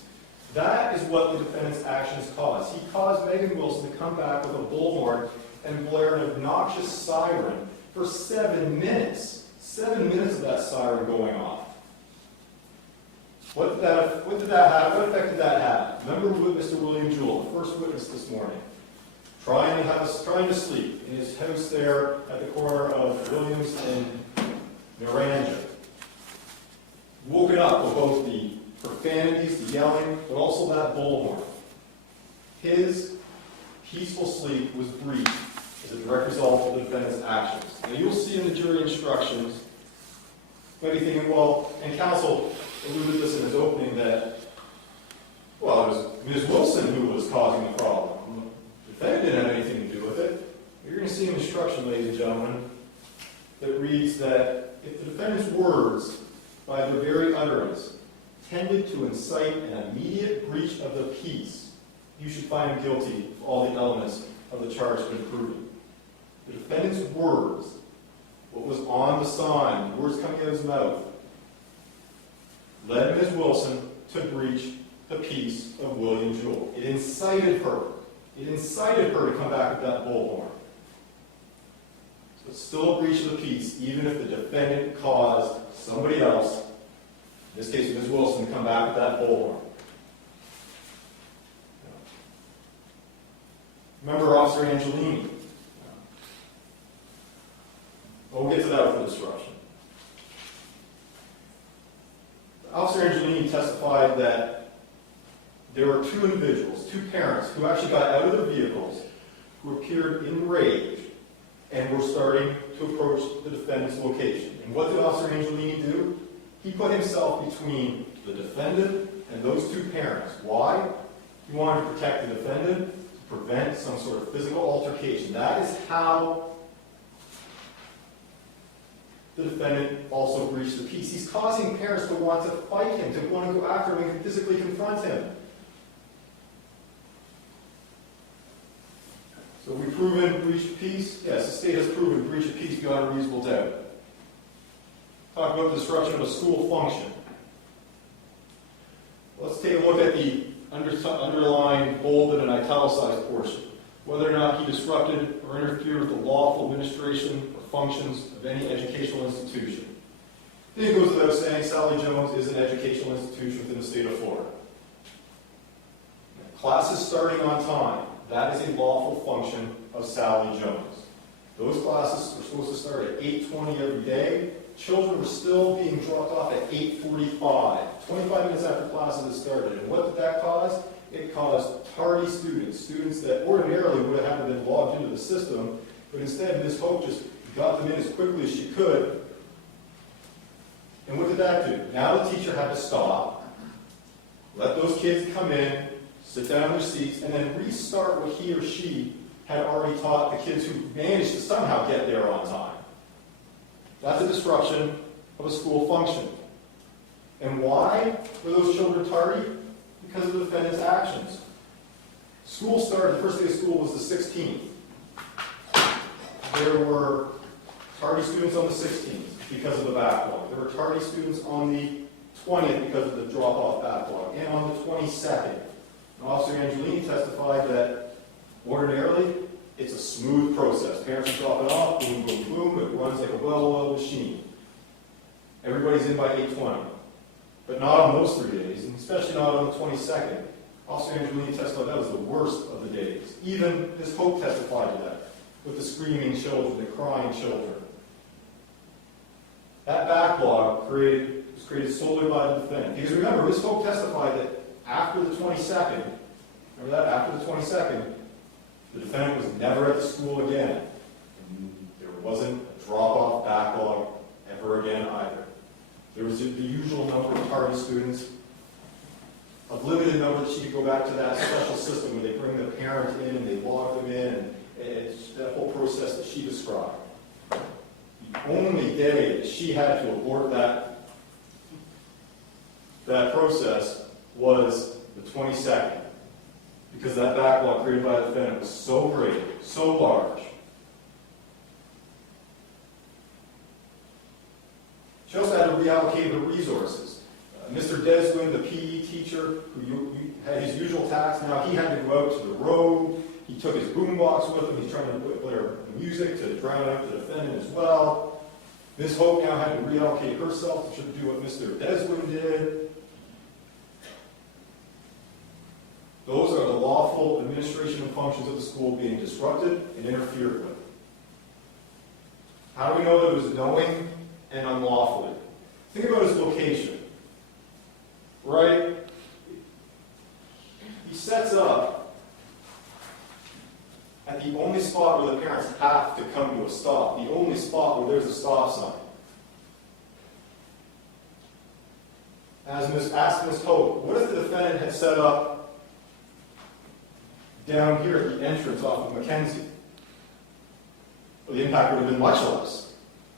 That is what the defendant's actions caused. He caused Megan Wilson to come back with a bullhorn and blare an obnoxious siren for 7 minutes. 7 minutes of that siren going off. What did that have? What effect did that have? Remember Mr. William Jewell, the first witness this morning, trying to sleep in his house there at the corner of Williams and Naranja. Woken up with both the profanities, the yelling, but also that bullhorn. His peaceful sleep was breached as a direct result of the defendant's actions. Now you'll see in the jury instructions, you might be thinking, well, and counsel alluded to this in his opening that, well, it was Ms. Wilson who was causing the problem. The defendant didn't have anything to do with it. You're going to see an instruction, ladies and gentlemen, that reads that if the defendant's words, by their very utterance, tended to incite an immediate breach of the peace, you should find him guilty of all the elements of the charge been proven. The defendant's words, what was on the sign, the words coming out of his mouth, led Ms. Wilson to breach the peace of William Jewell. It incited her. It incited her to come back with that bullhorn. So it's still a breach of the peace, even if the defendant caused somebody else, in this case Ms. Wilson, to come back with that bullhorn. Remember Officer Angelini. We'll get to that with the disruption. Officer Angelini testified that there were two individuals, two parents, who actually got out of their vehicles, who appeared enraged, and were starting to approach the defendant's location. And what did Officer Angelini do? He put himself between the defendant and those two parents. Why? He wanted to protect the defendant, to prevent some sort of physical altercation. That is how the defendant also breached the peace. He's causing parents to want to fight him, to want to go after him and physically confront him. So we've proven breach of peace? Yes, the state has proven breach of peace beyond a reasonable doubt. Talk about the disruption of a school function. Let's take a look at the underlined, bolded, and italicized portion. Whether or not he disrupted or interfered with the lawful administration or functions of any educational institution. I think it goes without saying Sally Jones is an educational institution within the state of Florida. Classes starting on time. That is a lawful function of Sally Jones. Those classes were supposed to start at 8:20 every day. Children were still being dropped off at 8:45, 25 minutes after classes had started. And what did that cause? It caused tardy students, students that ordinarily would have been logged into the system, but instead Ms. Hope just got them in as quickly as she could. And what did that do? Now the teacher had to stop, let those kids come in, sit down in their seats, and then restart what he or she had already taught the kids who managed to somehow get there on time. That's a disruption of a school function. And why were those children tardy? Because of the defendant's actions. School started, the first day of school was the 16th. There were tardy students on the 16th because of the backlog. There were tardy students on the 20th because of the drop-off backlog, and on the 22nd. And Officer Angelini testified that ordinarily, it's a smooth process. Parents drop it off, boom, boom, boom, it runs like a well-oiled machine. Everybody's in by 8:20. But not on those 3 days, and especially not on the 22nd. Officer Angelini testified that was the worst of the days. Even Ms. Hope testified to that, with the screaming children, the crying children. That backlog was created solely by the defendant. Because remember, Ms. Hope testified that after the 22nd, remember that, after the 22nd, the defendant was never at the school again. And there wasn't a drop-off backlog ever again either. There was the usual number of tardy students, a limited number that she could go back to that special system where they bring the parent in and they log them in, and it's that whole process that she described. The only day that she had to abort that process was the 22nd, because that backlog created by the defendant was so great, so large. She also had to reallocate her resources. Mr. Deswin, the PE teacher, who had his usual tasks, now he had to go out to the road. He took his boombox with him. He's trying to play music to drown out the defendant as well. Ms. Hope now had to reallocate herself to do what Mr. Deswin did. Those are the lawful administration and functions of the school being disrupted and interfered with. How do we know that it was knowing and unlawfully? Think about his location. Right? He sets up at the only spot where the parents have to come to a stop, the only spot where there's a stop sign. As Ms. Hope, what if the defendant had set up down here at the entrance off of Mackenzie? Well, the impact would have been much less,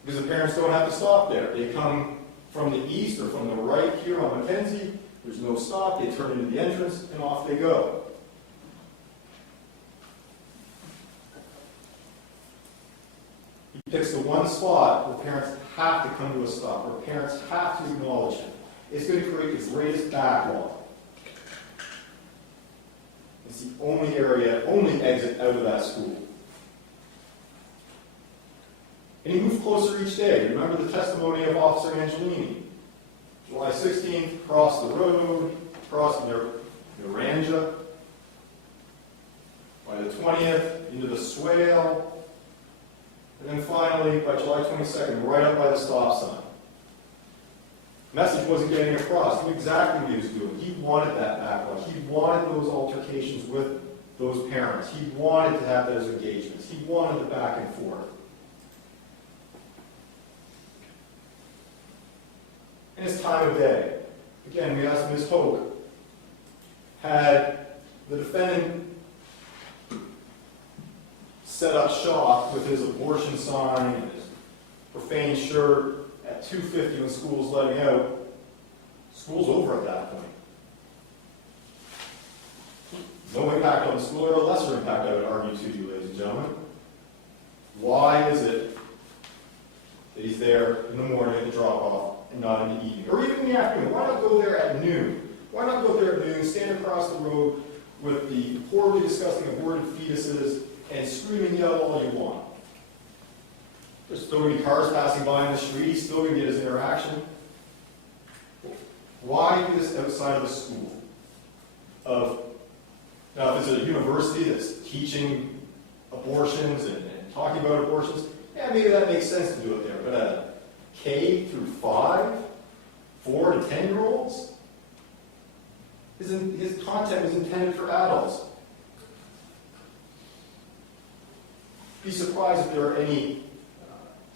because the parents don't have to stop there. They come from the east or from the right here on Mackenzie. There's no stop. They turn into the entrance, and off they go. He picks the one spot where parents have to come to a stop, where parents have to acknowledge him. It's going to create the greatest backlog. It's the only exit out of that school. And he moved closer each day. Remember the testimony of Officer Angelini. July 16th, crossed the road, crossed Naranja. By the 20th, into the swale. And then finally, by July 22nd, right up by the stop sign. Message wasn't getting across. He knew exactly what he was doing. He wanted that backlog. He wanted those altercations with those parents. He wanted to have those engagements. He wanted the back and forth. And it's time of day. Again, we asked Ms. Hope, had the defendant set up shop with his abortion sign and his profane shirt at 2:50 when school's letting out, school's over at that point. No impact on the school, or a lesser impact, I would argue to you, ladies and gentlemen. Why is it that he's there in the morning at the drop-off and not in the evening, or even in the afternoon? Why not go there at noon? Why not go there at noon, stand across the road with the horribly disgusting aborted fetuses and scream and yell all you want? There's still going to be cars passing by in the street. He's still going to get his interaction. Why do this outside of the school? Now, if it's a university that's teaching abortions and talking about abortions, yeah, maybe that makes sense to do it there. But a K through 5, 4 to 10-year-olds, his content is intended for adults. Be surprised if there are any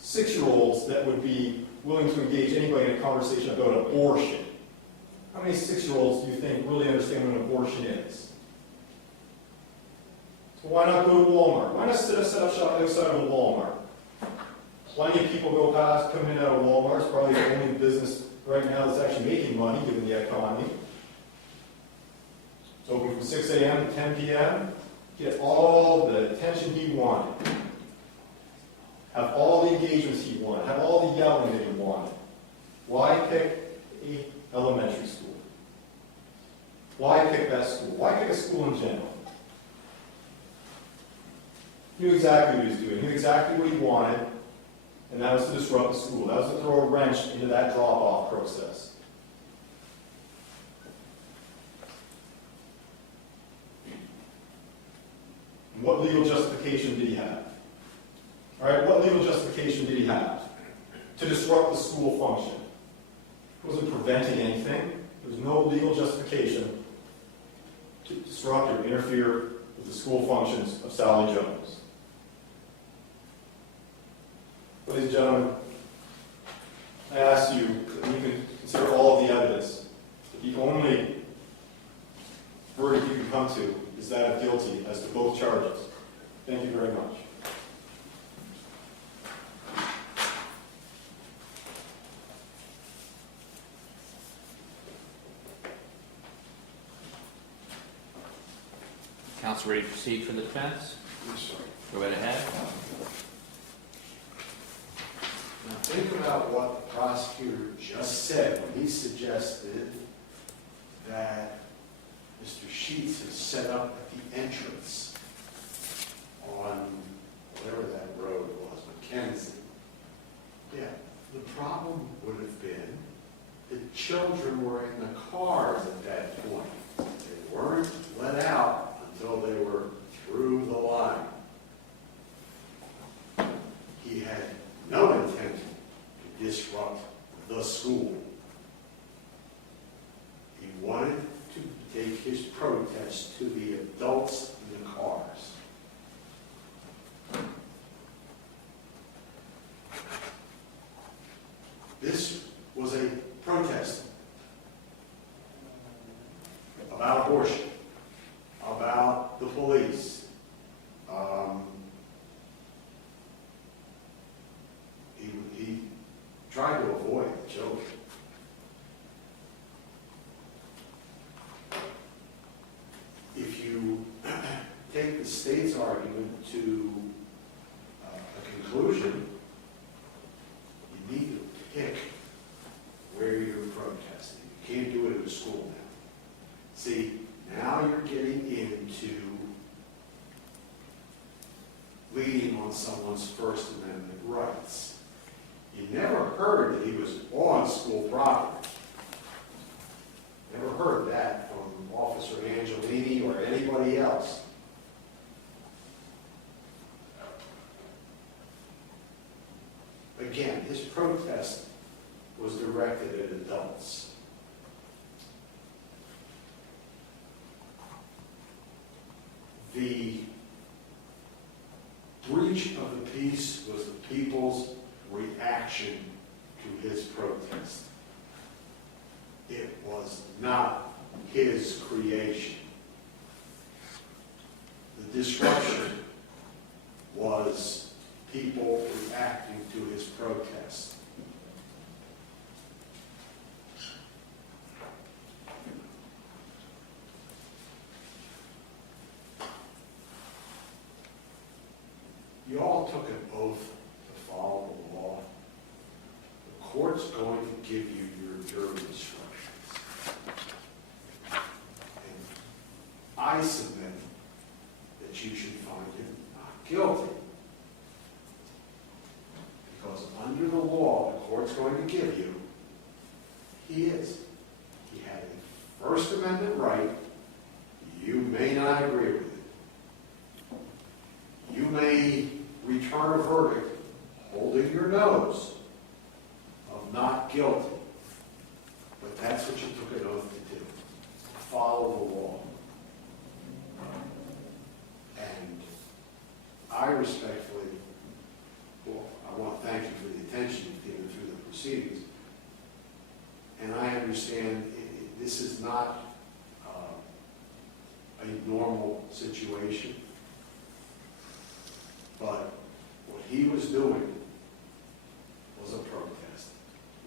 6-year-olds that would be willing to engage anybody in a conversation about abortion. How many 6-year-olds do you think really understand what an abortion is? So why not go to Walmart? Why not set up shop outside of a Walmart? Plenty of people come in and out of Walmart. It's probably the only business right now that's actually making money given the economy. It's open from 6 a.m. to 10 p.m. Get all the attention he wanted. have all the engagements he wanted, have all the yelling that he wanted. Why pick a elementary school? Why pick that school? Why pick a school in general? He knew exactly what he was doing. He knew exactly what he wanted, and that was to disrupt the school. That was to throw a wrench into that drop-off process. And what legal justification did he have? All right, what legal justification did he have to disrupt the school function? He wasn't preventing anything. There was no legal justification to disrupt or interfere with the school functions of Sally Jones. Ladies and gentlemen, I ask you that you can consider all of the evidence. The only verdict you can come to is that of guilty as to both charges. Thank you very much. Counsel ready to proceed for the defense? Yes, sir. Go right ahead. Now think about what the prosecutor just said when he suggested that Mr. Sheets has set up at the entrance on whatever that road was, Mackenzie. Yeah, the problem would have been the children were in the cars at that point. They weren't let out until they were through the line. He had no intent to disrupt the school. He wanted to take his protest to the adults in the cars. This was a protest about abortion, about the police. He tried to avoid the children. If you take the state's argument to a conclusion, you need to pick where you're protesting. You can't do it at a school now. See, now you're getting into leading on someone's First Amendment rights. You never heard that he was on school property. Never heard that from Officer Angelini or anybody else. Again, his protest was directed at adults. The breach of the peace was the people's reaction to his protest. It was not his creation. The disruption was people reacting to his protest. You all took an oath to follow the law. The court's going to give you your jury instructions. And I submit that you should find him not guilty. Because under the law the court's going to give you, he is. He had a First Amendment right. You may not agree with it. You may return a verdict holding your nose of not guilty. But that's what you took an oath to do. Follow the law. And I respectfully, well, I want to thank you for the attention you've given through the proceedings. And I understand this is not a normal situation. But what he was doing was a protest.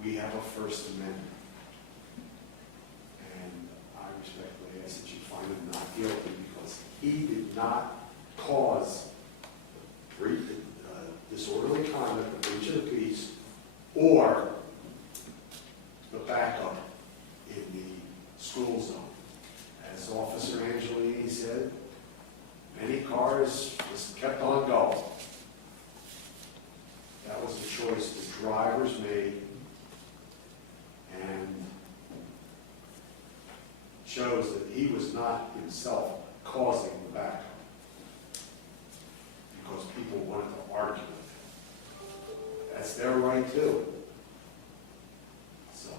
We have a First Amendment. And I respectfully ask that you find him not guilty because he did not cause disorderly conduct backup in the school zone. As Officer Angelini said, many cars just kept on going. That was the choice the drivers made, and shows that he was not himself causing the backup because people wanted to argue with him. That's their right too. So,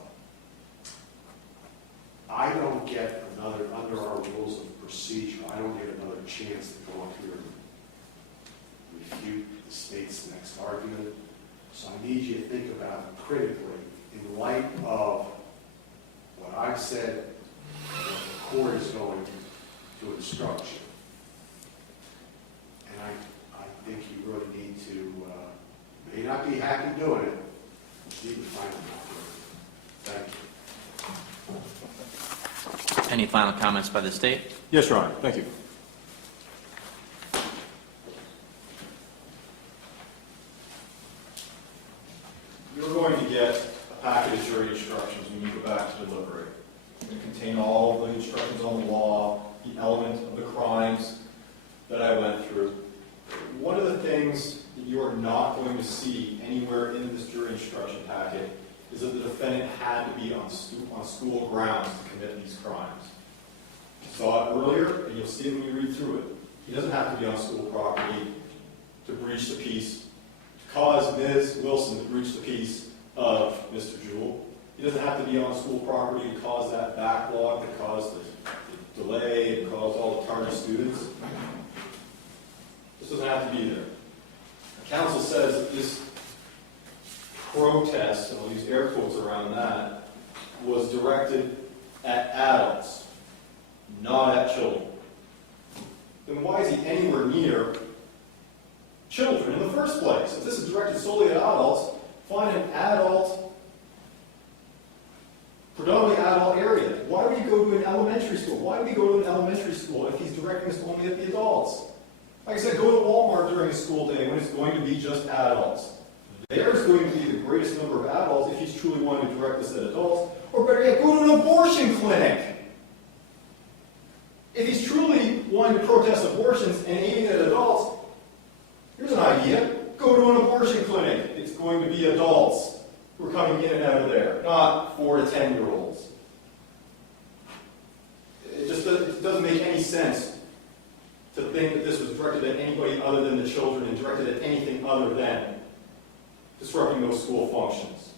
I don't get another, under our rules of procedure, I don't get another chance to go up here and refute the state's next argument. So I need you to think about it critically in light of what I've said, what the court is going to instruct you. And I think you really need to, may not be happy doing it, but you can find it out. Thank you. Any final comments by the state? Yes, Your Honor. Thank you. You're going to get a packet of jury instructions when you go back to deliberate. It's going to contain all of the instructions on the law, the element of the crimes that I went through. One of the things that you are not going to see anywhere in this jury instruction packet is that the defendant had to be on school grounds to commit these crimes. You saw it earlier, and you'll see it when you read through it. He doesn't have to be on school property to breach the peace, to cause Ms. Wilson to breach the peace of Mr. Jewell. He doesn't have to be on school property to cause that backlog, to cause the delay, to cause all the tarnished students. This doesn't have to be there. The counsel says that this protest, and I'll use air quotes around that, was directed at adults, not at children. Then why is he anywhere near children in the first place? If this is directed solely at adults, find an adult, predominantly adult area. Why would you go to an elementary school? Why would he go to an elementary school if he's directing this only at the adults? Like I said, go to Walmart during a school day when it's going to be just adults. There's going to be the greatest number of adults if he's truly wanting to direct this at adults. Or better yet, go to an abortion clinic. If he's truly wanting to protest abortions and aiming at adults, here's an idea. Go to an abortion clinic. It's going to be adults who are coming in and out of there, not 4 to 10-year-olds. It doesn't make any sense to think that this was directed at anybody other than the children and directed at anything other than disrupting those school functions.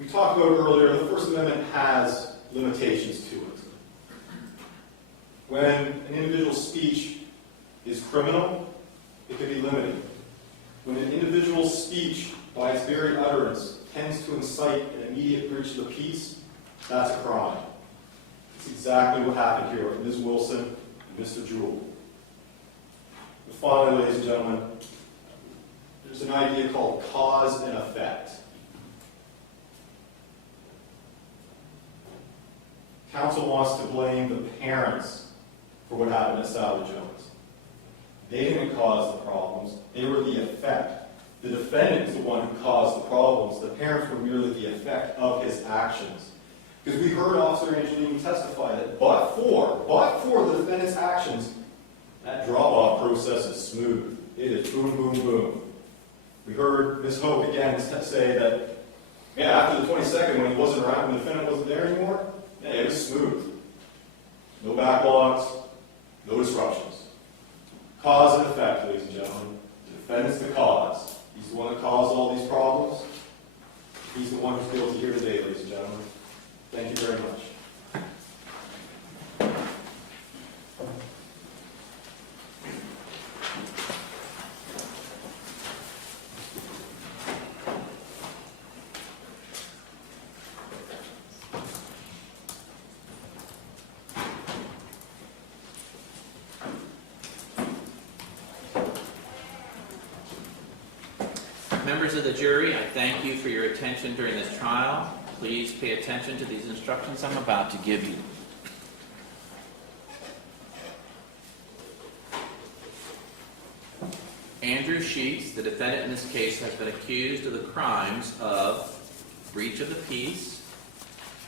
We talked about earlier, the First Amendment has limitations to it. When an individual's speech is criminal, it can be limited. When an individual's speech, by its very utterance, tends to incite an immediate breach of the peace, that's a crime. It's exactly what happened here with Ms. Wilson and Mr. Jewell. But finally, ladies and gentlemen, there's an idea called cause and effect. Counsel wants to blame the parents for what happened at Sally Jones. They didn't cause the problems. They were the effect. The defendant is the one who caused the problems. The parents were merely the effect of his actions. Because we heard Officer Angelini testify that but for the defendant's actions, that drop-off process is smooth. It is boom, boom, boom. We heard Ms. Hope again say that, yeah, after the 22nd, when he wasn't around, when the defendant wasn't there anymore, yeah, it was smooth. No backlogs, no disruptions. Cause and effect, ladies and gentlemen. The defendant's the cause. He's the one that caused all these problems. He's the one who's guilty here today, ladies and gentlemen. Thank you very much. Members of the jury, I thank you for your attention during this trial. Please pay attention to these instructions I'm about to give you. Andrew Sheets, the defendant in this case, has been accused of the crimes of breach of the peace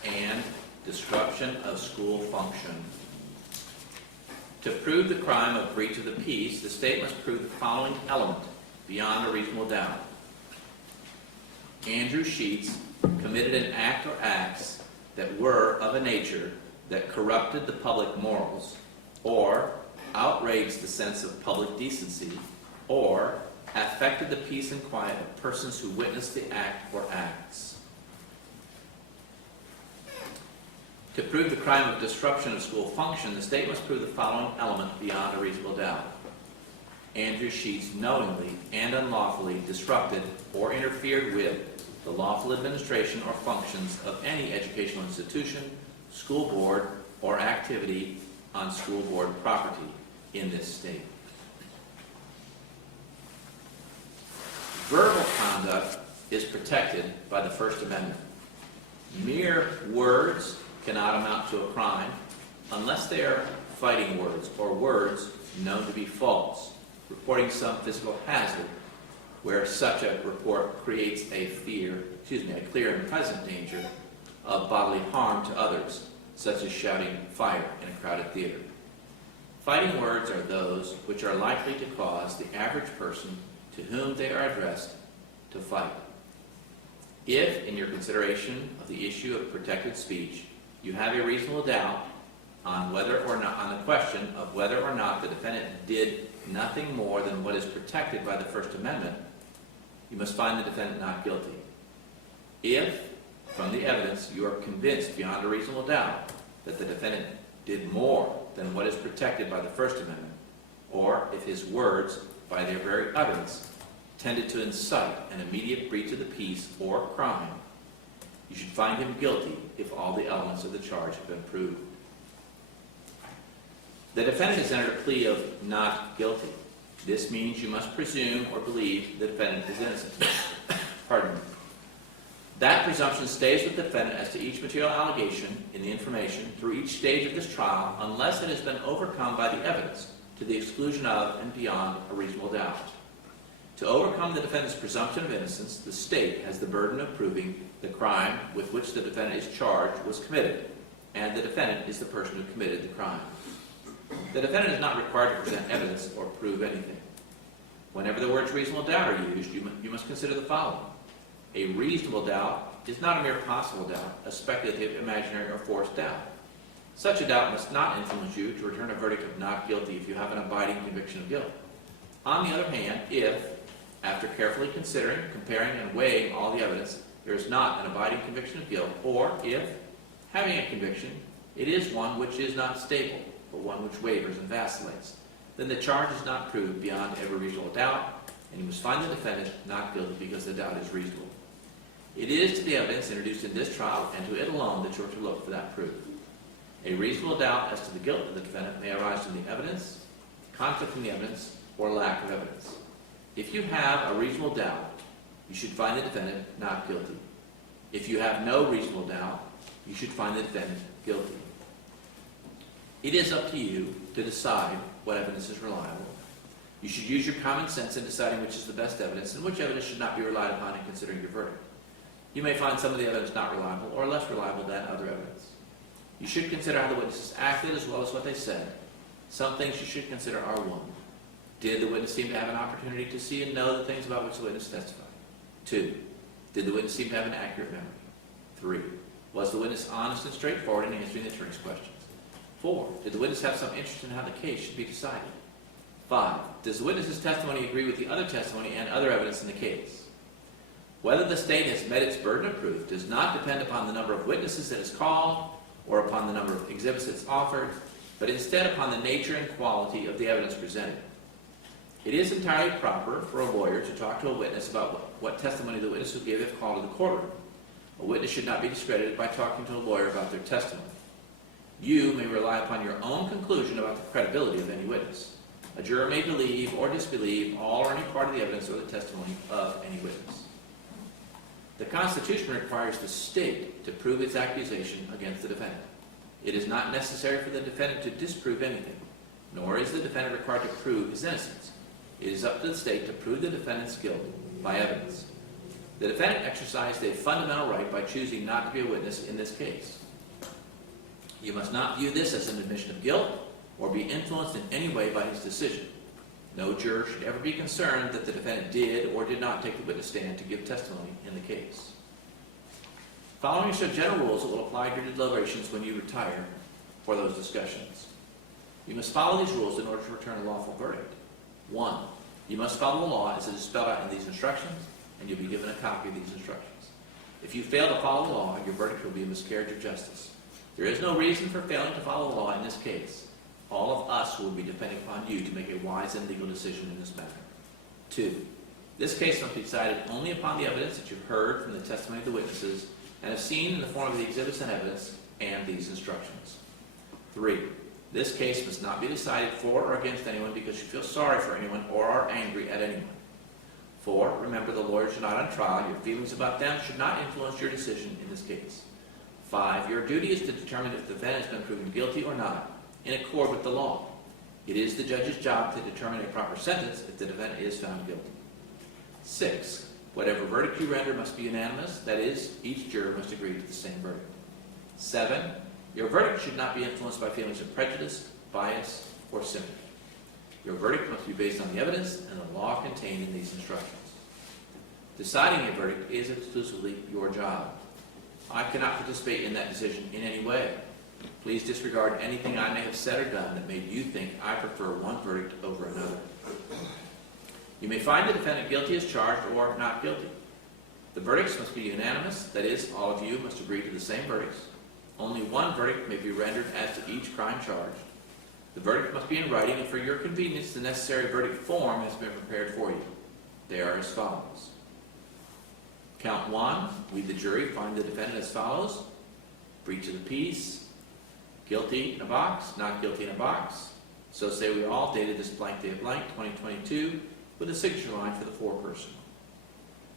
and disruption of school function. To prove the crime of breach of the peace, the state must prove the following element beyond a reasonable doubt. Andrew Sheets committed an act or acts that were of a nature that corrupted the public morals, or outraged the sense of public decency, or affected the peace and quiet of persons who witnessed the act or acts. To prove the crime of disruption of school function, the state must prove the following element beyond a reasonable doubt. Andrew Sheets knowingly and unlawfully disrupted or interfered with the lawful administration or functions of any educational institution, school board, or activity on school board property in this state. Verbal conduct is protected by the First Amendment. Mere words cannot amount to a crime unless they are fighting words or words known to be false, reporting some physical hazard where such a report creates a clear and present danger of bodily harm to others, such as shouting fire in a crowded theater. Fighting words are those which are likely to cause the average person to whom they are addressed to fight. If, in your consideration of the issue of protected speech, you have a reasonable doubt on the question of whether or not the defendant did nothing more than what is protected by the First Amendment, you must find the defendant not guilty. If, from the evidence, you are convinced beyond a reasonable doubt that the defendant did more than what is protected by the First Amendment, or if his words, by their very utterance, tended to incite an immediate breach of the peace or crime, you should find him guilty if all the elements of the charge have been proved. The defendant has entered a plea of not guilty. This means you must presume or believe the defendant is innocent. Pardon me. That presumption stays with the defendant as to each material allegation in the information through each stage of this trial unless it has been overcome by the evidence to the exclusion of and beyond a reasonable doubt. To overcome the defendant's presumption of innocence, the state has the burden of proving the crime with which the defendant is charged was committed, and the defendant is the person who committed the crime. The defendant is not required to present evidence or prove anything. Whenever the words reasonable doubt are used, you must consider the following. A reasonable doubt is not a mere possible doubt, a speculative, imaginary, or forced doubt. Such a doubt must not influence you to return a verdict of not guilty if you have an abiding conviction of guilt. On the other hand, if, after carefully considering, comparing, and weighing all the evidence, there is not an abiding conviction of guilt, or if, having a conviction, it is one which is not stable, but one which wavers and vacillates, then the charge is not proved beyond every reasonable doubt, and you must find the defendant not guilty because the doubt is reasonable. It is to the evidence introduced in this trial and to it alone that you are to look for that proof. A reasonable doubt as to the guilt of the defendant may arise from the evidence, conflict in the evidence, or lack of evidence. If you have a reasonable doubt, you should find the defendant not guilty. If you have no reasonable doubt, you should find the defendant guilty. It is up to you to decide what evidence is reliable. You should use your common sense in deciding which is the best evidence and which evidence should not be relied upon in considering your verdict. You may find some of the evidence not reliable or less reliable than other evidence. You should consider how the witnesses acted as well as what they said. Some things you should consider are: 1, did the witness seem to have an opportunity to see and know the things about which the witness testified? 2, did the witness seem to have an accurate memory? 3, was the witness honest and straightforward in answering the attorney's questions? 4, did the witness have some interest in how the case should be decided? 5, does the witness's testimony agree with the other testimony and other evidence in the case? Whether the state has met its burden of proof does not depend upon the number of witnesses that is called or upon the number of exhibits that's offered, but instead upon the nature and quality of the evidence presented. It is entirely proper for a lawyer to talk to a witness about what testimony the witness will give if called to the courtroom. A witness should not be discredited by talking to a lawyer about their testimony. You may rely upon your own conclusion about the credibility of any witness. A juror may believe or disbelieve all or any part of the evidence or the testimony of any witness. The Constitution requires the state to prove its accusation against the defendant. It is not necessary for the defendant to disprove anything, nor is the defendant required to prove his innocence. It is up to the state to prove the defendant's guilt by evidence. The defendant exercised a fundamental right by choosing not to be a witness in this case. You must not view this as an admission of guilt or be influenced in any way by his decision. No juror should ever be concerned that the defendant did or did not take the witness stand to give testimony in the case. Following are some general rules that will apply to your deliberations when you retire for those discussions. You must follow these rules in order to return a lawful verdict. 1. You must follow the law as it is spelled out in these instructions, and you'll be given a copy of these instructions. If you fail to follow the law, your verdict will be a miscarriage of justice. There is no reason for failing to follow the law in this case. All of us will be depending upon you to make a wise and legal decision in this matter. 2. This case must be decided only upon the evidence that you've heard from the testimony of the witnesses and have seen in the form of the exhibits and evidence and these instructions. 3. This case must not be decided for or against anyone because you feel sorry for anyone or are angry at anyone. 4. Remember, the lawyers are not on trial. Your feelings about them should not influence your decision in this case. 5. Your duty is to determine if the defendant has been proven guilty or not in accord with the law. It is the judge's job to determine a proper sentence if the defendant is found guilty. 6. Whatever verdict you render must be unanimous. That is, each juror must agree to the same verdict. 7. Your verdict should not be influenced by feelings of prejudice, bias, or sympathy. Your verdict must be based on the evidence and the law contained in these instructions. Deciding a verdict is exclusively your job. I cannot participate in that decision in any way. Please disregard anything I may have said or done that made you think I prefer one verdict over another. You may find the defendant guilty as charged or not guilty. The verdicts must be unanimous. That is, all of you must agree to the same verdicts. Only one verdict may be rendered as to each crime charged. The verdict must be in writing, and for your convenience, the necessary verdict form has been prepared for you. They are as follows. Count 1, we the jury find the defendant as follows. Breach of the peace, guilty in a box, not guilty in a box. So say we all, dated this blank day of blank, 2022, with a signature line for the foreperson.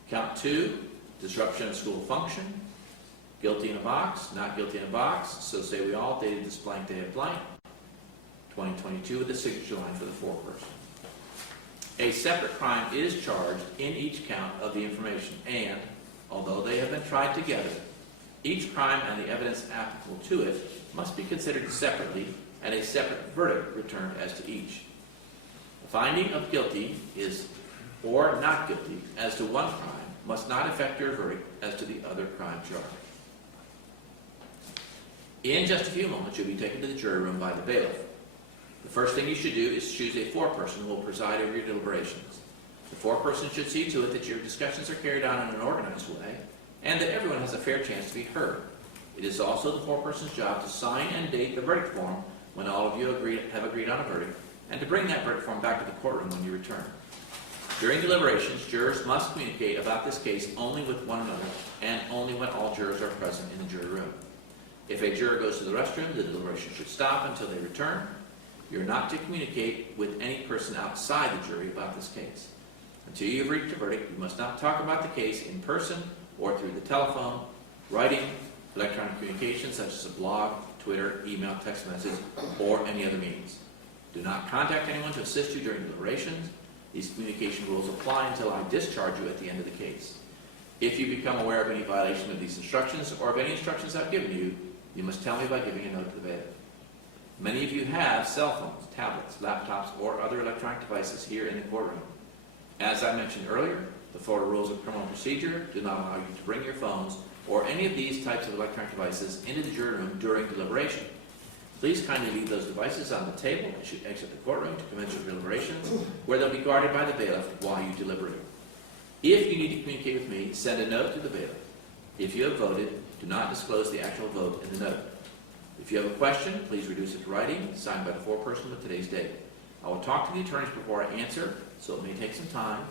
Count 2, disruption of school function, guilty in a box, not guilty in a box. So say we all, dated this blank day of blank, 2022, with a signature line for the foreperson. A separate crime is charged in each count of the information, and, although they have been tried together, each crime and the evidence applicable to it must be considered separately and a separate verdict returned as to each. The finding of guilty is or not guilty as to one crime must not affect your verdict as to the other crime charged. In just a few moments, you'll be taken to the jury room by the bailiff. The first thing you should do is choose a foreperson who will preside over your deliberations. The foreperson should see to it that your discussions are carried on in an organized way and that everyone has a fair chance to be heard. It is also the foreperson's job to sign and date the verdict form when all of you have agreed on a verdict, and to bring that verdict form back to the courtroom when you return. During deliberations, jurors must communicate about this case only with one another and only when all jurors are present in the jury room. If a juror goes to the restroom, the deliberation should stop until they return. You're not to communicate with any person outside the jury about this case. Until you've reached a verdict, you must not talk about the case in person or through the telephone, writing, electronic communication such as a blog, Twitter, email, text message, or any other means. Do not contact anyone to assist you during deliberations. These communication rules apply until I discharge you at the end of the case. If you become aware of any violation of these instructions or of any instructions I've given you, you must tell me by giving a note to the bailiff. Many of you have cell phones, tablets, laptops, or other electronic devices here in the courtroom. As I mentioned earlier, the Florida Rules of Criminal Procedure do not allow you to bring your phones or any of these types of electronic devices into the jury room during deliberation. Please kindly leave those devices on the table as you exit the courtroom to commence your deliberations, where they'll be guarded by the bailiff while you deliberate. If you need to communicate with me, send a note to the bailiff. If you have voted, do not disclose the actual vote in the note. If you have a question, please reduce it to writing, signed by the foreperson with today's date. I will talk to the attorneys before I answer, so it may take some time.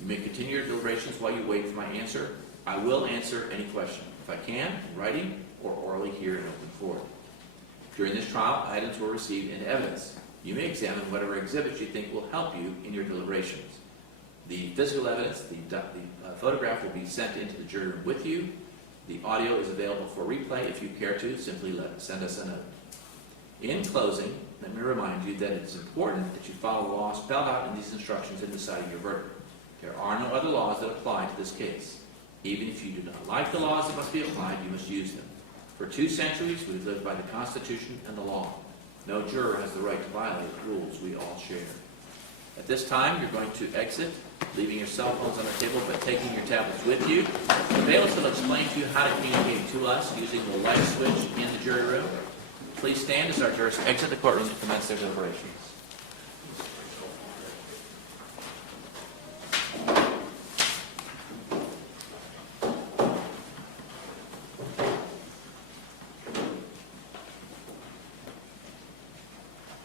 You may continue your deliberations while you wait for my answer. I will answer any question, if I can, in writing or orally here in open court. During this trial, items were received into evidence. You may examine whatever exhibits you think will help you in your deliberations. The physical evidence, the photograph will be sent into the jury room with you. The audio is available for replay. If you care to, simply send us a note. In closing, let me remind you that it's important that you follow the law spelled out in these instructions in deciding your verdict. There are no other laws that apply to this case. Even if you do not like the laws that must be applied, you must use them. For 2 centuries, we've lived by the Constitution and the law. No juror has the right to violate rules we all share. At this time, you're going to exit, leaving your cell phones on the table, but taking your tablets with you. The bailiffs will explain to you how to communicate to us using the light switch in the jury room. Please stand as our jurors exit the courtroom to commence their deliberations.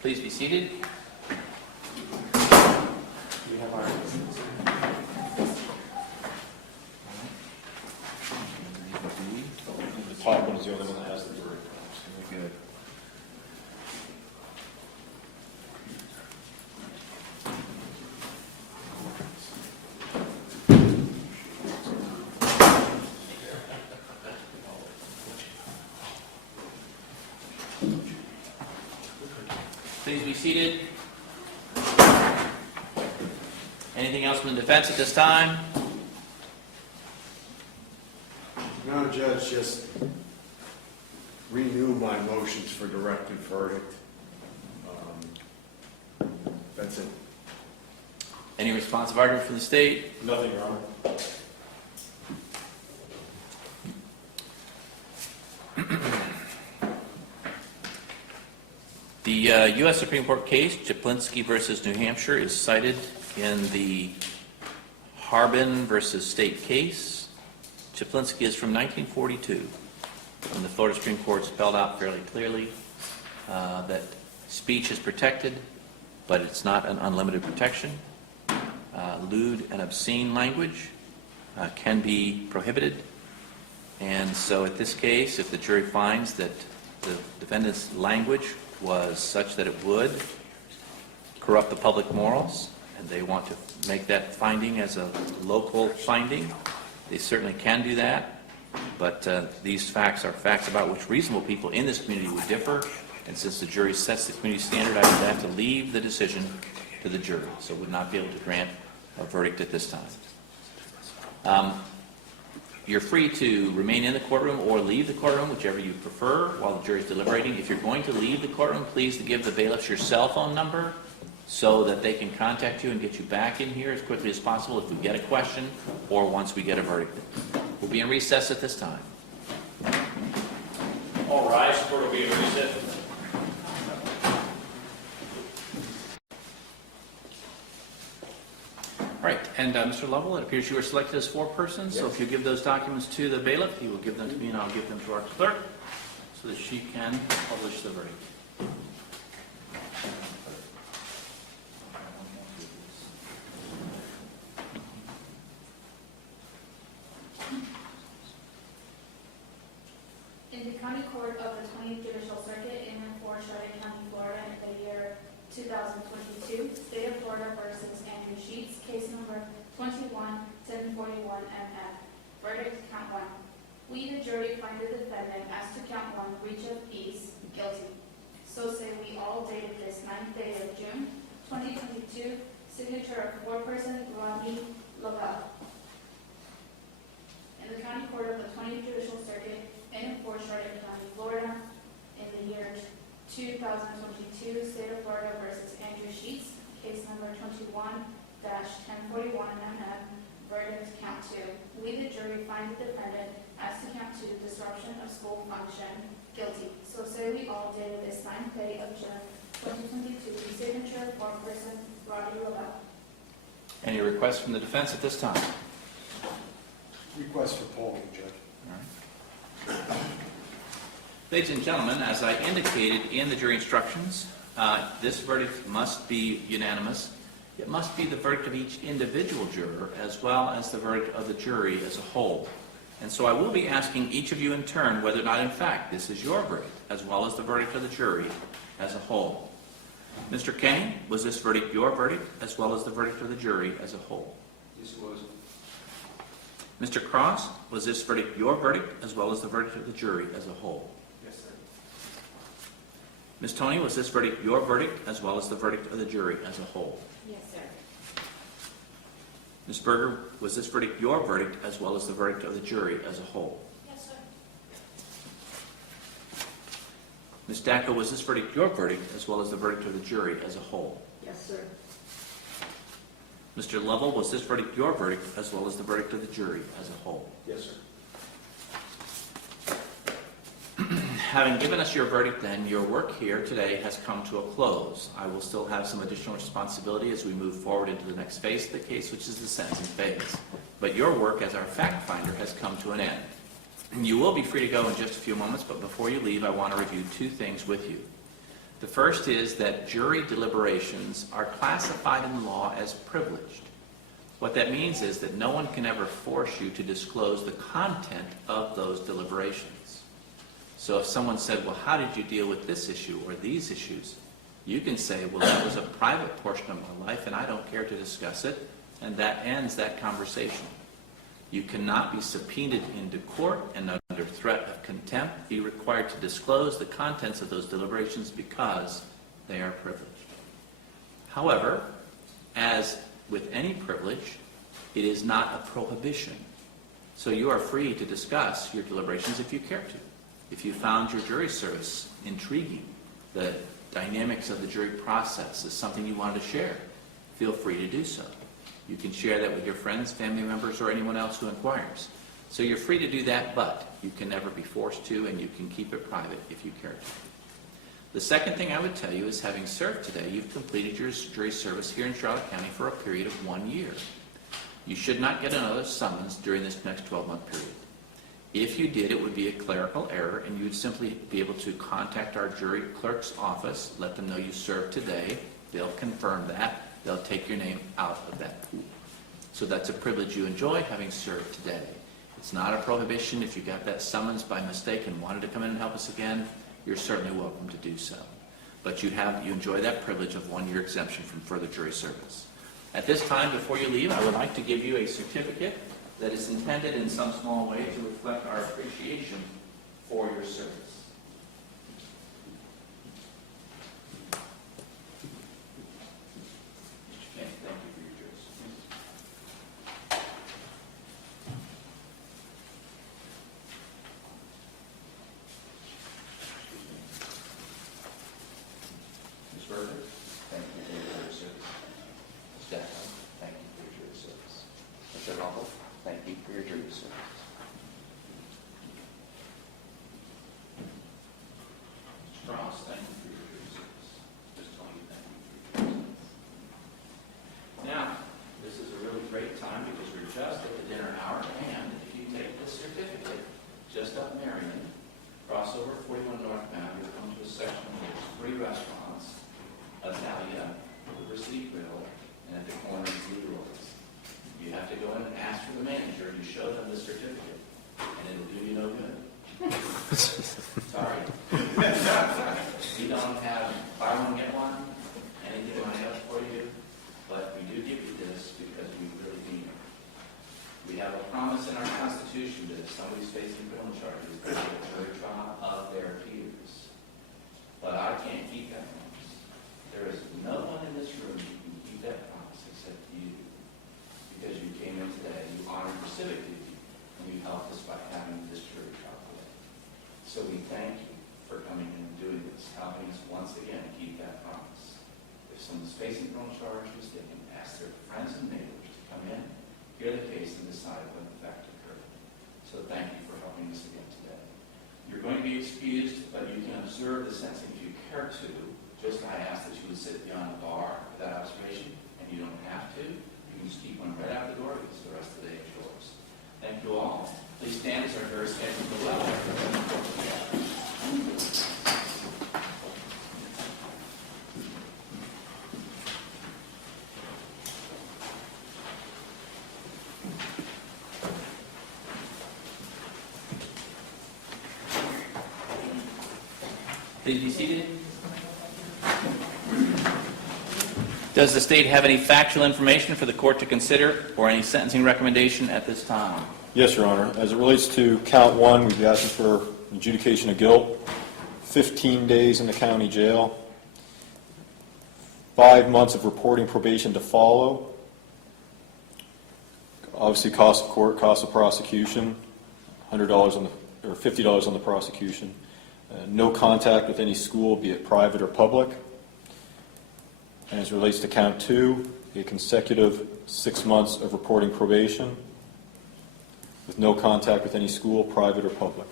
Please be seated. We have our The top one is the only one that has the jury. Very good. Please be seated. Anything else from the defense at this time? No, Judge, just renew my motions for directed verdict. That's it. Any responsive argument from the state? Nothing, Your Honor. The U.S. Supreme Court case, Czaplinski versus New Hampshire, is cited in the Harbin versus State case. Czaplinski is from 1942, when the Florida Supreme Court spelled out fairly clearly that speech is protected, but it's not an unlimited protection. Lewd and obscene language can be prohibited. And so at this case, if the jury finds that the defendant's language was such that it would corrupt the public morals, and they want to make that finding as a local finding, they certainly can do that. But these facts are facts about which reasonable people in this community would differ. And since the jury sets the community standard, I would have to leave the decision to the jury. So would not be able to grant a verdict at this time. You're free to remain in the courtroom or leave the courtroom, whichever you prefer, while the jury is deliberating. If you're going to leave the courtroom, please give the bailiffs your cell phone number so that they can contact you and get you back in here as quickly as possible if we get a question or once we get a verdict. We'll be in recess at this time. All rise. Court will be in recess. All right, and Mr. Lovell, it appears you were selected as foreperson, so if you give those documents to the bailiff, he will give them to me and I'll give them to our clerk so that she can publish the verdict. In the County Court of the 20th Judicial Circuit in and for Charlotte County, Florida, in the year 2022, State of Florida versus Andrew Sheets, case number 21-1041-MF. Verdict, count 1. We, the jury, find the defendant as to count 1, breach of peace, guilty. So say we all, dated this 9th day of June 2022, signature of foreperson Rodney Lavelle. In the County Court of the 20th Judicial Circuit in and for Charlotte County, Florida, in the year 2022, State of Florida versus Andrew Sheets, case number 21-1041-MF, verdict, count 2. We, the jury, find the defendant as to count 2, disruption of school function, guilty. So say we all, dated this 9th day of June 2022, signature of foreperson Rodney Lavelle. Any requests from the defense at this time? Request for polling, Judge. All right. Ladies and gentlemen, as I indicated in the jury instructions, this verdict must be unanimous. It must be the verdict of each individual juror as well as the verdict of the jury as a whole. And so I will be asking each of you in turn whether or not, in fact, this is your verdict as well as the verdict of the jury as a whole. Mr. Kenny, was this verdict your verdict as well as the verdict of the jury as a whole? Yes, it was. Mr. Cross, was this verdict your verdict as well as the verdict of the jury as a whole? Yes, sir. Ms. Tony, was this verdict your verdict as well as the verdict of the jury as a whole? Yes, sir. Ms. Berger, was this verdict your verdict as well as the verdict of the jury as a whole? Yes, sir. Ms. Dacko, was this verdict your verdict as well as the verdict of the jury as a whole? Yes, sir. Mr. Lovell, was this verdict your verdict as well as the verdict of the jury as a whole? Yes, sir. Having given us your verdict, then, your work here today has come to a close. I will still have some additional responsibility as we move forward into the next phase of the case, which is the sentencing phase. But your work as our fact finder has come to an end. You will be free to go in just a few moments, but before you leave, I want to review two things with you. The first is that jury deliberations are classified in law as privileged. What that means is that no one can ever force you to disclose the content of those deliberations. So if someone said, well, how did you deal with this issue or these issues? You can say, well, that was a private portion of my life and I don't care to discuss it, and that ends that conversation. You cannot be subpoenaed into court and under threat of contempt be required to disclose the contents of those deliberations because they are privileged. However, as with any privilege, it is not a prohibition. So you are free to discuss your deliberations if you care to. If you found your jury service intriguing, the dynamics of the jury process is something you wanted to share, feel free to do so. You can share that with your friends, family members, or anyone else who inquires. So you're free to do that, but you can never be forced to, and you can keep it private if you care to. The second thing I would tell you is, having served today, you've completed your jury service here in Charlotte County for a period of 1 year. You should not get another summons during this next 12-month period. If you did, it would be a clerical error, and you would simply be able to contact our jury clerk's office, let them know you served today. They'll confirm that. They'll take your name out of that pool. So that's a privilege you enjoy, having served today. It's not a prohibition. If you got that summons by mistake and wanted to come in and help us again, you're certainly welcome to do so. But you enjoy that privilege of 1 year exemption from further jury service. At this time, before you leave, I would like to give you a certificate that is intended in some small way to reflect our appreciation for your service. Mr. Kenny, thank you for your jury service. Ms. Berger, thank you for your jury service. Ms. Jackson, thank you for your jury service. Mr. Rumble, thank you for your jury service. Mr. Cross, thank you for your jury service. Ms. Tony, thank you for your jury service. Now, this is a really great time because we're just at the dinner hour, and if you take this certificate just up Marion, cross over 41 northbound, you'll come to a section where there's 3 restaurants, Alyea, University Grill, and at the corner of Leroy's. You have to go in and ask for the manager, and you show them the certificate, and it'll do you no good. Sorry. We don't have buy one, get one, anything like that for you, but we do give you this because we really mean it. We have a promise in our Constitution that if somebody's facing criminal charges, they get a jury trial of their peers. But I can't keep that promise. There is no one in this room who can keep that promise except you. Because you came in today, you honored your civic duty, and you helped us by having this jury trial today. So we thank you for coming in and doing this, helping us once again keep that promise. If someone's facing criminal charges, they can ask their friends and neighbors to come in, hear the case, and decide when the fact occurred. So thank you for helping us again today. You're going to be excused, but you can observe the sentencing if you care to. Just I ask that you would sit beyond the bar for that observation, and you don't have to. You can just keep one right out the door because the rest of the day is yours. Thank you all. Please stand as our jury scheduled to level. Please be seated. Does the state have any factual information for the court to consider or any sentencing recommendation at this time? Yes, Your Honor. As it relates to count 1, we've asked for adjudication of guilt. 15 days in the county jail, 5 months of reporting probation to follow, obviously cost of court, cost of prosecution, $100 on the, or $50 on the prosecution, no contact with any school, be it private or public. And as it relates to count 2, a consecutive 6 months of reporting probation with no contact with any school, private or public.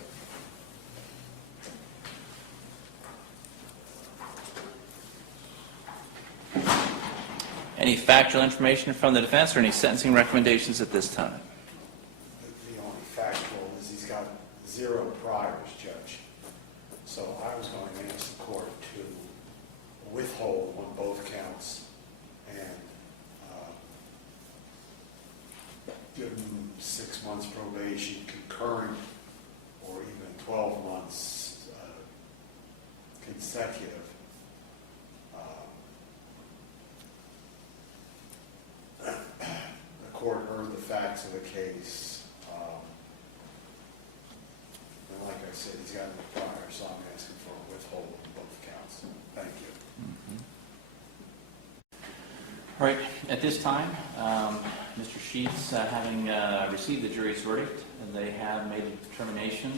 Any factual information from the defense or any sentencing recommendations at this time? The only factual is he's got 0 priors, Judge. So I was going to ask the court to withhold on both counts and give him 6 months probation concurrent or even 12 months consecutive. The court heard the facts of the case. And like I said, he's got no prior, so I'm asking for a withhold on both counts. Thank you. All right, at this time, Mr. Sheets, having received the jury's verdict, they have made a determination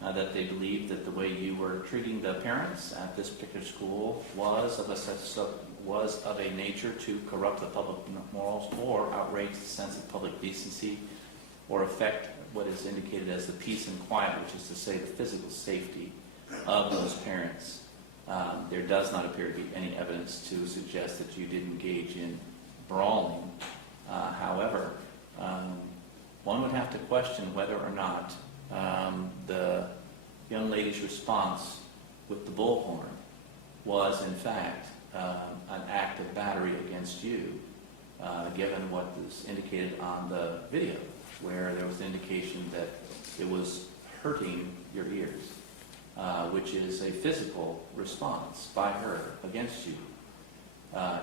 that they believe that the way you were treating the parents at this particular school was of a nature to corrupt the public morals or outrage the sense of public decency or affect what is indicated as the peace and quiet, which is to say the physical safety of those parents. There does not appear to be any evidence to suggest that you did engage in brawling. However, one would have to question whether or not the young lady's response with the bullhorn was, in fact, an act of battery against you, given what was indicated on the video, where there was an indication that it was hurting your ears, which is a physical response by her against you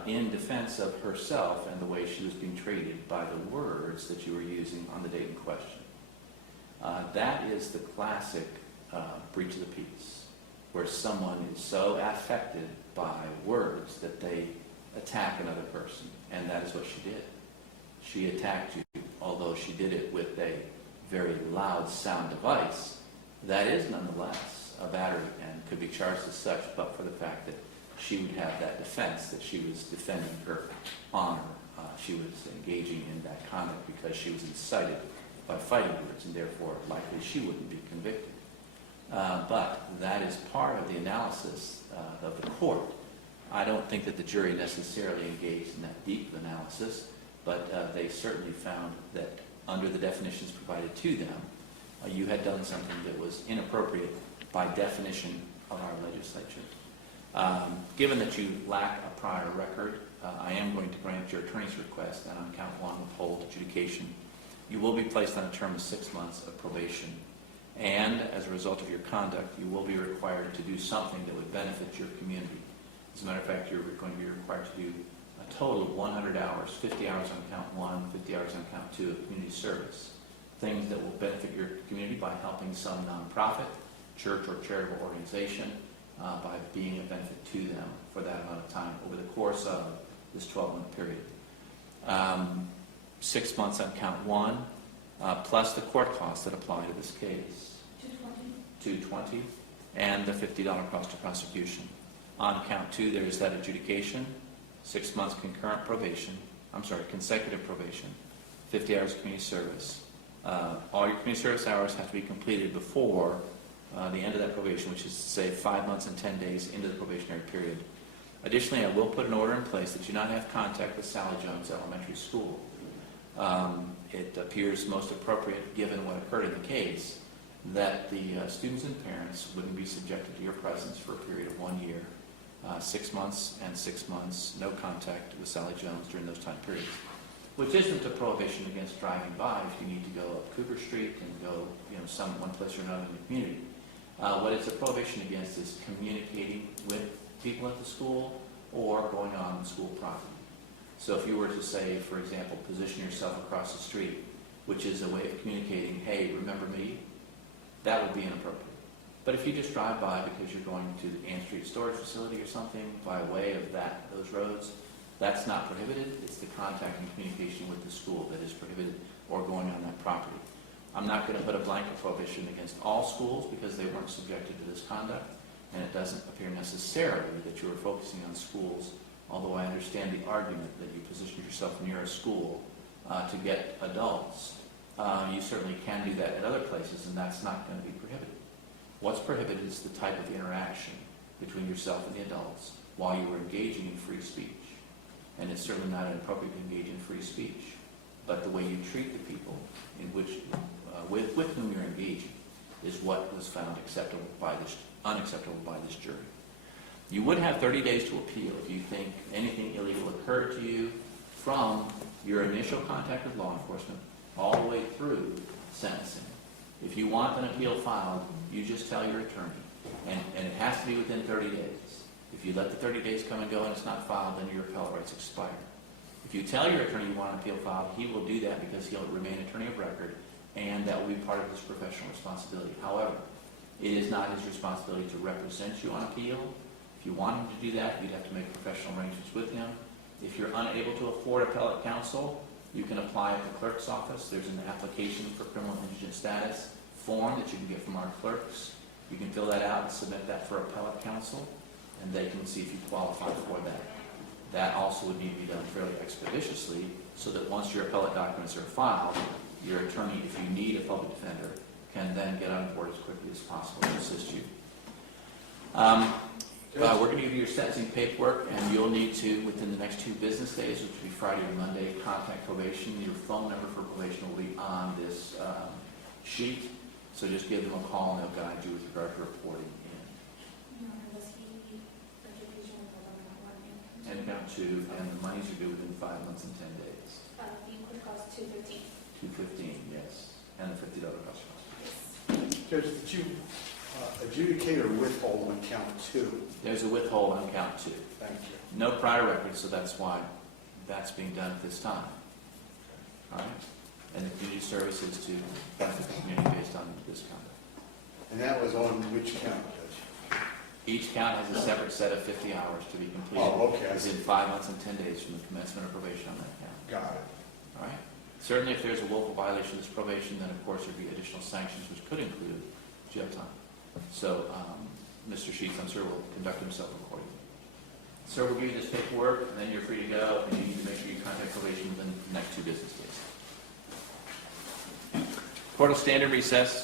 in defense of herself and the way she was being treated by the words that you were using on the date in question. That is the classic breach of the peace, where someone is so affected by words that they attack another person, and that is what she did. She attacked you, although she did it with a very loud sound device. That is nonetheless a battery and could be charged as such, but for the fact that she would have that defense, that she was defending her honor. She was engaging in that conduct because she was incited by fighting words, and therefore likely she wouldn't be convicted. But that is part of the analysis of the court. I don't think that the jury necessarily engaged in that deep analysis, but they certainly found that under the definitions provided to them, you had done something that was inappropriate by definition of our legislature. Given that you lack a prior record, I am going to grant your attorney's request and on count 1 withhold adjudication. You will be placed on a term of 6 months of probation, and as a result of your conduct, you will be required to do something that would benefit your community. As a matter of fact, you're going to be required to do a total of 100 hours, 50 hours on count 1, 50 hours on count 2 of community service. Things that will benefit your community by helping some nonprofit, church, or charitable organization by being a benefit to them for that amount of time over the course of this 12-month period. 6 months on count 1, plus the court costs that apply to this case. $220, and the $50 cost of prosecution. On count 2, there's that adjudication, 6 months concurrent probation, consecutive probation, 50 hours of community service. All your community service hours have to be completed before the end of that probation, which is to say 5 months and 10 days into the probationary period. Additionally, I will put an order in place that you not have contact with Sally Jones Elementary School. It appears most appropriate, given what occurred in the case, that the students and parents wouldn't be subjected to your presence for a period of 1 year, 6 months and 6 months, no contact with Sally Jones during those time periods, which isn't a prohibition against driving by if you need to go up Cooper Street and go, one place or another in the community. What it's a prohibition against is communicating with people at the school or going on the school property. So if you were to say, for example, position yourself across the street, which is a way of communicating, hey, remember me, that would be inappropriate. But if you just drive by because you're going to the Ann Street storage facility or something by way of those roads, that's not prohibited. It's the contact and communication with the school that is prohibited or going on that property. I'm not going to put a blanket prohibition against all schools because they weren't subjected to this conduct, and it doesn't appear necessarily that you are focusing on schools, although I understand the argument that you position yourself near a school to get adults. You certainly can do that at other places, and that's not going to be prohibited. What's prohibited is the type of interaction between yourself and the adults while you are engaging in free speech. And it's certainly not inappropriate to engage in free speech, but the way you treat the people in which, with whom you're engaging is what was found unacceptable by this jury. You would have 30 days to appeal if you think anything illegal occurred to you from your initial contact with law enforcement all the way through sentencing. If you want an appeal filed, you just tell your attorney, and it has to be within 30 days. If you let the 30 days come and go and it's not filed, then your appellate rights expire. If you tell your attorney you want an appeal filed, he will do that because he'll remain attorney of record, and that will be part of his professional responsibility. However, it is not his responsibility to represent you on appeal. If you want him to do that, you'd have to make professional arrangements with him. If you're unable to afford appellate counsel, you can apply at the clerk's office. There's an application for criminal indigent status form that you can get from our clerks. You can fill that out and submit that for appellate counsel, and they can see if you qualify for that. That also would need to be done fairly expeditiously, so that once your appellate documents are filed, your attorney, if you need a public defender, can then get on board as quickly as possible to assist you. We're going to give you your sentencing paperwork, and you'll need to, within the next 2 business days, which will be Friday or Monday, contact probation. Your phone number for probation will be on this sheet, so just give them a call and they'll guide you with regard to reporting in. And count 2, and the monies are due within 5 months and 10 days. The could cost $215. $215, yes, and the $50 cost. Judge, did you adjudicate or withhold on count 2? There's a withhold on count 2. Thank you. No prior record, so that's why that's being done at this time. All right? And the community service is to benefit the community based on this conduct. And that was on which count, Judge? Each count has a separate set of 50 hours to be completed Oh, okay. within 5 months and 10 days from the commencement of probation on that count. Got it. All right? Certainly, if there's a willful violation of this probation, then of course there'd be additional sanctions, which could include jail time. So, Mr. Sheets, I'm sure, will conduct himself accordingly. Sir, we'll give you this paperwork, and then you're free to go, and you need to make sure you contact probation within the next 2 business days. Court will stand in recess.